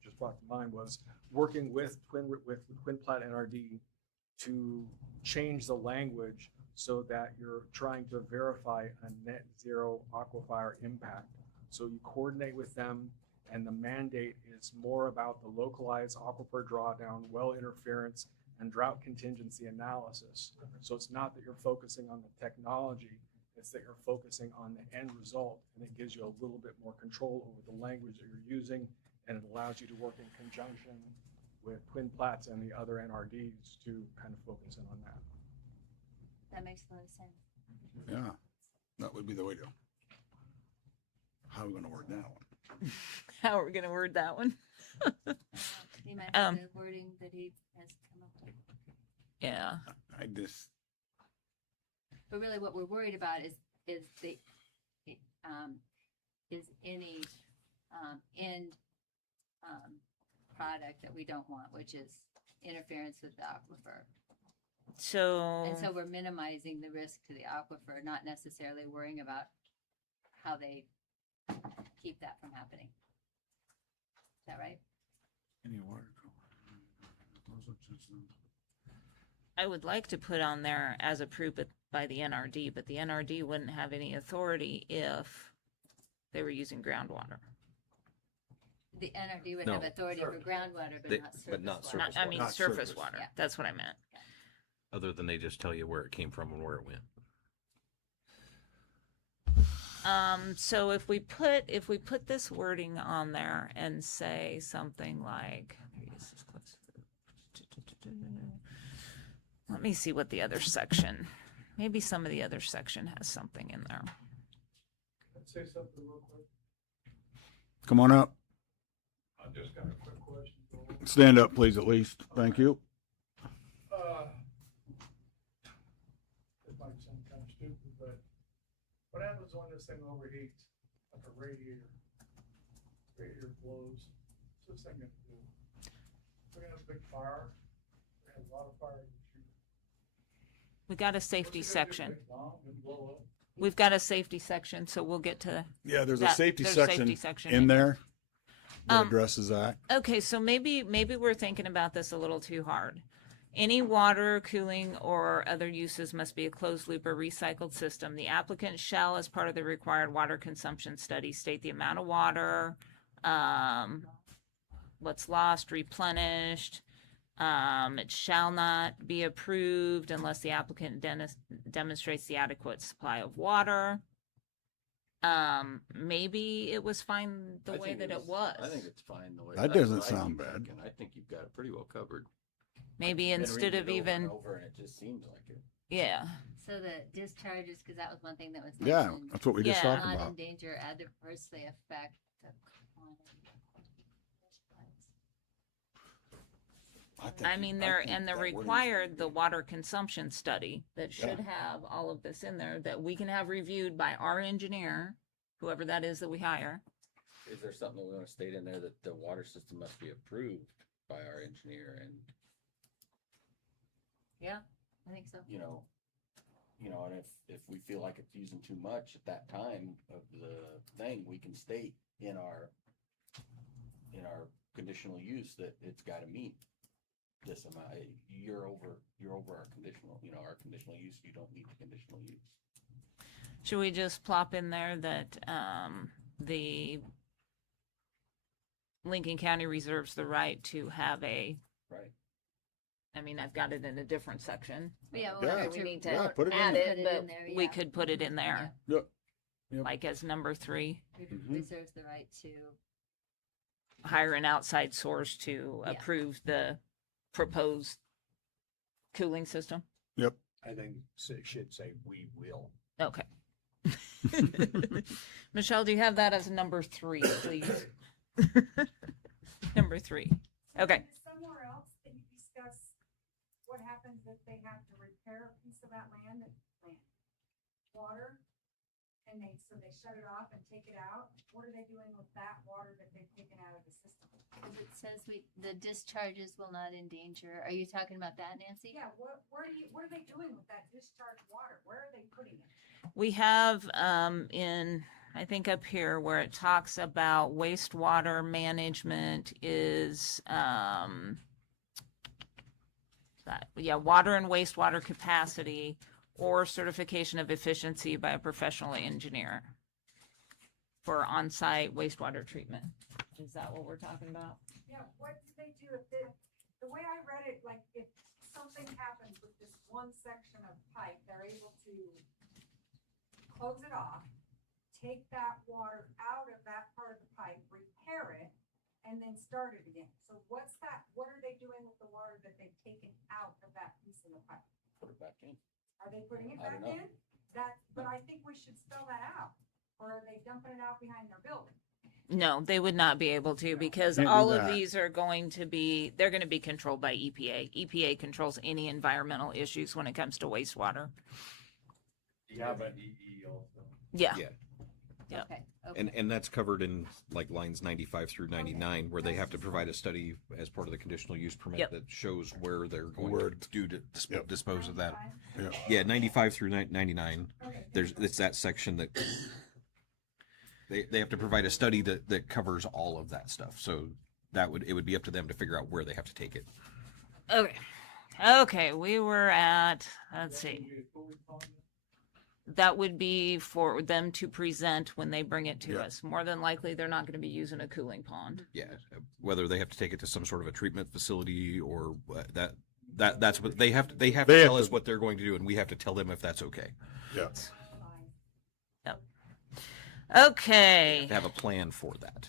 just brought to mind, was working with Twin Plat NRD to change the language so that you're trying to verify a net zero aquifer impact. So you coordinate with them, and the mandate is more about the localized aquifer drawdown, well interference, and drought contingency analysis. So it's not that you're focusing on the technology, it's that you're focusing on the end result, and it gives you a little bit more control over the language that you're using, and it allows you to work in conjunction with Twin Plats and the other NRDs to kind of focus in on that. That makes a lot of sense. Yeah, that would be the way to go. How are we going to word that one? How are we going to word that one? You might have the wording that he has come up with. Yeah. I just. But really, what we're worried about is any end product that we don't want, which is interference with the aquifer. And so we're minimizing the risk to the aquifer, not necessarily worrying about how they keep that from happening. Is that right? Any water. I would like to put on there as approved by the NRD, but the NRD wouldn't have any authority if they were using groundwater. The NRD would No. have authority for groundwater, but not surface not water. surface I mean, Not surface surface. water. Yeah. That's what I meant. Other than they just tell you where it came from and where it went. So if we put this wording on there and say something like, let me see what the other section, maybe some of the other section has something in there. I'd say something real quick. Come on up. I just got a quick question. Stand up, please, at least. Thank you. What happens when this thing overheats, like a radiator? Radiator blows. What's this thing gonna do? We're gonna have a big fire. We're gonna have a lot of fire. We got a safety What's it gonna do? section. Big bomb and blow up? We've got a safety section, so we'll get to. Yeah, there's a that. safety There's a section safety section in here. there that Um, addresses that. Okay, so maybe we're thinking about this a little too hard. Any water, cooling, or other uses must be a closed loop or recycled system. The applicant shall, as part of the required water consumption study, state the amount of water, what's lost, replenished. It shall not be approved unless the applicant demonstrates the adequate supply of water. Maybe it was fine the way that it was. I think it's fine the way. That that's doesn't what I sound keep bad. thinking. I think you've got it pretty well covered. Maybe Been instead reading of it over even, and over, and it just seems like it. yeah. So the discharges, because that was one thing that was Yeah, mentioned. that's what we just Yeah. talked Not about. endanger, adversely affect the quantity. I mean, they're required the water consumption study that should have all of this in there that we can have reviewed by our engineer, whoever that is that we hire. Is there something that we want to state in there that the water system must be approved by our engineer and, Yeah, I think so. and if we feel like it's using too much at that time of the thing, we can state in our conditional use that it's got to meet this amount. You're over our conditional, our conditional use. You don't meet the conditional use. Should we just plop in there that, the Lincoln County reserves the right to have Right. I mean, I've got it in a different section. Yeah, well, Yeah, whether We need to yeah, to put it in add there. it, Put it but in there, we yeah. could put it in there, Yep. Yep. like as number 3, Reserves the right to. hire an outside source to Yeah. approve the proposed cooling system. Yep. I think it should say we will. Okay. Michelle, do you have that as number 3, please? Number 3. Okay. Somewhere else that you discuss what happens if they have to repair a piece of that land water, and so they shut it off and take it out. What are they doing with that water that they've taken out of the system? It says the discharges will not endanger. Are you talking about that, Nancy? Yeah, what are they doing with that discharged water? Where are they putting it? We have in, I think up here where it talks about wastewater management is water and wastewater capacity or certification of efficiency by a professional engineer for on-site wastewater treatment. Is that what we're talking about? Yeah, what do they do if the way I read it, like if something happens with this one section of pipe, they're able to close it off, take that water out of that part of the pipe, repair it, and then start it again. So what are they doing with the water that they've taken out of that piece of the pipe? Put it back in. Are they putting it I back don't know. in? But I think we should spell that out. Or are they dumping it out behind their building? No, they would not be able to because Can't do all of that. these are going to be, they're going to be controlled by EPA. EPA controls any environmental issues when it comes to wastewater. Yeah, but EE also. Yeah. Yeah. Yep. Okay. And that's covered in like lines 95 through 99, where they have to provide a study as part of the conditional use permit Yep. that shows where they're going Where- to do to Yep. dispose of that. Yep. Yeah, 95 through 99. It's that section that they have to provide a study that covers all of that stuff. So it would be up to them to figure out where they have to take it. Okay. Okay, we were at, let's see. That would be for them to present when they bring it to Yeah. us. More than likely, they're not going to be using a cooling pond. Yeah, whether they have to take it to some sort of a treatment facility or that's what they have to tell us what they're going to do, and we have to tell them if that's okay. Yes. Yep. Okay. To have a plan for that.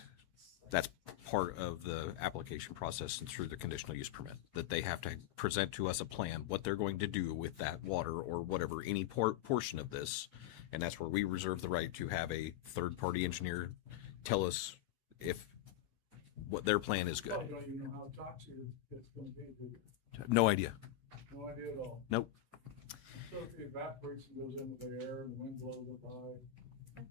That's part of the application process and through the conditional use permit, that they have to present to us a plan, what they're going to do with that water or whatever, any portion of this. And that's where we reserve the right to have a third-party engineer tell us if what their plan is good. Well, don't you know how toxic it's going to be? Do you? No idea. No idea at all. Nope. So if it evaporates and goes into the air and the wind blows it by.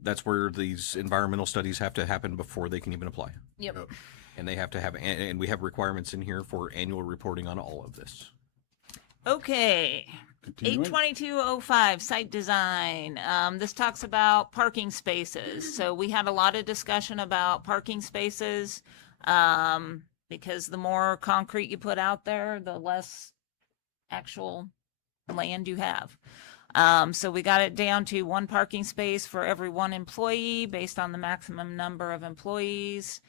That's where these environmental studies have to happen before they can even apply. Yep. And they have to have, and we have requirements in here for annual reporting on all of this. Okay. Continuing. 82205 site design. This talks about parking spaces. So we had a lot of discussion about parking spaces because the more concrete you put out there, the less actual land you have. So we got it down to one parking space for every one employee based on the maximum number of employees.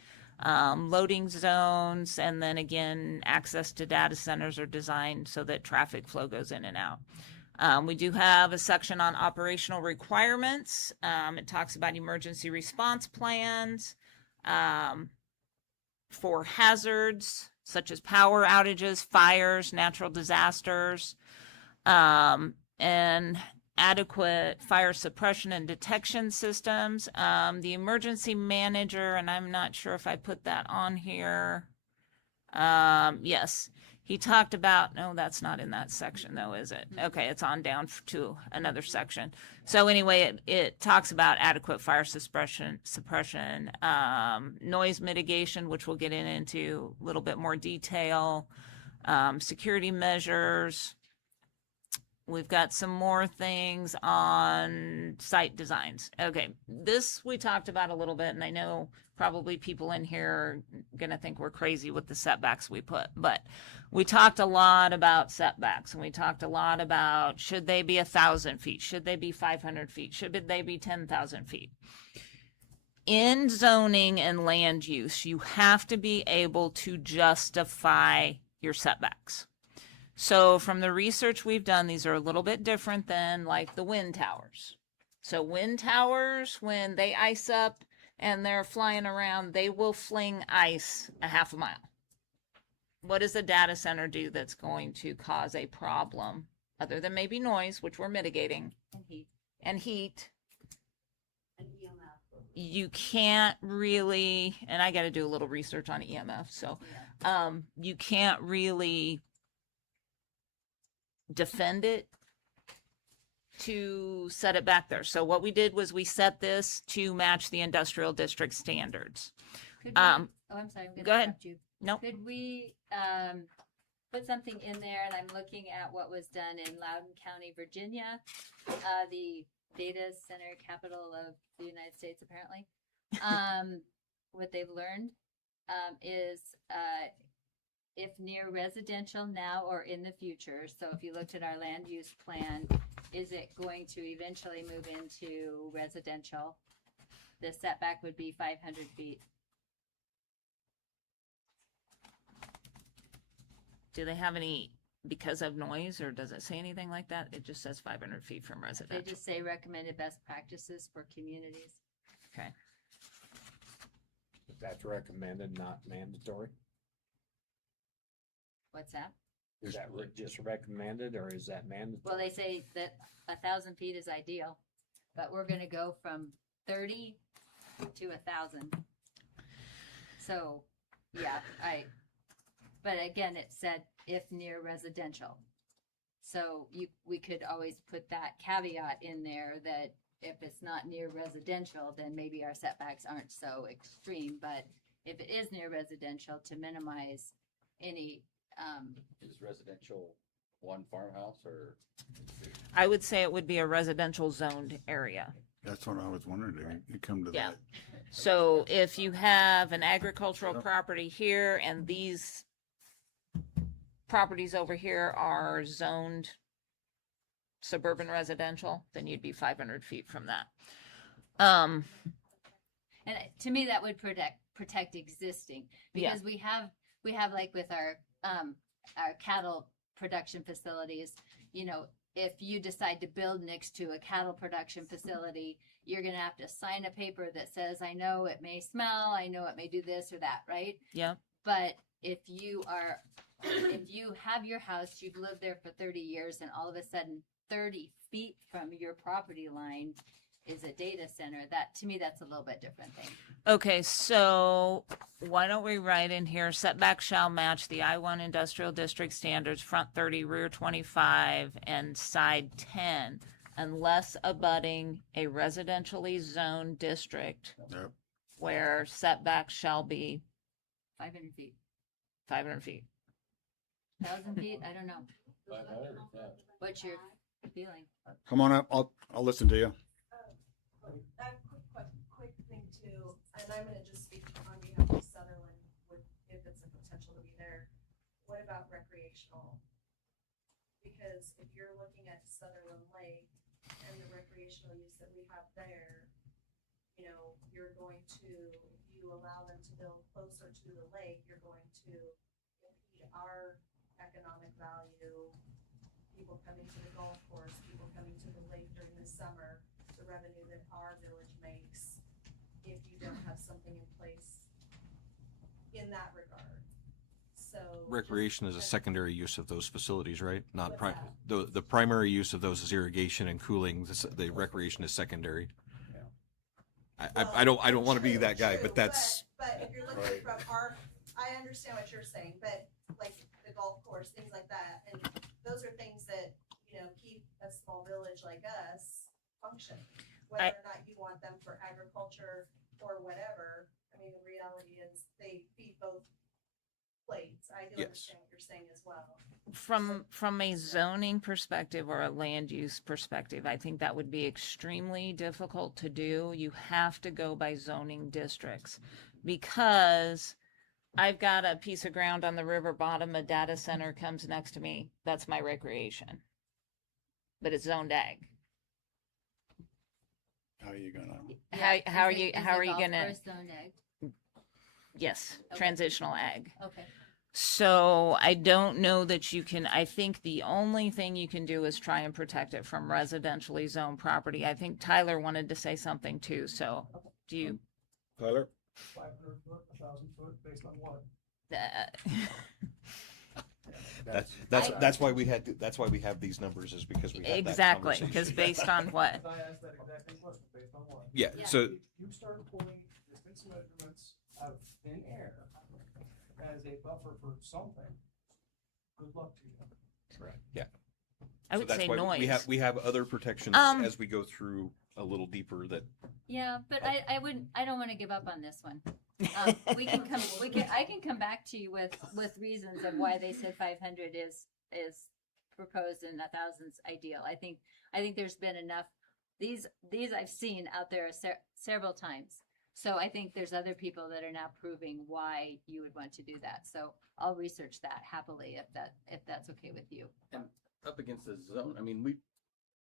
Loading zones, and then again, access to data centers are designed so that traffic flow goes in and out. We do have a section on operational requirements. It talks about emergency response plans for hazards such as power outages, fires, natural disasters, and adequate fire suppression and detection systems. The emergency manager, and I'm not sure if I put that on here. Yes, he talked about, no, that's not in that section though, is it? Okay, it's on down to another section. So anyway, it talks about adequate fire suppression, noise mitigation, which we'll get into a little bit more detail, security measures. We've got some more things on site designs. Okay, this we talked about a little bit, and I know probably people in here are going to think we're crazy with the setbacks we put, but we talked a lot about setbacks, and we talked a lot about should they be 1,000 feet? Should they be 500 feet? Should they be 10,000 feet? In zoning and land use, you have to be able to justify your setbacks. So from the research we've done, these are a little bit different than like the wind towers. So wind towers, when they ice up and they're flying around, they will fling ice a half a mile. What does a data center do that's going to cause a problem other than maybe noise, which we're mitigating, and heat? You can't really, and I got to do a little research on EMF, so you can't really defend it to set it back there. So what we did was we set this to match the industrial district standards. Could we, I'm sorry, I'm gonna go ahead. interrupt you. Nope. Could we put something in there, and I'm looking at what was done in Loudoun County, Virginia, the data center capital of the United States, apparently. What they've learned is if near residential now or in the future, so if you looked at our land use plan, is it going to eventually move into residential? The setback would be 500 feet. Do they have any because of noise, or does it say anything like that? It just says 500 feet from residential. They just say recommended best practices for communities. Okay. That's recommended, not mandatory. What's that? Is that just recommended, or is that mandatory? Well, they say that 1,000 feet is ideal, but we're gonna go from 30 to 1,000. So, yeah, but again, it said if near residential. So we could always put that caveat in there that if it's not near residential, then maybe our setbacks aren't so extreme, but if it is near residential, to minimize any, Is residential one farmhouse or? I would say it would be a residential zoned area. That's what I was wondering. You come to Yeah. that. So if you have an agricultural property here and these properties over here are zoned suburban residential, then you'd be 500 feet from that. and to me, that would protect existing, because we have like with our cattle production facilities, you know, if you decide to build next to a cattle production facility, you're going to have to sign a paper that says, I know it may smell, I know it may do this or that, right? Yeah. But if you have your house, you've lived there for 30 years, and all of a sudden 30 feet from your property line is a data center, that, to me, that's a little bit different thing. Okay, so why don't we write in here, setback shall match the I-1 industrial district standards, front 30, rear 25, and side 10, unless abutting a residentially zoned district Yep. where setback shall be 500 feet, 500 feet. 1,000 feet, I don't know. What's your feeling? Come on up. I'll listen to you. Quick thing too, and I'm gonna just speak on behalf of Sutherland with, if it's a potential to be there. What about recreational? Because if you're looking at Sutherland Lake and the recreational use that we have there, you know, you're going to, if you allow them to build closer to the lake, you're going to impede our economic value. People coming to the golf course, people coming to the lake during the summer, the revenue that our village makes, if you don't have something in place in that regard. So Recreation is a secondary use of those facilities, right? Not What's the primary use of those is irrigation and cooling. The recreation is secondary. I don't want to be that guy, but that's. But if you're looking from our, I understand what you're saying, but like the golf course, things like that, and those are things that, you know, keep a small village like us functioning. Whether or not you want them for agriculture or whatever, I mean, the reality is they feed both plates. I do understand what you're saying as well. From a zoning perspective or a land use perspective, I think that would be extremely difficult to do. You have to go by zoning districts, because I've got a piece of ground on the river bottom, a data center comes next to me, that's my recreation. But it's zoned ag. How are you gonna? How are you gonna? Golf course zoned ag? Yes, Okay. transitional ag. Okay. So I don't know that you can, I think the only thing you can do is try and protect it from residentially zoned property. I think Tyler wanted to say something too, so do you? Tyler? 500 foot, 1,000 foot, based on what? That's why we have these numbers, is because we had Exactly, that because conversation. based on what? I asked that exact same question, based on what? Yeah, so If you start pulling distance measurements out of thin air as a buffer for something, good luck to you. right, yeah. I So would that's say why noise. we have other protections Um, as we go through a little deeper that. Yeah, but I don't want to give up on this one. I can come back to you with reasons of why they said 500 is proposed and 1,000's ideal. I think there's been enough, these I've seen out there several times. So I think there's other people that are now proving why you would want to do that. So I'll research that happily if that's okay with you. And up against the zone, I mean,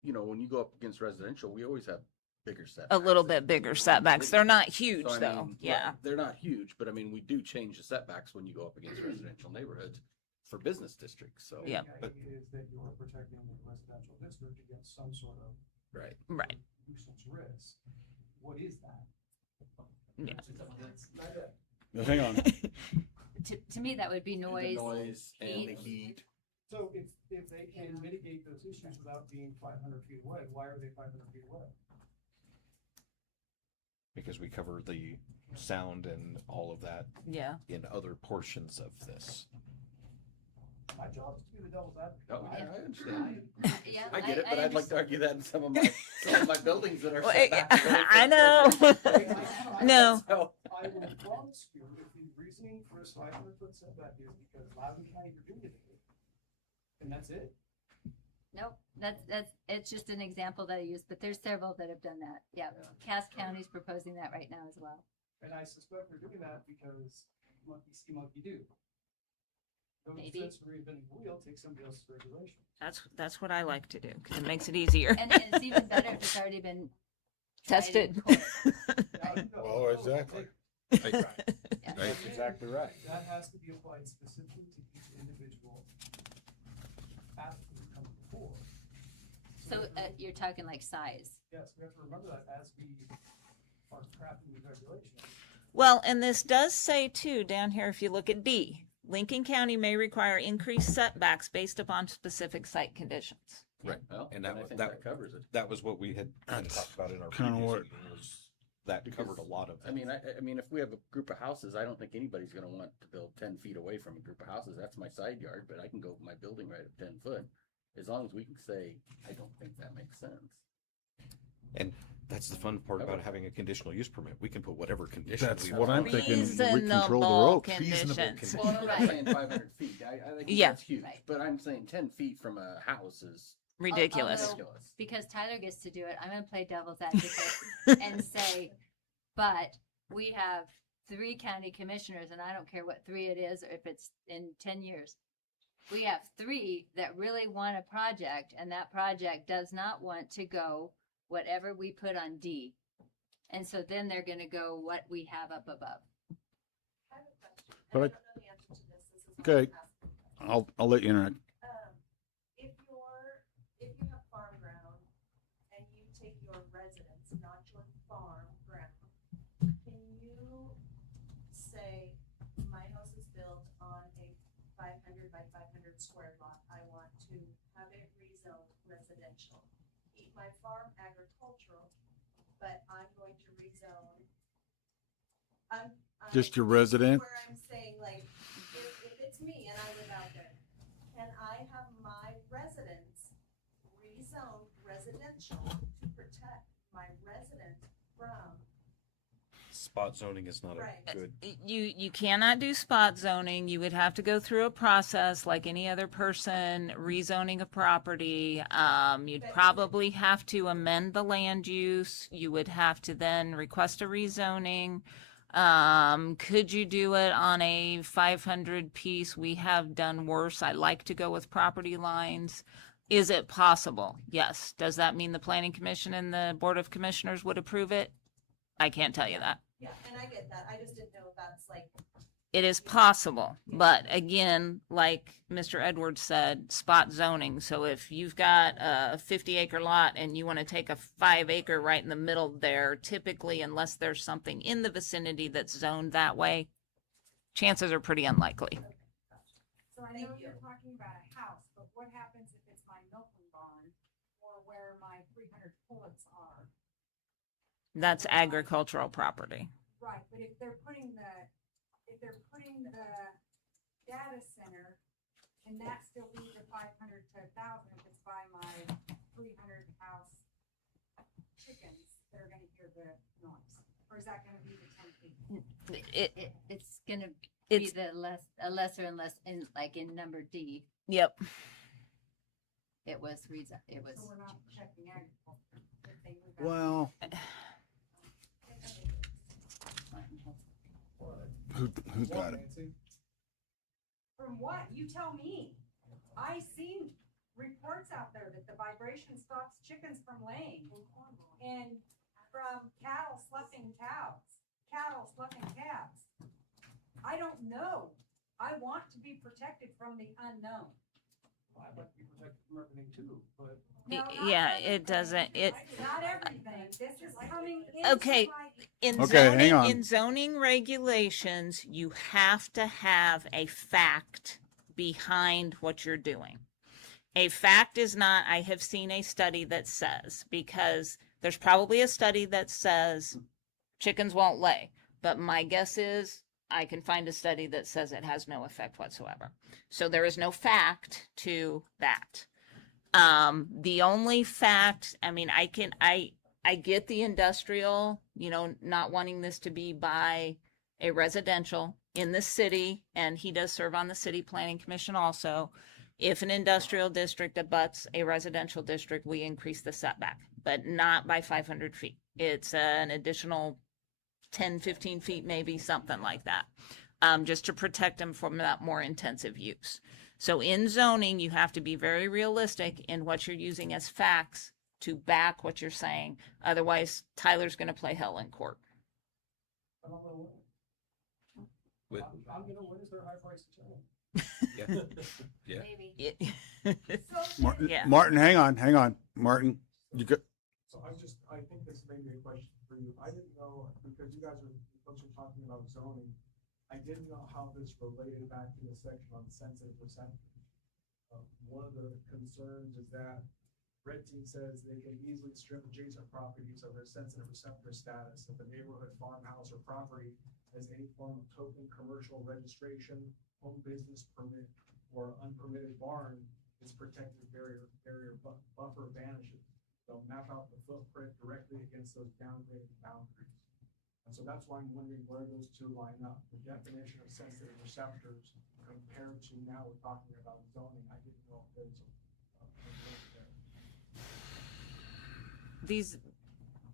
when you go up against residential, we always have bigger setbacks. A little bit bigger setbacks. They're not huge So, I though. mean, Yeah. right, they're not huge, but I mean, we do change the setbacks when you go up against residential neighborhoods for business districts, so. Yeah. But, Is that you're protecting the residential district against some sort of right. Right. nuisance risk. What is that? Yeah. That's not it. Now, hang on. To me, that would be noise. The noise and the heat. So if they can mitigate those issues without being 500 feet away, why are they 500 feet away? Because we cover the sound and all of that Yeah. in other portions of this. My job is to be the devil's advocate. Oh, I understand. Yeah, I get it, but I'd like to argue that in some of my buildings that are Well, set back. I know. No. So- I will promise you, if the reasoning for a 500-foot setback is because Loudon County reviewed it, and that's it. Nope, it's just an example that I use, but there's several that have done that. Yeah, Cass County's proposing that right now as well. And I suspect they're doing that because monkey see, monkey do. No Maybe. sense for reinventing the wheel, take somebody else's regulation. That's what I like to do because it makes it easier. And it's even better if it's already been tried in Tested. court. Well, exactly. Yeah. That's exactly right. That has to be applied specifically to each individual applicant coming before. So you're talking like size. Yes, we have to remember that as we are crafting the regulation. Well, and this does say too, down here, if you look at D, Lincoln County may require increased setbacks based upon specific site conditions. Right. Well, And then I that, think that, that covers it. that was what we had kind of That's talked about in our kinda previous what- meeting was that covered a lot of. I mean, I mean, if we have a group of houses, I don't think anybody's gonna want to build 10 feet away from a group of houses. That's my side yard, but I can go my building right at 10 foot. As long as we can say, I don't think that makes sense. And that's the fun part about having a conditional use permit. We can put whatever conditions That's we what want. I'm thinking. We control the Reasonable ropes. conditions. Well, I'm not saying 500 feet. I think Yeah. that's huge, but I'm saying 10 feet from a house is Ridiculous. ridiculous. Because Tyler gets to do it, I'm gonna play devil's advocate and say, but we have 3 county commissioners, and I don't care what 3 it is, or if it's in 10 years. We have 3 that really want a project, and that project does not want to go whatever we put on D. And so then they're gonna go what we have up above. I have a question. and Go I ahead. don't know the answer to this. This is why Okay. I'm asking. I'll let you know. If you have farm ground and you take your residence, not your farm ground, can you say, my house is built on a 500 by 500 square lot, I want to have it rezoned residential, keep my farm agricultural, but I'm going to rezone. Just your resident? Where I'm saying, like, if it's me and I live out there, can I have my residence rezoned residential to protect my resident from? Spot zoning is not Right. a good. You cannot do spot zoning. You would have to go through a process like any other person rezoning a property. You'd probably have to amend the land use. You would have to then request a rezoning. Could you do it on a 500 piece? We have done worse. I like to go with property lines. Is it possible? Yes. Does that mean the planning commission and the board of commissioners would approve it? I can't tell you that. Yeah, and I get that, I just didn't know if that's like. It is possible, but again, like Mr. Edwards said, spot zoning. So if you've got a 50-acre lot and you want to take a 5-acre right in the middle there, typically, unless there's something in the vicinity that's zoned that way, chances are pretty unlikely. So I know you're talking about a house, but what happens if it's my milking barn or where my 300 pullets are? That's agricultural property. Right, but if they're putting the data center, and that still leaves a 500 to 1,000 if it's by my 300 house chickens, they're gonna hear the noise, or is that gonna be the 10 feet? It's gonna be It's- a lesser and less in, like in number D, Yep. it was it was. So we're not protecting agriculture if they move out. Well, who got it? From what? You tell me. I seen reports out there that the vibration stops chickens from laying and from cattle sloughing calves. I don't know. I want to be protected from the unknown. I'd like to be protected from everything too, but. No, not Yeah, everything. it doesn't, Not everything. This is coming into Okay, my in Okay, hang zoning, on. in zoning regulations, you have to have a fact behind what you're doing. A fact is not, I have seen a study that says, because there's probably a study that says chickens won't lay, but my guess is I can find a study that says it has no effect whatsoever. So there is no fact to that. The only fact, I mean, I get the industrial, not wanting this to be by a residential in the city, and he does serve on the city planning commission also. If an industrial district abuts a residential district, we increase the setback, but not by 500 feet. It's an additional 10, 15 feet, maybe something like that, just to protect them from that more intensive use. So in zoning, you have to be very realistic in what you're using as facts to back what you're saying. Otherwise, Tyler's going to play hell in court. With, I'm gonna win. Is there a high price to chicken? yeah. Maybe. Yeah. Martin, hang on. Martin, you got, So I think this may be a question for you. I didn't know, because you folks are talking about zoning, I didn't know how this related back to the section on sensitive percentage. One of the concerns is that Red team says they can easily strip adjacent properties of their sensitive receptor status if the neighborhood farmhouse or property has any form of token commercial registration, home business permit, or unpermitted barn. Its protected buffer vanishes. They'll map out the footprint directly against those downgraded boundaries. And so that's why I'm wondering where those two line up. The definition of sensitive receptors compared to now we're talking about zoning. I didn't know if there's a link there.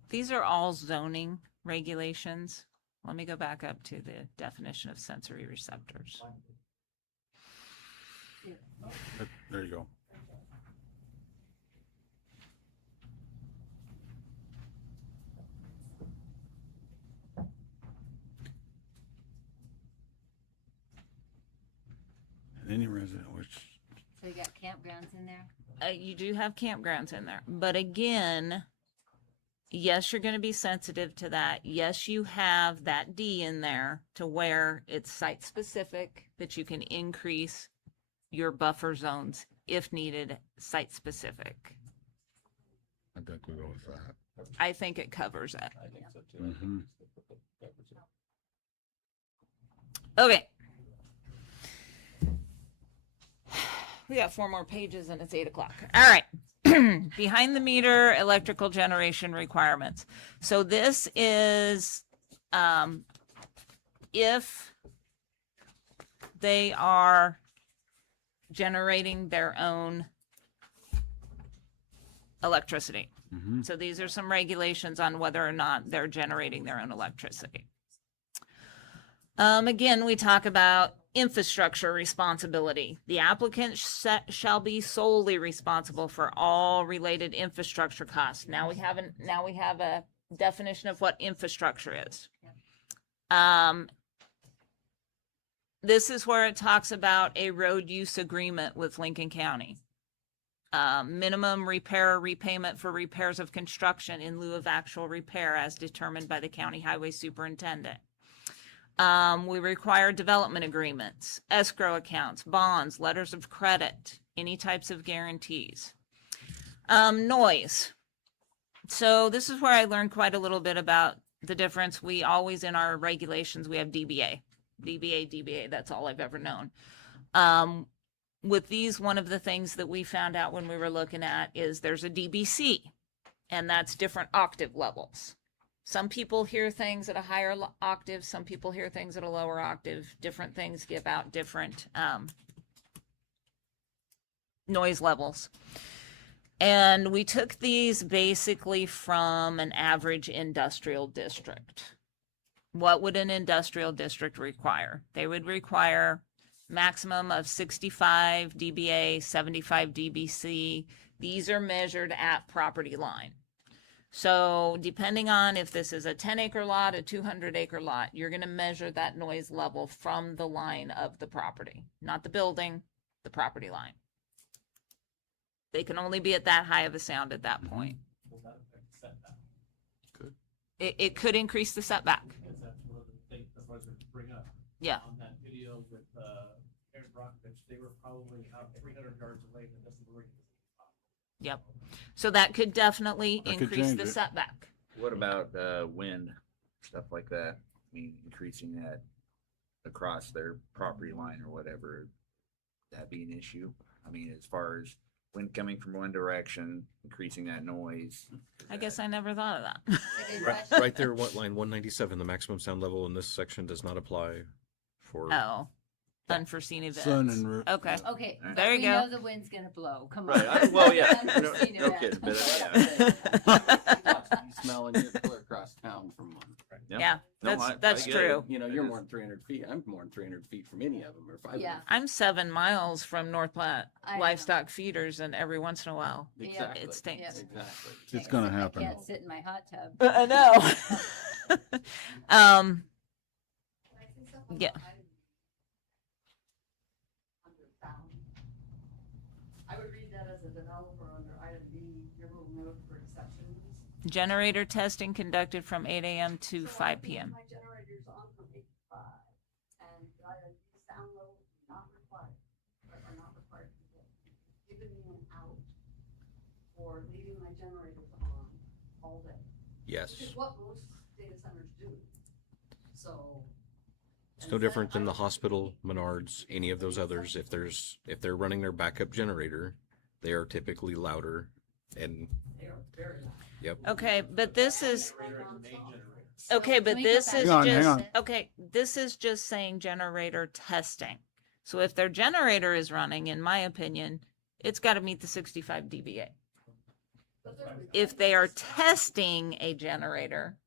These are all zoning regulations. Let me go back up to the definition of sensory receptors. There you go. And any resident which So you got campgrounds in there? You do have campgrounds in there, but again, yes, you're going to be sensitive to that. Yes, you have that D in there to where it's site specific, that you can increase your buffer zones if needed, site specific. I think we go with that. I think it covers it. I think so too. Mhm. Okay. We got 4 more pages and it's 8:00. All right. Behind the meter electrical generation requirements. So this is if they are generating their own electricity. So these are some regulations on whether or not they're generating their own electricity. Again, we talk about infrastructure responsibility. The applicant shall be solely responsible for all related infrastructure costs. Now we have a definition of what infrastructure is. This is where it talks about a road use agreement with Lincoln County. Minimum repair or repayment for repairs of construction in lieu of actual repair as determined by the county highway superintendent. We require development agreements, escrow accounts, bonds, letters of credit, any types of guarantees. Noise. So this is where I learned quite a little bit about the difference. We always, in our regulations, we have DBA. DBA, that's all I've ever known. With these, one of the things that we found out when we were looking at is there's a DBC, and that's different octave levels. Some people hear things at a higher octave, some people hear things at a lower octave. Different things give out different noise levels. And we took these basically from an average industrial district. What would an industrial district require? They would require maximum of 65 dBA, 75 dBc. These are measured at property line. So depending on if this is a 10-acre lot, a 200-acre lot, you're going to measure that noise level from the line of the property, not the building, the property line. They can only be at that high of a sound at that point. Will that affect setback? Good. It could increase the setback. Because that's one of the things, that's what I was going to bring up. Yeah. On that video with Aaron Brockovich, they were probably out 300 yards away, and that's the word. Yep. So that could definitely That could increase change the it. setback. What about wind, stuff like that? I mean, increasing that across their property line or whatever, that be an issue? I mean, as far as wind coming from one direction, increasing that noise. I guess I never thought of that. Right there, what line 197, the maximum sound level in this section does not apply for. Oh, unforeseen events. Sun and roof. Okay. Okay, but There you we go. know the wind's gonna blow, come on. Right, well, yeah, no Unforeseen event. kidding, but Smelling it clear across town from one. Yeah, No, that's I get true. it. You know, you're more than 300 feet. I'm more than 300 feet from any of them, or 500. Yeah. I'm 7 miles from North Platte I know. livestock feeders, and every once in a while, Exactly. it stinks. Yeah. Exactly. It's gonna happen. I can't sit in my hot tub. I know. Yeah. I would read that as a developer under item B, your little note for exceptions. Generator testing conducted from 8 a.m. to 5 p.m. My generator's on from 8 to 5, and these sound levels are not required to get given me an out for for leaving my generators on all day. Yes. Which is what most data centers do. So. It's no different than the hospital, Menards, any of those others. If they're running their backup generator, they are typically louder and. They are very loud. Yep. Okay, but this is, okay, but Can we go this back is to Hang on, hang just, on. okay, this is just saying generator testing. So if their generator is running, in my opinion, it's got to meet the 65 dBA. If they are testing a generator,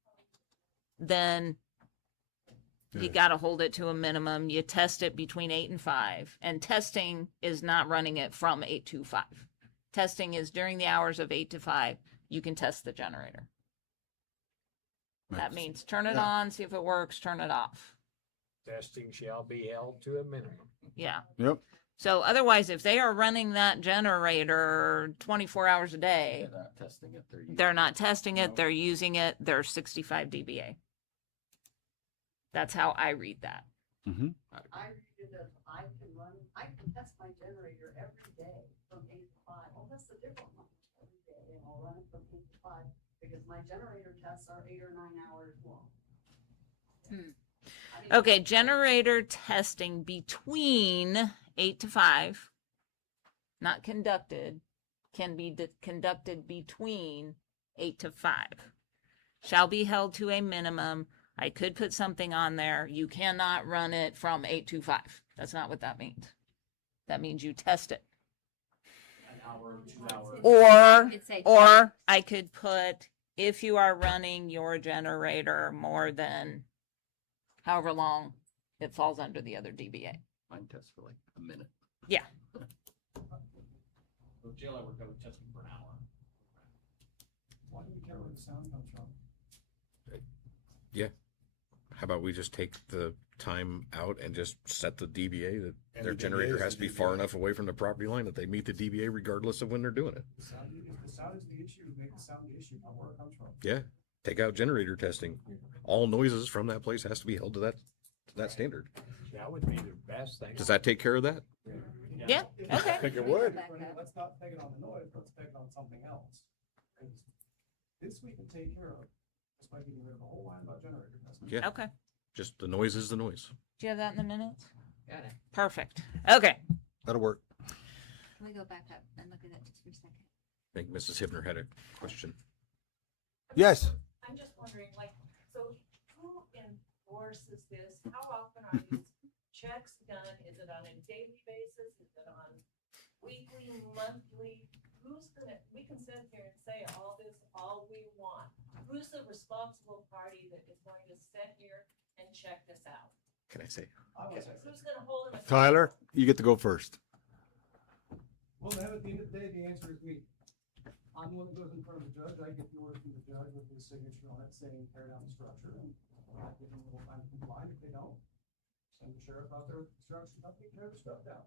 then you got to hold it to a minimum. You test it between 8 and 5, and testing is not running it from 8 to 5. Testing is during the hours of 8 to 5, you can test the generator. That means turn it on, see if it works, turn it off. Testing shall be held to a minimum. Yeah. Yep. So otherwise, if they are running that generator 24 hours a day, They're not testing it. they're not testing it, they're using it, they're 65 dBA. That's how I read that. Mm-hmm. I read it as I can test my generator every day from 8 to 5. Oh, that's the different one. Every day, and I'll run it from 8 to 5 because my generator tests are 8 or 9 hours long. I mean, Okay, generator testing between 8 to 5, not conducted, can be conducted between 8 to 5. Shall be held to a minimum. I could put something on there. You cannot run it from 8 to 5. That's not what that means. That means you test it. An hour, 2 hours. Or I could put, if you are running your generator more than however long it falls under the other DBA. Mine tests for like a minute. Yeah. So jail I worked, I would test them for an hour. Why do we care where the sound comes from? Yeah. How about we just take the time out and just set the DBA that And their the generator DBA is has to the be far DBA. enough away from the property line that they meet the DBA regardless of when they're doing it. If the sound is the issue, make the sound the issue, not where it comes from. Yeah. Take out generator testing. All noises from that place has to be held to that standard. That would be the best thing. Does that take care of that? Yeah, okay. I think it would. Let's not peg it on the noise, let's peg it on something else. 'Cause this we can take care of, just by getting rid of the whole line about generator testing. Yeah. Okay. Just the noise is the noise. Do you have that in the minutes? Got it. Perfect. Okay. That'll work. Can we go back up and look at that just for a second? I think Mrs. Hibner had a question. Yes. I'm just wondering, like, so who enforces this? How often are these checks done? Is it on a daily basis? Is it on weekly, monthly? We can sit here and say all this, all we want. Who's the responsible party that is going to sit here and check this out? Can I say? Who's gonna hold them? Tyler, you get to go first. Well, then at the end of the day, the answer is me. I'm the one that goes in front of the judge, I get the order from the judge with his signature on it saying tear down the structure, and I give them a little time to comply, if they don't, send the sheriff out there with the construction company, tear the stuff down.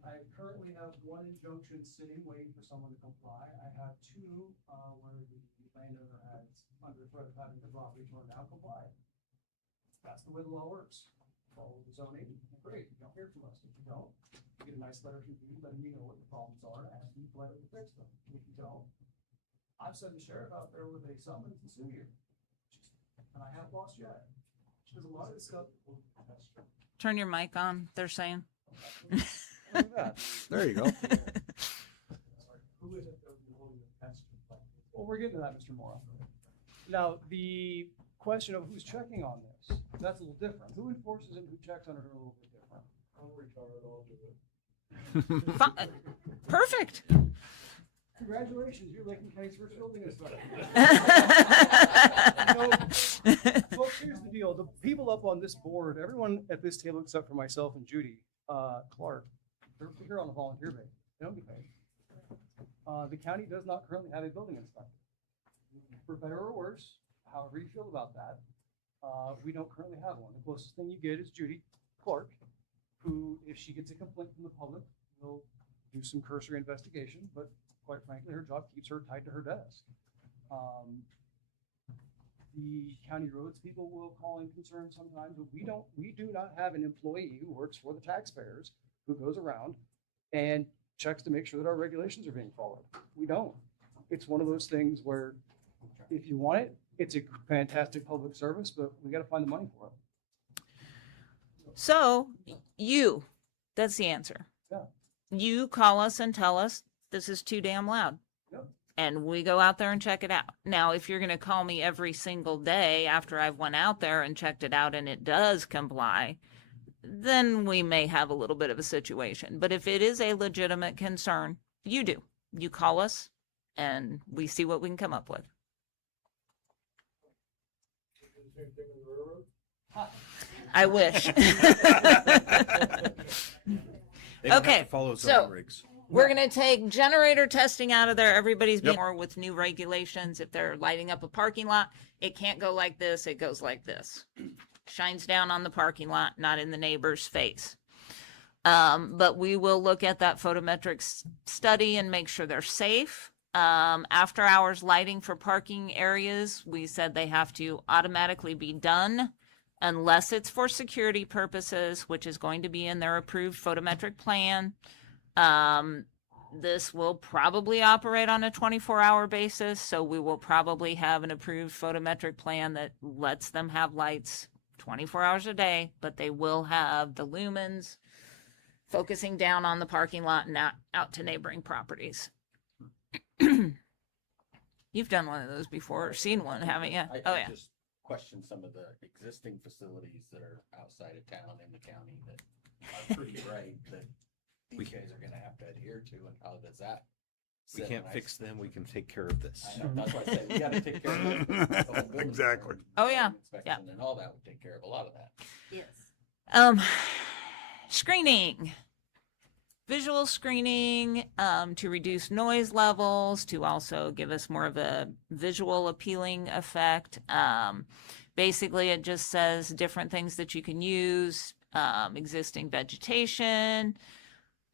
I currently have one injunction sitting, waiting for someone to comply. I have two, where the landowner has, under threat of having the property torn down, comply. That's the way the law works. Follow the zoning, great, you don't hear from us. If you don't, you get a nice letter from you letting you know what the problems are, and asking you politely to fix them. If you don't, I've sent the sheriff out there with a summons to sue you. And I haven't lost yet. There's a lot of this stuff. Turn your mic on, they're saying. There you go. Who is it that would be holding the test? Well, we're getting to that, Mr. Morrow. Now, the question of who's checking on this, that's a little different. Who enforces it and who checks on it are a little bit different. I'm retarded, I'll do it. Perfect. Congratulations, you're Lincoln County's first building inspector. So, folks, here's the deal. The people up on this board, everyone at this table except for myself and Judy Clark, they're here on a volunteer basis. They don't get paid. The county does not currently have a building inspector. For better or worse, however you feel about that, we don't currently have one. The closest thing you get is Judy Clark, who, if she gets a complaint from the public, will do some cursory investigation, but quite frankly, her job keeps her tied to her desk. The county roads people will call in concerns sometimes, but we do not have an employee who works for the taxpayers who goes around and checks to make sure that our regulations are being followed. We don't. it's one of those things where if you want it, it's a fantastic public service, but we got to find the money for it. So that's the answer. Yeah. You call us and tell us this is too damn loud. Yep. And we go out there and check it out. Now, if you're going to call me every single day after I've went out there and checked it out and it does comply, then we may have a little bit of a situation. But if it is a legitimate concern, you call us and we see what we can come up with. I wish. They don't have Okay, to follow so zoning regs. we're going to take generator testing out of there. Everybody's being more with new regulations. If they're lighting up a parking lot, it can't go like this. It goes like this. Shines down on the parking lot, not in the neighbor's face. But we will look at that photometric study and make sure they're safe. After hours lighting for parking areas, we said they have to automatically be done unless it's for security purposes, which is going to be in their approved photometric plan. This will probably operate on a 24-hour basis, so we will probably have an approved photometric plan that lets them have lights 24 hours a day, but they will have the lumens focusing down on the parking lot and out to neighboring properties. You've done one of those before or seen one, haven't you? I just question some of the existing facilities that are outside of town in the county that are pretty bright that these guys are gonna have to adhere to, and how does that? We sit? can't And fix them, we can take care of this. I know, that's why I said we gotta take care of it. The whole building Exactly. Oh, yeah. inspection and all that would take care of a lot of that. Yes. Screening. Visual screening to reduce noise levels, to also give us more of a visual appealing effect. Basically, it just says different things that you can use, existing vegetation,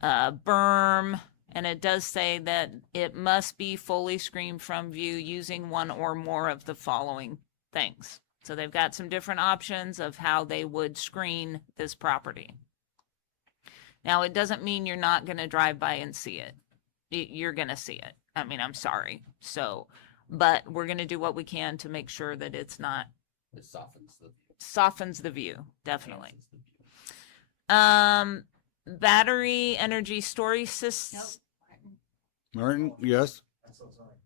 berm, and it does say that it must be fully screened from view using one or more of the following things. So they've got some different options of how they would screen this property. Now, it doesn't mean you're not going to drive by and see it. You're going to see it. I mean, I'm sorry. So, but we're going to do what we can to make sure that it's not. It Softens the view, definitely. enhances the view. Battery energy storage system. Martin, yes? I'm so sorry.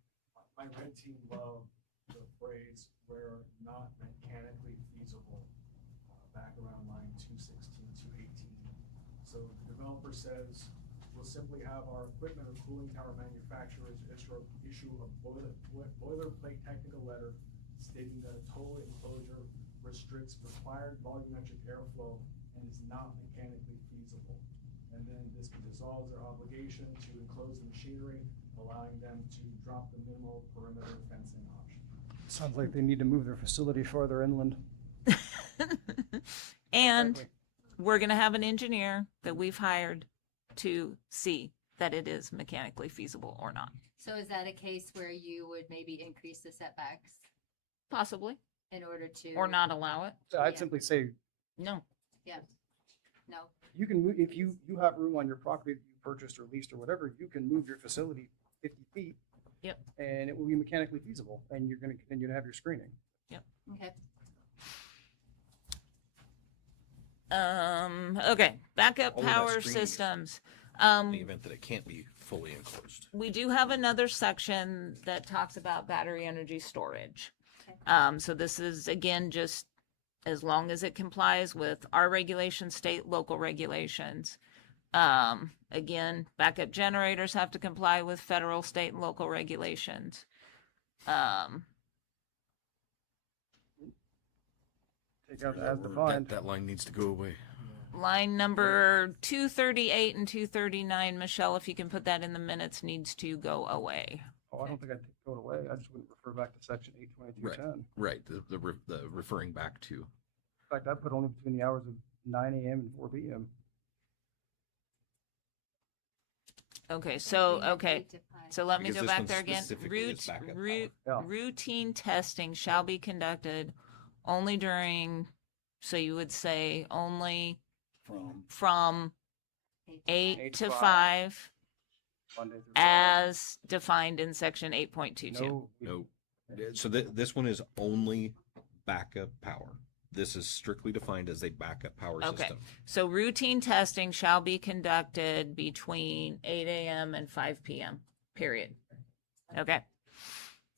My red team loved the phrase "where not mechanically feasible," back around line 216, 218. So the developer says, we'll simply have our equipment or cooling tower manufacturers issue a boilerplate technical letter stating that a total enclosure restricts required volumetric airflow and is not mechanically feasible. And then this dissolves their obligation to enclose the machinery, allowing them to drop the minimal perimeter fencing option. Sounds like they need to move their facility farther inland. And we're going to have an engineer that we've hired to see that it is mechanically feasible or not. So is that a case where you would maybe increase the setbacks Possibly. in order to? Or not allow it. So I'd Yeah. simply say, No. Yeah. No. you can move, if you have room on your property that you purchased or leased or whatever, you can move your facility 50 feet. Yep. And it will be mechanically feasible, and you're gonna continue to have your screening. Okay. Okay. Backup All of that power screening is- systems. In the event that it can't be fully enclosed. We do have another section that talks about battery energy storage. So this is, again, just as long as it complies with our regulations, state, local regulations. Again, backup generators have to comply with federal, state, and local regulations. Take out as defined. That line needs to go away. Line number 238 and 239, Michelle, if you can put that in the minutes, needs to go away. Oh, I don't think I'd throw it away. I just wouldn't refer back to section 82210. Right, the referring back to. In fact, I put only between the hours of 9 a.m. and 4 p.m. Okay, so, okay. So let me Because go this back one there again. specifically is backup Yeah. Routine testing shall be conducted only during, so you would say only from 8 to 5 Monday through as defined in section 8.22. No. So this one is only backup power. This is strictly defined as a backup power Okay. system. So routine testing shall be conducted between 8 a.m. and 5 p.m. Period. Okay.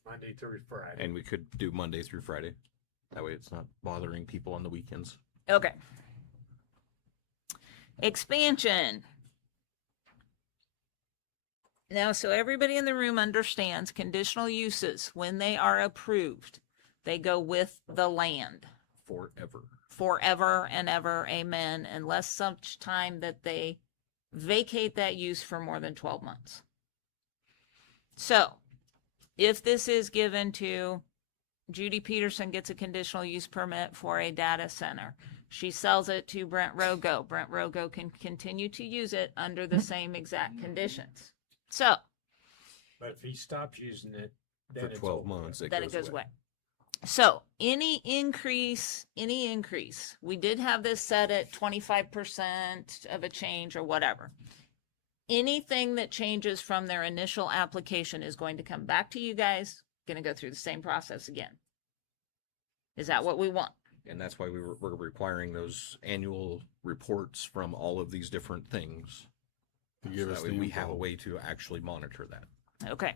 Monday through Friday. And we could do Monday through Friday. That way it's not bothering people on the weekends. Okay. Expansion. Now, so everybody in the room understands conditional uses, when they are approved, they go with the land Forever. forever and ever. Amen. Unless such time that they vacate that use for more than 12 months. So if this is given to Judy Peterson, gets a conditional use permit for a data center. She sells it to Brent Rogo. Brent Rogo can continue to use it under the same exact conditions. So But if he stops using it, then For it's 12 over. months, then it goes away. So any increase, we did have this set at 25% of a change or whatever. Anything that changes from their initial application is going to come back to you guys, going to go through the same process again. Is that what we want? And that's why we're requiring those annual reports from all of these different things. To give So us that way the we have a info. way to actually monitor that. Okay.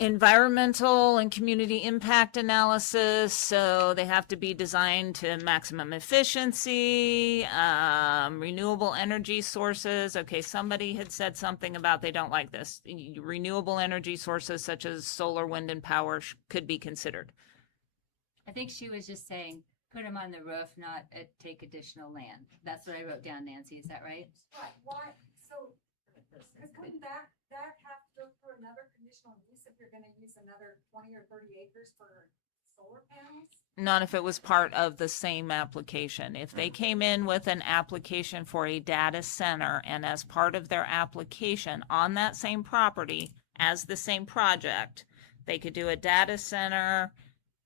Environmental and community impact analysis. So they have to be designed to maximum efficiency, renewable energy sources. Okay, somebody had said something about they don't like this. Renewable energy sources such as solar, wind, and power could be considered. I think she was just saying, put them on the roof, not take additional land. That's what I wrote down, Nancy. Is that right? Right, why, so, cause couldn't that have to go through another conditional use if you're gonna use another 20 or 30 acres for solar panels? Not if it was part of the same application. If they came in with an application for a data center and as part of their application on that same property as the same project, they could do a data center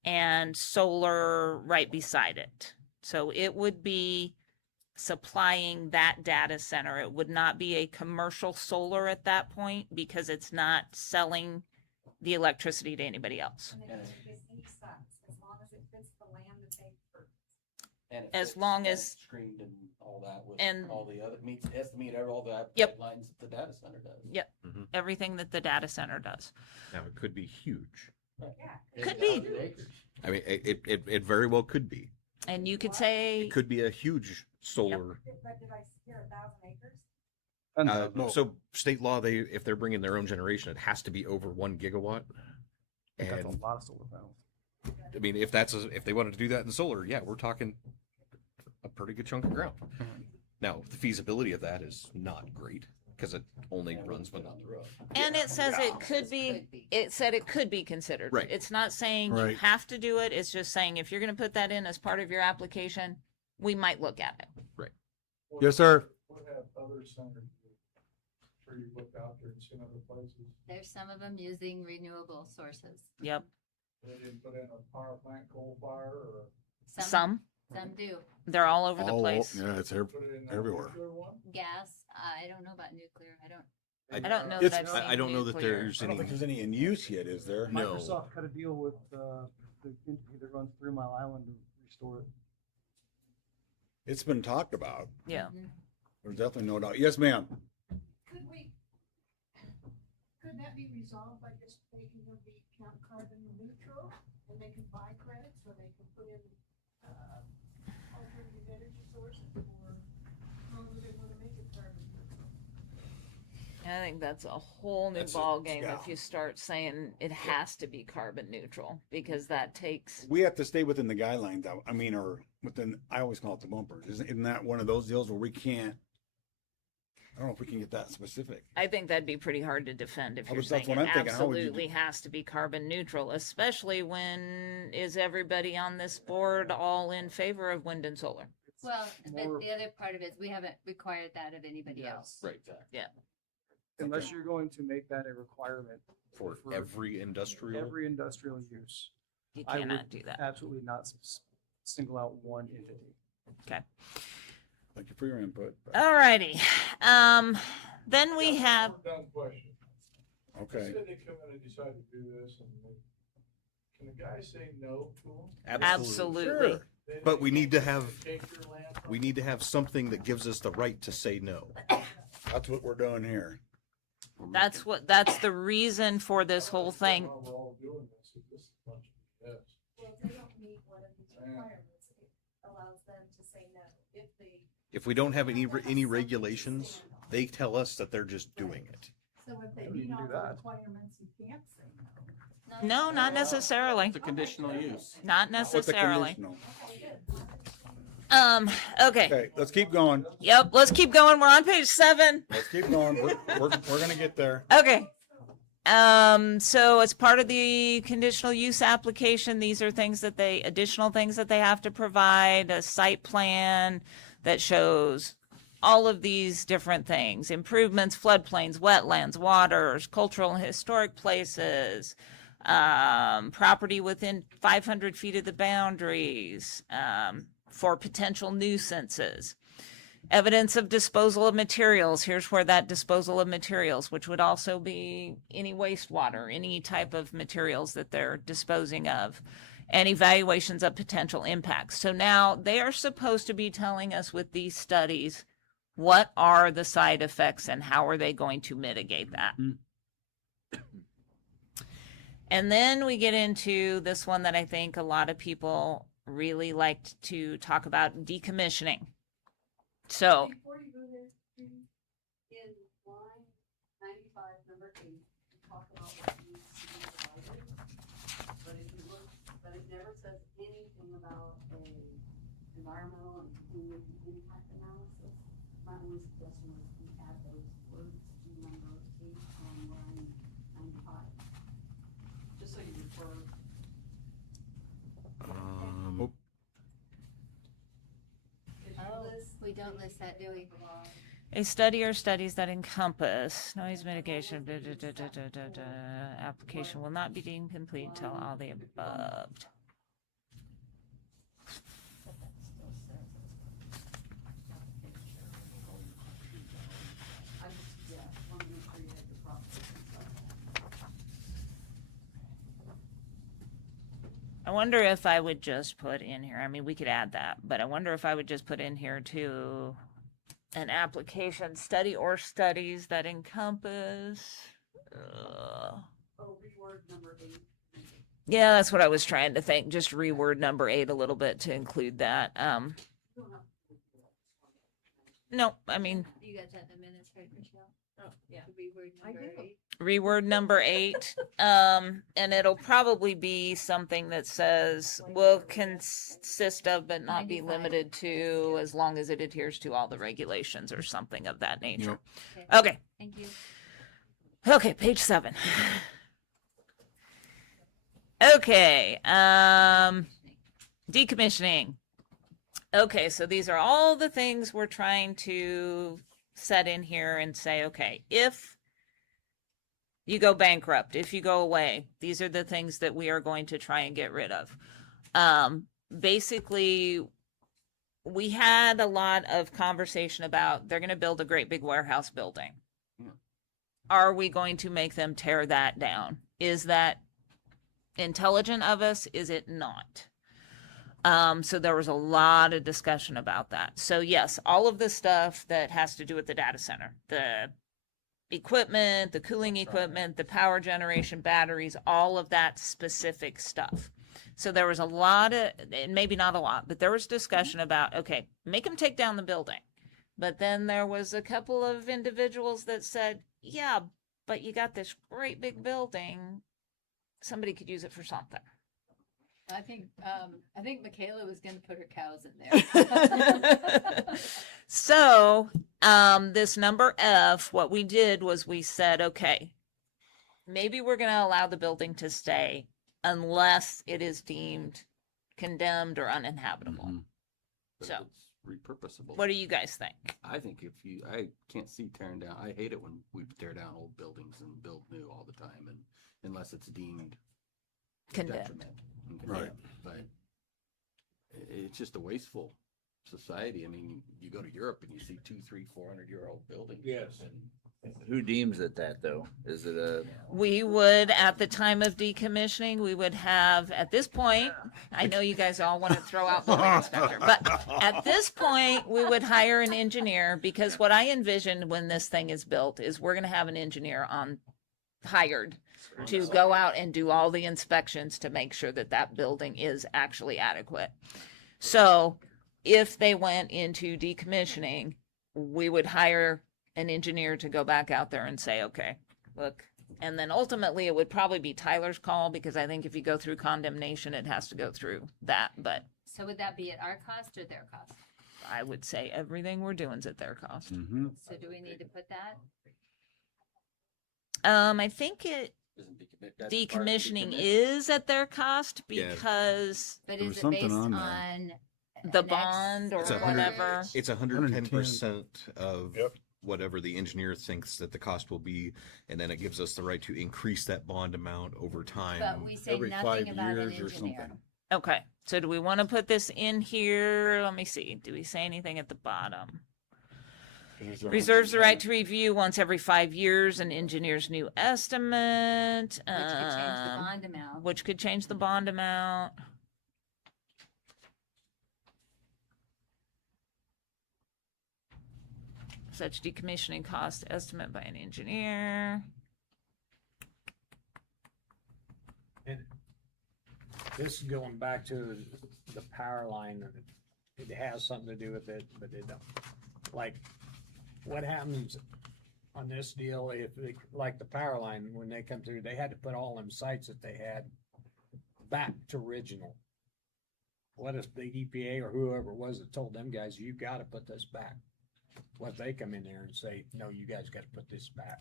and solar right beside it. So it would be supplying that data center. It would not be a commercial solar at that point because it's not selling the electricity to anybody else. And it doesn't get any sucks, as long as it fits the land that they purchased. And it As fits long and as- screened and all that with and- all the other has to meet all the Yep. guidelines that the data center does. Yep. Mhm. Everything that the data center does. Now, it could be huge. Yeah. Could be. I mean, it very well could be. And you could say, It could be a huge solar. But did I hear 1,000 acres? So state law, if they're bringing their own generation, it has to be over 1 gigawatt. That's a And lot of solar panels. I mean, if they wanted to do that in solar, yeah, we're talking a pretty good chunk of ground. Now, the feasibility of that is not great because it only runs when on the road. and it says it could be, it said it could be considered. Right. It's not saying you Right. have to do it. It's just saying if you're going to put that in as part of your application, we might look at it. Yes, sir. What have other centers where you looked out there and seen other places? There's some of them using renewable sources. Yep. They didn't put in a power plant, coal fire, or Some. Some do. They're all over the All- place. Yeah, it's put it in that everywhere. nuclear one? Gas, I don't know about nuclear. I don't. I don't know It's- that I've seen I don't know that nuclear. there's I don't any. think there's any in use yet, is there? No. Microsoft cut a deal with the entity that runs 3 Mile Island to restore it. It's been talked about. Yeah. There's definitely no doubt. Yes, ma'am. Couldn't that be resolved by just making them be carbon neutral, and they can buy credits, or they can put in, alternative energy sources, or how do they wanna make it carbon neutral? I think that's a whole new That's a- ball game yeah. if you start saying it has to be carbon neutral, because that takes, We have to stay within the guidelines, I mean, or within, I always call it the bumpers. Isn't that one of those deals where we can't, I don't know if we can get that specific. I think that'd be pretty hard to defend if Well, you're that's saying what it I'm thinking. How would you do- absolutely has to be carbon neutral, especially when is everybody on this board all in favor of wind and solar? Well, but more- the other part of it is we haven't required that of anybody else. Right. Unless you're going to make that a requirement For every industrial. every industrial use. You I cannot would do that. Absolutely not single out one entity. Okay. Thank you for your input. but- Alrighty. Then we have, Dumb question. Okay. Say they come in and decide to do this, and can the guy say no to them? absolutely. Sure. But we need to have something that gives us the right to say no. That's what we're doing here. That's the reason for this whole thing. While we're all doing this, this is a bunch of BS. Well, if they don't meet one of these requirements, it allows them to say no. If they. If we don't have any regulations, they tell us that they're just doing it. So if they You meet can all do the that. requirements, you can't say no. No, not necessarily. It's a conditional use. Not With the necessarily. conditional. Okay. Okay, let's keep going. Yep, let's keep going. We're on page 7. Let's keep going. We're gonna get there. Okay. So as part of the conditional use application, these are additional things that they have to provide, a site plan that shows all of these different things, improvements, floodplains, wetlands, waters, cultural and historic places, property within 500 feet of the boundaries, for potential nuisances. Evidence of disposal of materials. Here's where that disposal of materials, which would also be any wastewater, any type of materials that they're disposing of, and evaluations of potential impacts. So now they are supposed to be telling us with these studies, what are the side effects and how are they going to mitigate that? And then we get into this one that I think a lot of people really liked to talk about, decommissioning. So Before you go there, Judy, in line 95, number 8, you talk about what needs to be provided. But if you look, but it never says anything about a environmental and community impact analysis. My only suggestion was we add those words to number 8 on line 95. Just so you refer. We don't list that, do we? a study or studies that encompass noise mitigation, application will not be deemed complete until all the above. I wonder if I would just put in here, I mean, we could add that, but I wonder if I would just put in here too, an application study or studies that encompass. Oh, reword number 8. Yeah, that's what I was trying to think. Just reword number 8 a little bit to include that. No, I mean, You got that in the minutes, right, Michelle? Oh, yeah. Reword number 8. reword number 8. And it'll probably be something that says will consist of but not be 95. limited to, as long as it adheres to all the regulations or something of that nature. Okay. Okay. Thank you. Okay, page 7. Okay, decommissioning. Okay, so these are all the things we're trying to set in here and say, okay, if you go bankrupt, if you go away, these are the things that we are going to try and get rid of. Basically, we had a lot of conversation about they're going to build a great big warehouse building. Are we going to make them tear that down? Is that intelligent of us? Is it not? So there was a lot of discussion about that. So yes, all of the stuff that has to do with the data center, the equipment, the cooling equipment, the power generation, batteries, all of that specific stuff. So there was a lot of, maybe not a lot, but there was discussion about, okay, make them take down the building. But then there was a couple of individuals that said, yeah, but you got this great big building. Somebody could use it for something. I think Michaela was going to put her cows in there. So, this number F, what we did was we said, okay, maybe we're going to allow the building to stay unless it is deemed condemned or uninhabitable. But So, it's repurposable. what do you guys think? I think I can't see tearing down. I hate it when we tear down old buildings and build new all the time, and unless it's deemed Condemned. detriment and Right. condemned. But it's just a wasteful society. I mean, you go to Europe and you see 200, 300, 400-year-old buildings. Yes. And Who deems it that though? Is it a, We would, at the time of decommissioning, we would have, at this point, I know you guys all want to throw out building inspector, but at this point, we would hire an engineer, because what I envisioned when this thing is built is we're gonna have an engineer hired to go out and do all the inspections to make sure that that building is actually adequate. So if they went into decommissioning, we would hire an engineer to go back out there and say, okay, look. And then ultimately it would probably be Tyler's call, because I think if you go through condemnation, it has to go through that. But So would that be at our cost or their cost? I would say everything we're doing is at their cost. Mm-hmm. So do we need to put that? I think Isn't that's part of decommissioning decommission? is at their cost Yeah. because But There is was it something based on on there. the an bond or It's 100 whatever. It's 110% of whatever the engineer thinks that the cost will be, and then it gives us the right to increase that bond amount over time. But we say every nothing 5 about an years or engineer. something. Okay, so do we want to put this in here? Let me see. Do we say anything at the bottom? Reserves the right to review once every 5 years an engineer's new estimate. Which could change the bond amount. Which could change the bond amount. Such decommissioning cost estimate by an engineer. This is going back to the power line, and it has something to do with it, but it don't. Like, what happens on this deal if, like the power line, when they come through, they had to put all them sites that they had back to original. What if the EPA or whoever it was that told them guys, you gotta put this back? What if they come in there and say, no, you guys gotta put this back?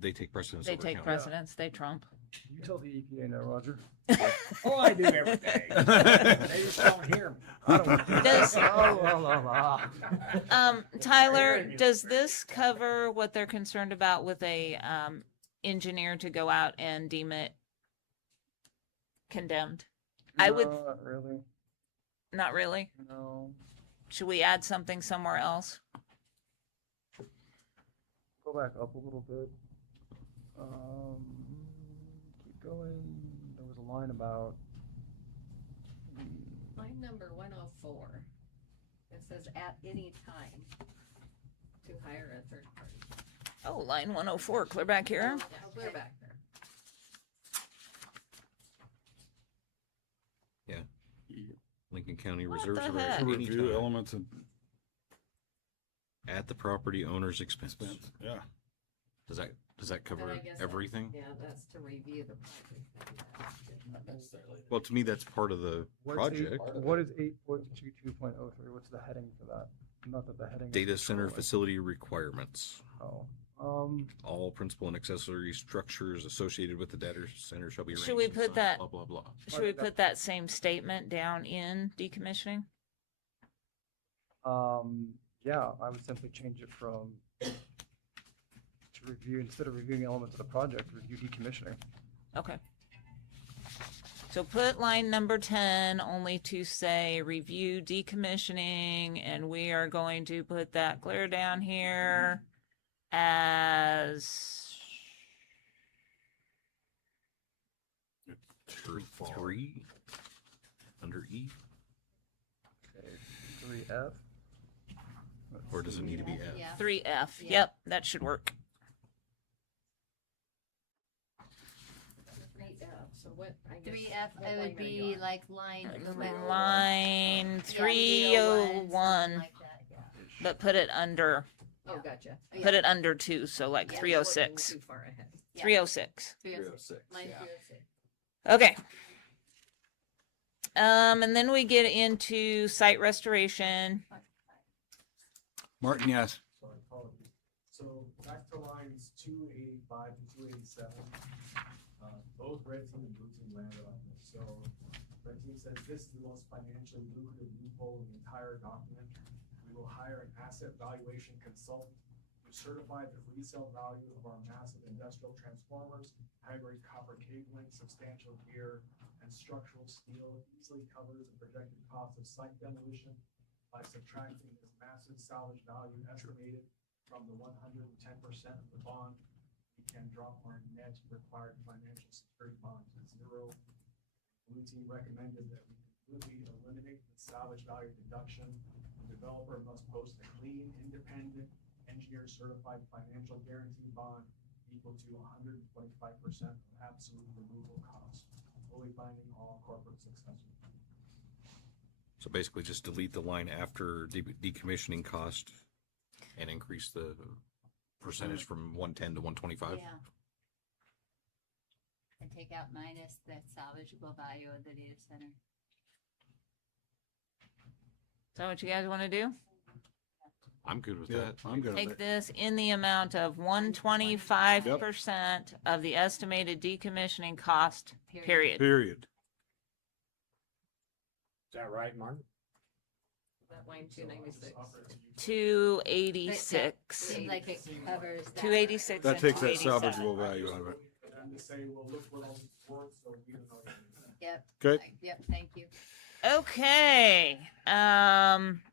They take precedence. They over take county. precedence, they trump. You tell the EPA no, Roger. Oh, I do every day. They just don't hear me. I don't do Does- that. Tyler, does this cover what they're concerned about with a engineer to go out and deem it condemned? I would No, not really. not really. No. Should we add something somewhere else? Go back up a little bit. Keep going. There was a line about. Line number 104. It says at any time to hire a third party. Oh, line 104, clear back here. Yeah, clear back there. Lincoln County What reserves the the right heck? to Review anytime elements of at the property owner's expense. expense. Yeah. Does that cover And I guess everything? Yeah, that's to review the project. Not necessarily. Well, to me, that's part of the project. What is 8.22.03? What's the heading for that? Not that the heading. is Data center controlling. facility requirements. Oh. All principal and accessory structures associated with the data center shall be arranged. Should we and put signed, that- Blah, blah, blah. Should we put that same statement down in decommissioning? Yeah, I would simply change it from to review, instead of reviewing elements of the project, review decommissioning. Okay. So put line number 10 only to say review decommissioning, and we are going to put that clear down here as Three under E, Okay, 3F. or does it need to be F? Yeah. 3F. Yeah. Yep, that should work. 3F, so what, I guess. 3F, what it line would are you be on? like line. Line Yeah, 301, like that, yeah. but put it under, Oh, gotcha. put it under 2, so like Yeah. 306. Too far ahead. Yeah. 306. 306. Line yeah. 306. Okay. And then we get into site restoration. Martin, yes. Sorry, apologies. So back to lines 285 to 287. Both red team and blue team landed on this. So red team says this is the most financially lucrative loophole in the entire document. We will hire an asset valuation consultant to certify the resale value of our massive industrial transformers, high-grade copper cabling, substantial gear, and structural steel easily covers the projected cost of site demolition by subtracting this massive salvage value estimated from the 110% of the bond, we can drop our net required financial security bond to zero. Blue team recommended that we completely eliminate the salvage value deduction. The developer must post a clean, independent, engineer certified financial guarantee bond equal to 125% of absolute removal cost, fully binding all corporate successors. So basically just delete the line after decommissioning cost and increase the percentage from 110 to 125. Yeah. And take out minus the salvageable value of the data center. Is that what you guys want to do? I'm good with Yeah, that. I'm good with Take it. this in the amount of 125% of the estimated decommissioning cost, period. Period. Is that right, Martin? That line 296. 286. Seems like it covers that. 286 That and takes that 287. salvageable value out of it. For them to say, well, look what all these boards, so we don't know. Yep. Okay. Yep, thank you. Okay.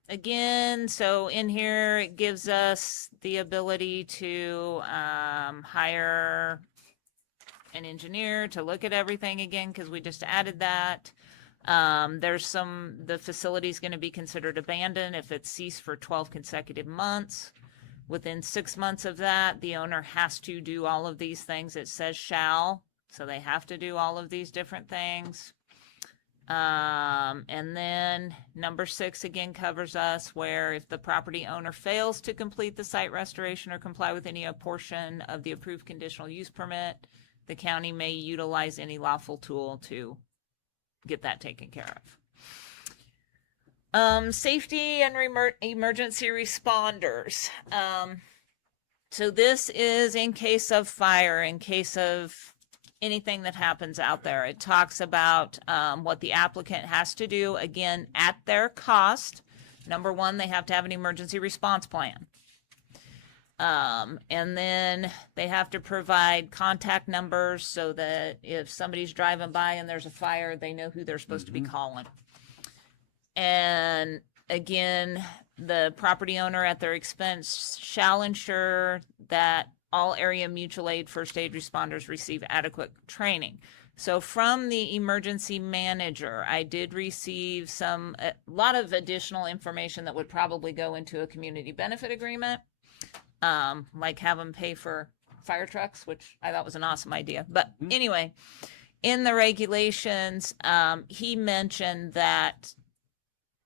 Again, so in here it gives us the ability to hire an engineer to look at everything again because we just added that. The facility's going to be considered abandoned if it's ceased for 12 consecutive months. Within 6 months of that, the owner has to do all of these things. It says shall, so they have to do all of these different things. And then number 6 again covers us where if the property owner fails to complete the site restoration or comply with any portion of the approved conditional use permit, the county may utilize any lawful tool to get that taken care of. Safety and emergency responders. So this is in case of fire, in case of anything that happens out there. It talks about what the applicant has to do, again, at their cost. Number 1, they have to have an emergency response plan. And then they have to provide contact numbers so that if somebody's driving by and there's a fire, they know who they're supposed to be calling. And again, the property owner at their expense shall ensure that all area mutual aid first aid responders receive adequate training. So from the emergency manager, I did receive a lot of additional information that would probably go into a community benefit agreement. Like have them pay for fire trucks, which I thought was an awesome idea. But anyway, in the regulations, he mentioned that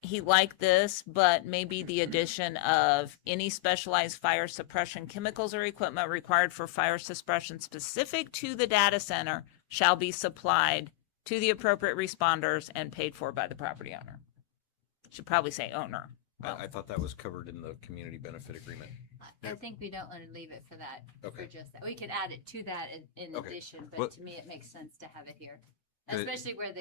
he liked this, but maybe the addition of any specialized fire suppression chemicals or equipment required for fire suppression specific to the data center shall be supplied to the appropriate responders and paid for by the property owner. Should probably say owner. I thought that was covered in the community benefit agreement. I think we don't want to leave it for that, Okay. for just that. We could add it to that in Okay. addition, but Well- to me, it makes sense to have it here. Good. Especially where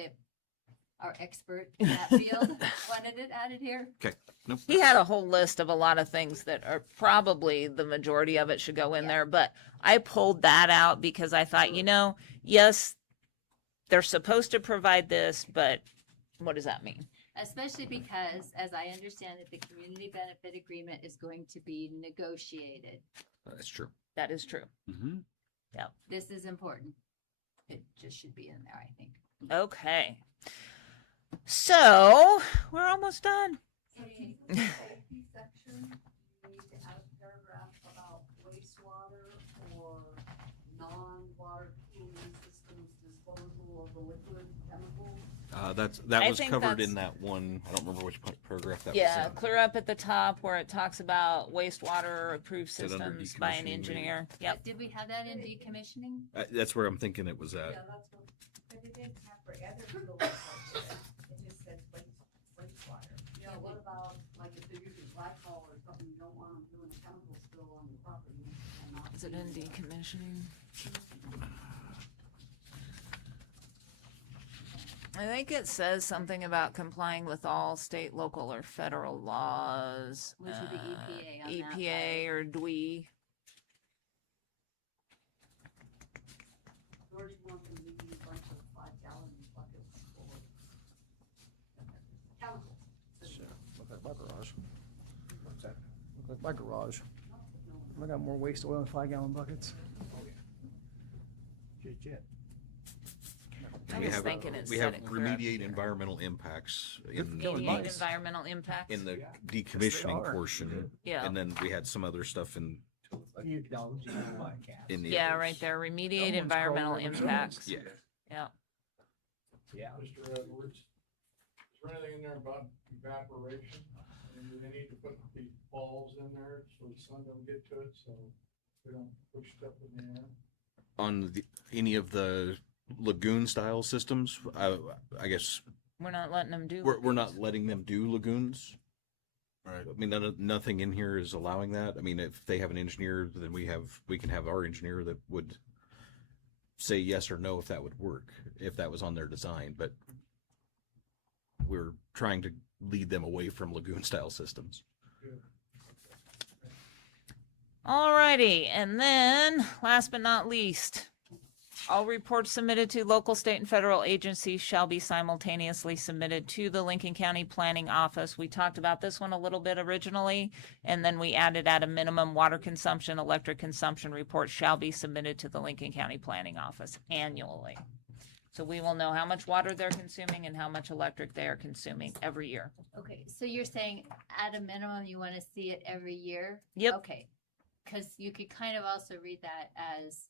our expert in that field wanted it added here. Okay. Nope. He had a whole list of a lot of things that are probably the majority of it should go in there, but I pulled that out because I thought, yes, they're supposed to provide this, but what does that mean? Especially because, as I understand it, the community benefit agreement is going to be negotiated. That's true. That is true. Mm-hmm. Yep. This is important. It just should be in there, I think. Okay. So we're almost done. Safety section, you need to add a paragraph about wastewater or non-water cooling systems disposal of the liquid chemicals. That I was think covered that's- in that one. I don't remember which paragraph that Yeah, was in. clear up at the top where it talks about wastewater approved Is it under systems by an decommissioning, maybe? engineer. Yep. Did we have that in decommissioning? That's where I'm thinking it was at. Yeah, that's what, but it didn't have for other buildings like that. It just said wastewater. Yeah, what about, like, if they're using glycol or something, you don't want them doing a chemical spill on the property and not. Is it in decommissioning? I think it says something about complying with all state, local, or federal laws. Which would be EPA on that EPA or DWE. Or do you want them using a bunch of 5-gallon buckets full of chemicals? Look at my garage. What's that? Look at my garage. I got more waste oil in 5-gallon buckets. Legit. I We was have, thinking it we said have it correct. remediate environmental impacts in, Mediate environmental impacts. in the Yes, decommissioning they are. portion. Yeah. And then we had some other stuff in You don't use podcasts. the Yeah, others. right there, remediate Someone's environmental crawling over impacts. Yeah. Yeah. Yeah. Mr. Edwards, is there anything in there about evaporation? And do they need to put these balls in there so the sun don't get to it, so they don't push stuff in the air? On any of the lagoon style systems, I guess We're not letting them do. we're not letting them do lagoons. Right. I mean, nothing in here is allowing that. I mean, if they have an engineer, then we can have our engineer that would say yes or no if that would work, if that was on their design. But we're trying to lead them away from lagoon style systems. Alrighty, and then last but not least, all reports submitted to local, state, and federal agencies shall be simultaneously submitted to the Lincoln County Planning Office. We talked about this one a little bit originally, and then we added at a minimum water consumption, electric consumption report shall be submitted to the Lincoln County Planning Office annually. So we will know how much water they're consuming and how much electric they are consuming every year. Okay, so you're saying at a minimum, you want to see it every year? Yep. Okay, because you could kind of also read that as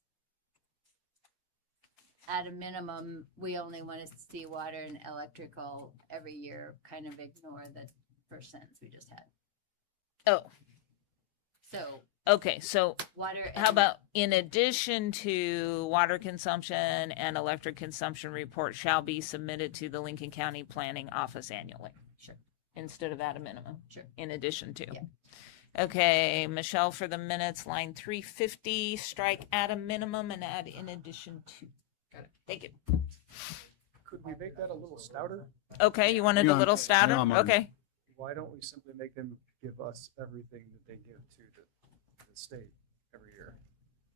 at a minimum, we only want to see water and electrical every year, kind of ignore the first sentence we just had. Oh, So okay, so water. how about in addition to water consumption and electric consumption report shall be submitted to the Lincoln County Planning Office annually? Sure. Instead of at a minimum? Sure. In addition to? Yeah. Okay, Michelle, for the minutes, line 350, strike at a minimum and add in addition to. Got it. Thank you. Could we make that a little stouter? Okay, you wanted Hang a on, little stouter? hang on, Martin. Okay. Why don't we simply make them give us everything that they give to the state every year?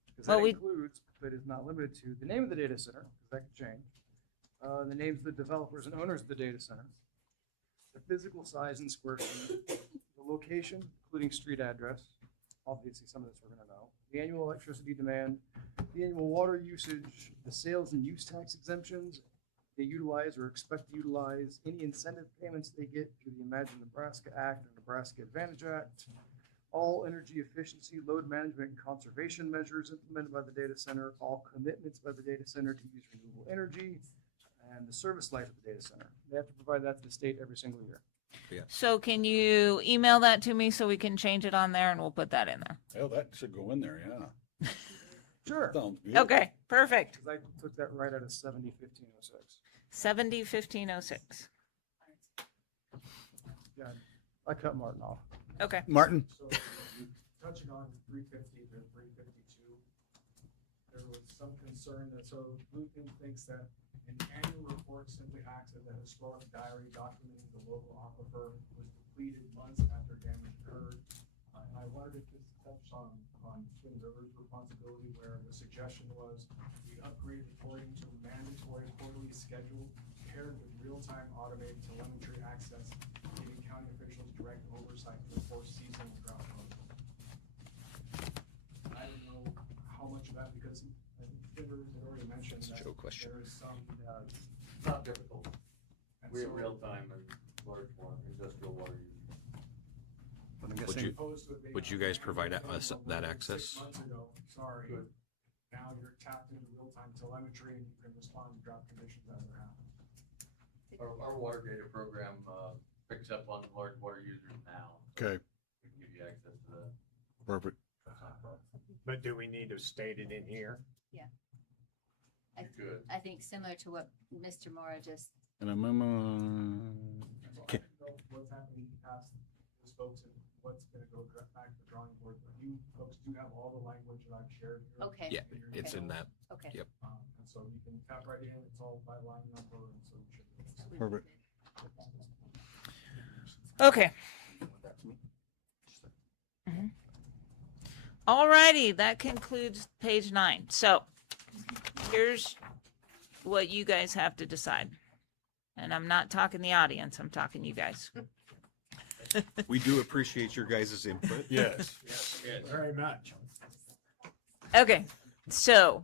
Because Well, that we- includes, but is not limited to, the name of the data center, because that could change, the names of the developers and owners of the data center, the physical size and square feet, the location, including street address, obviously some of this we're gonna know, the annual electricity demand, the annual water usage, the sales and use tax exemptions they utilize or expect to utilize, any incentive payments they get through the Imagine Nebraska Act or Nebraska Advantage Act, all energy efficiency, load management, and conservation measures implemented by the data center, all commitments by the data center to use renewable energy, and the service life of the data center. They have to provide that to the state every single year. So can you email that to me so we can change it on there and we'll put that in there? Well, that should go in there, yeah. Sure. Sounds good. Okay, perfect. Because I took that right out of 70-1506. 70-1506. Yeah, I cut Martin off. Okay. Martin? So, touching on 350 to 352, there was some concern that, so Lucan thinks that an annual report simply acts as a historic diary documenting the local aquifer was depleted months after damage occurred. And I wondered if this touched on Twin Rivers' responsibility, where the suggestion was we upgrade reporting to a mandatory quarterly schedule paired with real-time automated telemetry access, giving county officials direct oversight to enforce seasonal drought protocols. I don't know how much of that, because I think Rivers had already mentioned that Joe question. there is some, It's not difficult. and We have so- real time and large water, industrial water use. I'm Would guessing, you, opposed to it being would you on guys an provide annual us schedule that like access? 6 months ago, sorry, now you're tapped into real-time telemetry and you can respond to drought conditions as they're happening. Our water data program, picks up on large water users now. so okay, We can give you access to that. perfect. But do we need to state it in here? I, You could. I think similar to what Mr. Mora just, And I'm, And so I okay, don't know what's happening past those folks and what's gonna go back to the drawing board, but you folks do have all the language that I've shared here. okay. Yeah, in your it's in that. Okay. Yep. And so you can tap right in, it's all by line number, and so you should. perfect. Okay. Alrighty, that concludes page 9. So here's what you guys have to decide. And I'm not talking the audience, I'm talking you guys. We do appreciate your guys' input. Yes. Very much. Okay, so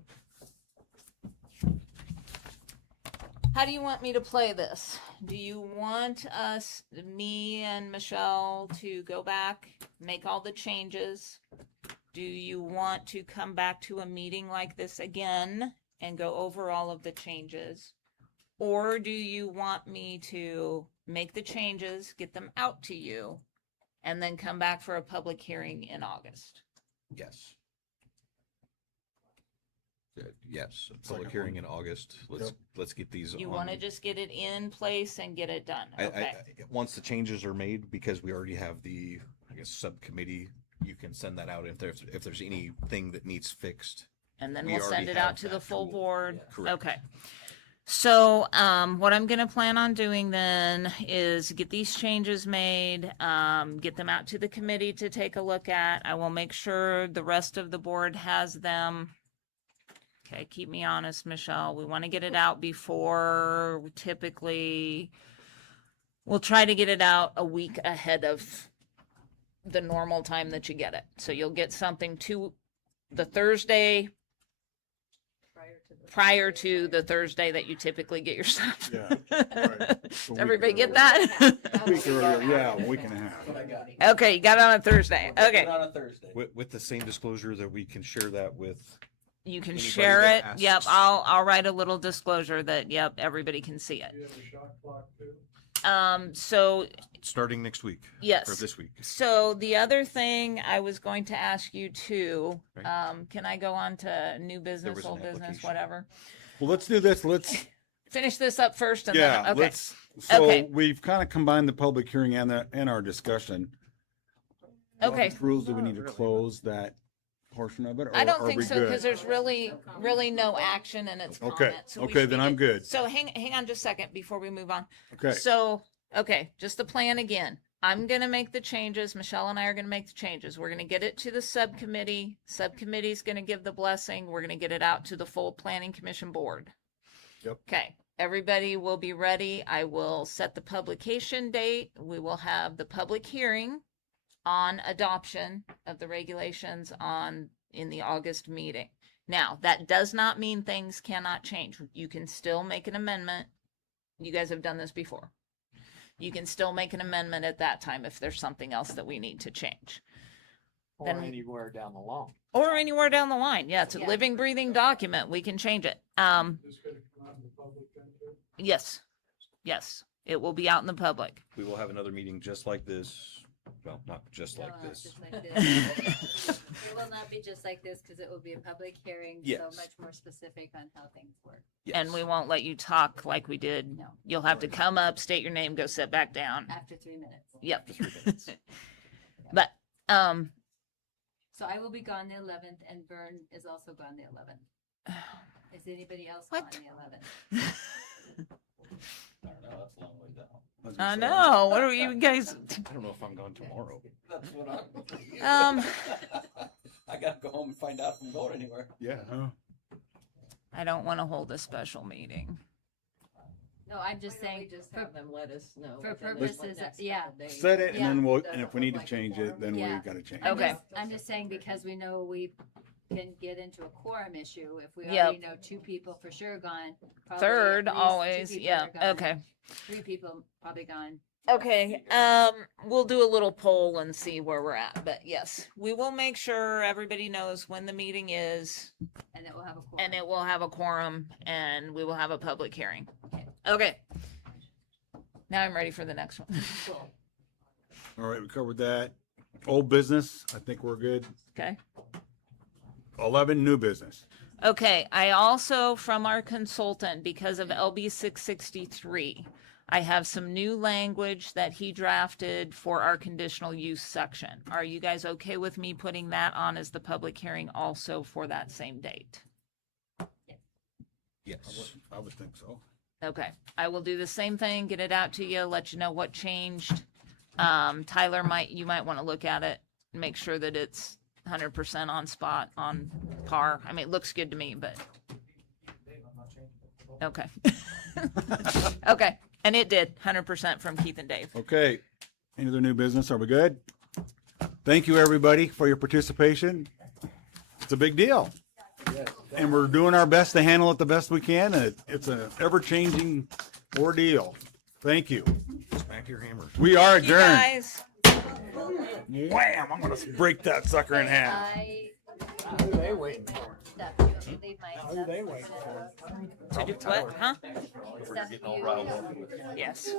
how do you want me to play this? Do you want us, me and Michelle, to go back, make all the changes? Do you want to come back to a meeting like this again and go over all of the changes? Or do you want me to make the changes, get them out to you, and then come back for a public hearing in August? Yes. Yes, public hearing in August. Let's get these. You on. want to just get it in place and get it done? Okay. Once the changes are made, because we already have the, I guess, subcommittee, you can send that out if there's anything that needs fixed. And then we we'll send already it have out to the that full tool. board. Correct. Okay. So, what I'm gonna plan on doing then is get these changes made, get them out to the committee to take a look at. I will make sure the rest of the board has them. Okay, keep me honest, Michelle. We want to get it out before, typically, we'll try to get it out a week ahead of the normal time that you get it. So you'll get something to the Thursday prior to the Thursday that you typically get your stuff. Yeah. Right. Does everybody get that? A week earlier, yeah, a week and a half. Okay, you got it on a Thursday. Okay. On a Thursday. With the same disclosure that we can share that with. You can Anybody share that it. asks. Yep, I'll write a little disclosure that, yep, everybody can see it. Do you have a shot clock too? So Starting next week. yes. Or this week. So the other thing I was going to ask you too, Right. can I go on to new business, was an old business, application. whatever? Well, let's do this. Let's, Finish this up first and yeah, then, okay. let's, so Okay. we've kind of combined the public hearing and our discussion. Okay. What rules do we need to close that portion of it? I or don't are think we so, good? because there's really no action and it's Okay, comments. So we okay, should then be I'm good. So hang on just a second before we move on. Okay, So, okay, just the plan again. I'm gonna make the changes. Michelle and I are gonna make the changes. We're gonna get it to the subcommittee. Subcommittee's gonna give the blessing. We're gonna get it out to the full planning commission board. Yep. Okay, everybody will be ready. I will set the publication date. We will have the public hearing on adoption of the regulations in the August meeting. Now, that does not mean things cannot change. You can still make an amendment. You guys have done this before. You can still make an amendment at that time if there's something else that we need to change. Or Then- anywhere down the line. Or anywhere down the line. Yeah, it's a Yeah. living, breathing document. We can change it. this gonna come out in the public then too? Yes. Yes. It will be out in the public. We will have another meeting just like this. Well, not just like No, this. just like this. It will not be just like this because it will be a public hearing, so Yes. much more specific on how things work. And we won't let you talk like we did. No. You'll have to come up, state your name, go sit back down. After 3 minutes. Yep. 3 minutes. But, So I will be gone the 11th and Vern is also gone the 11th. Is anybody else What? gone the 11th? I don't know, that's a long way down. I know. What are you guys? I don't know if I'm gone tomorrow. That's what Um, I gotta go home and find out if I'm going anywhere. yeah, I don't want to hold a special meeting. No, I'm just saying, Just for- have them let us know. for within the purposes, next yeah. couple days. set it and Yeah. then we'll, Doesn't and if we need to look like change a it, then we Yeah. gotta change it. I'm Okay. I'm just saying because we know we can get into a quorum issue. If we Yep. already know 2 people for sure gone. probably Third, at least 2 always. people Yeah. are gone, Okay. 3 people probably gone. Okay. We'll do a little poll and see where we're at. But yes, we will make sure everybody knows when the meeting is, And it will have a quorum. and it will have a quorum, and we will have a public hearing. Okay. Now I'm ready for the next one. Cool. All right, we covered that. Old business, I think we're good. Okay. 11, new business. Okay, I also, from our consultant, because of LB 663, I have some new language that he drafted for our conditional use section. Are you guys okay with me putting that on as the public hearing also for that same date? Yes. I would think so. Okay, I will do the same thing, get it out to you, let you know what changed. Tyler you might want to look at it, make sure that it's 100% on spot, on par. I mean, it looks good to me, but. Okay. Okay, and it did, 100% from Keith and Dave. Okay, Any other new business? Are we good? Thank you, everybody, for your participation. It's a big deal. And we're doing our best to handle it the best we can. And it's an ever-changing ordeal. Thank you. Smack your hammer. We are You adjourned. guys. Wham! I'm gonna break that sucker in half. What are they waiting for? What are they waiting for? To do what, huh? We're getting all riled up. Yes.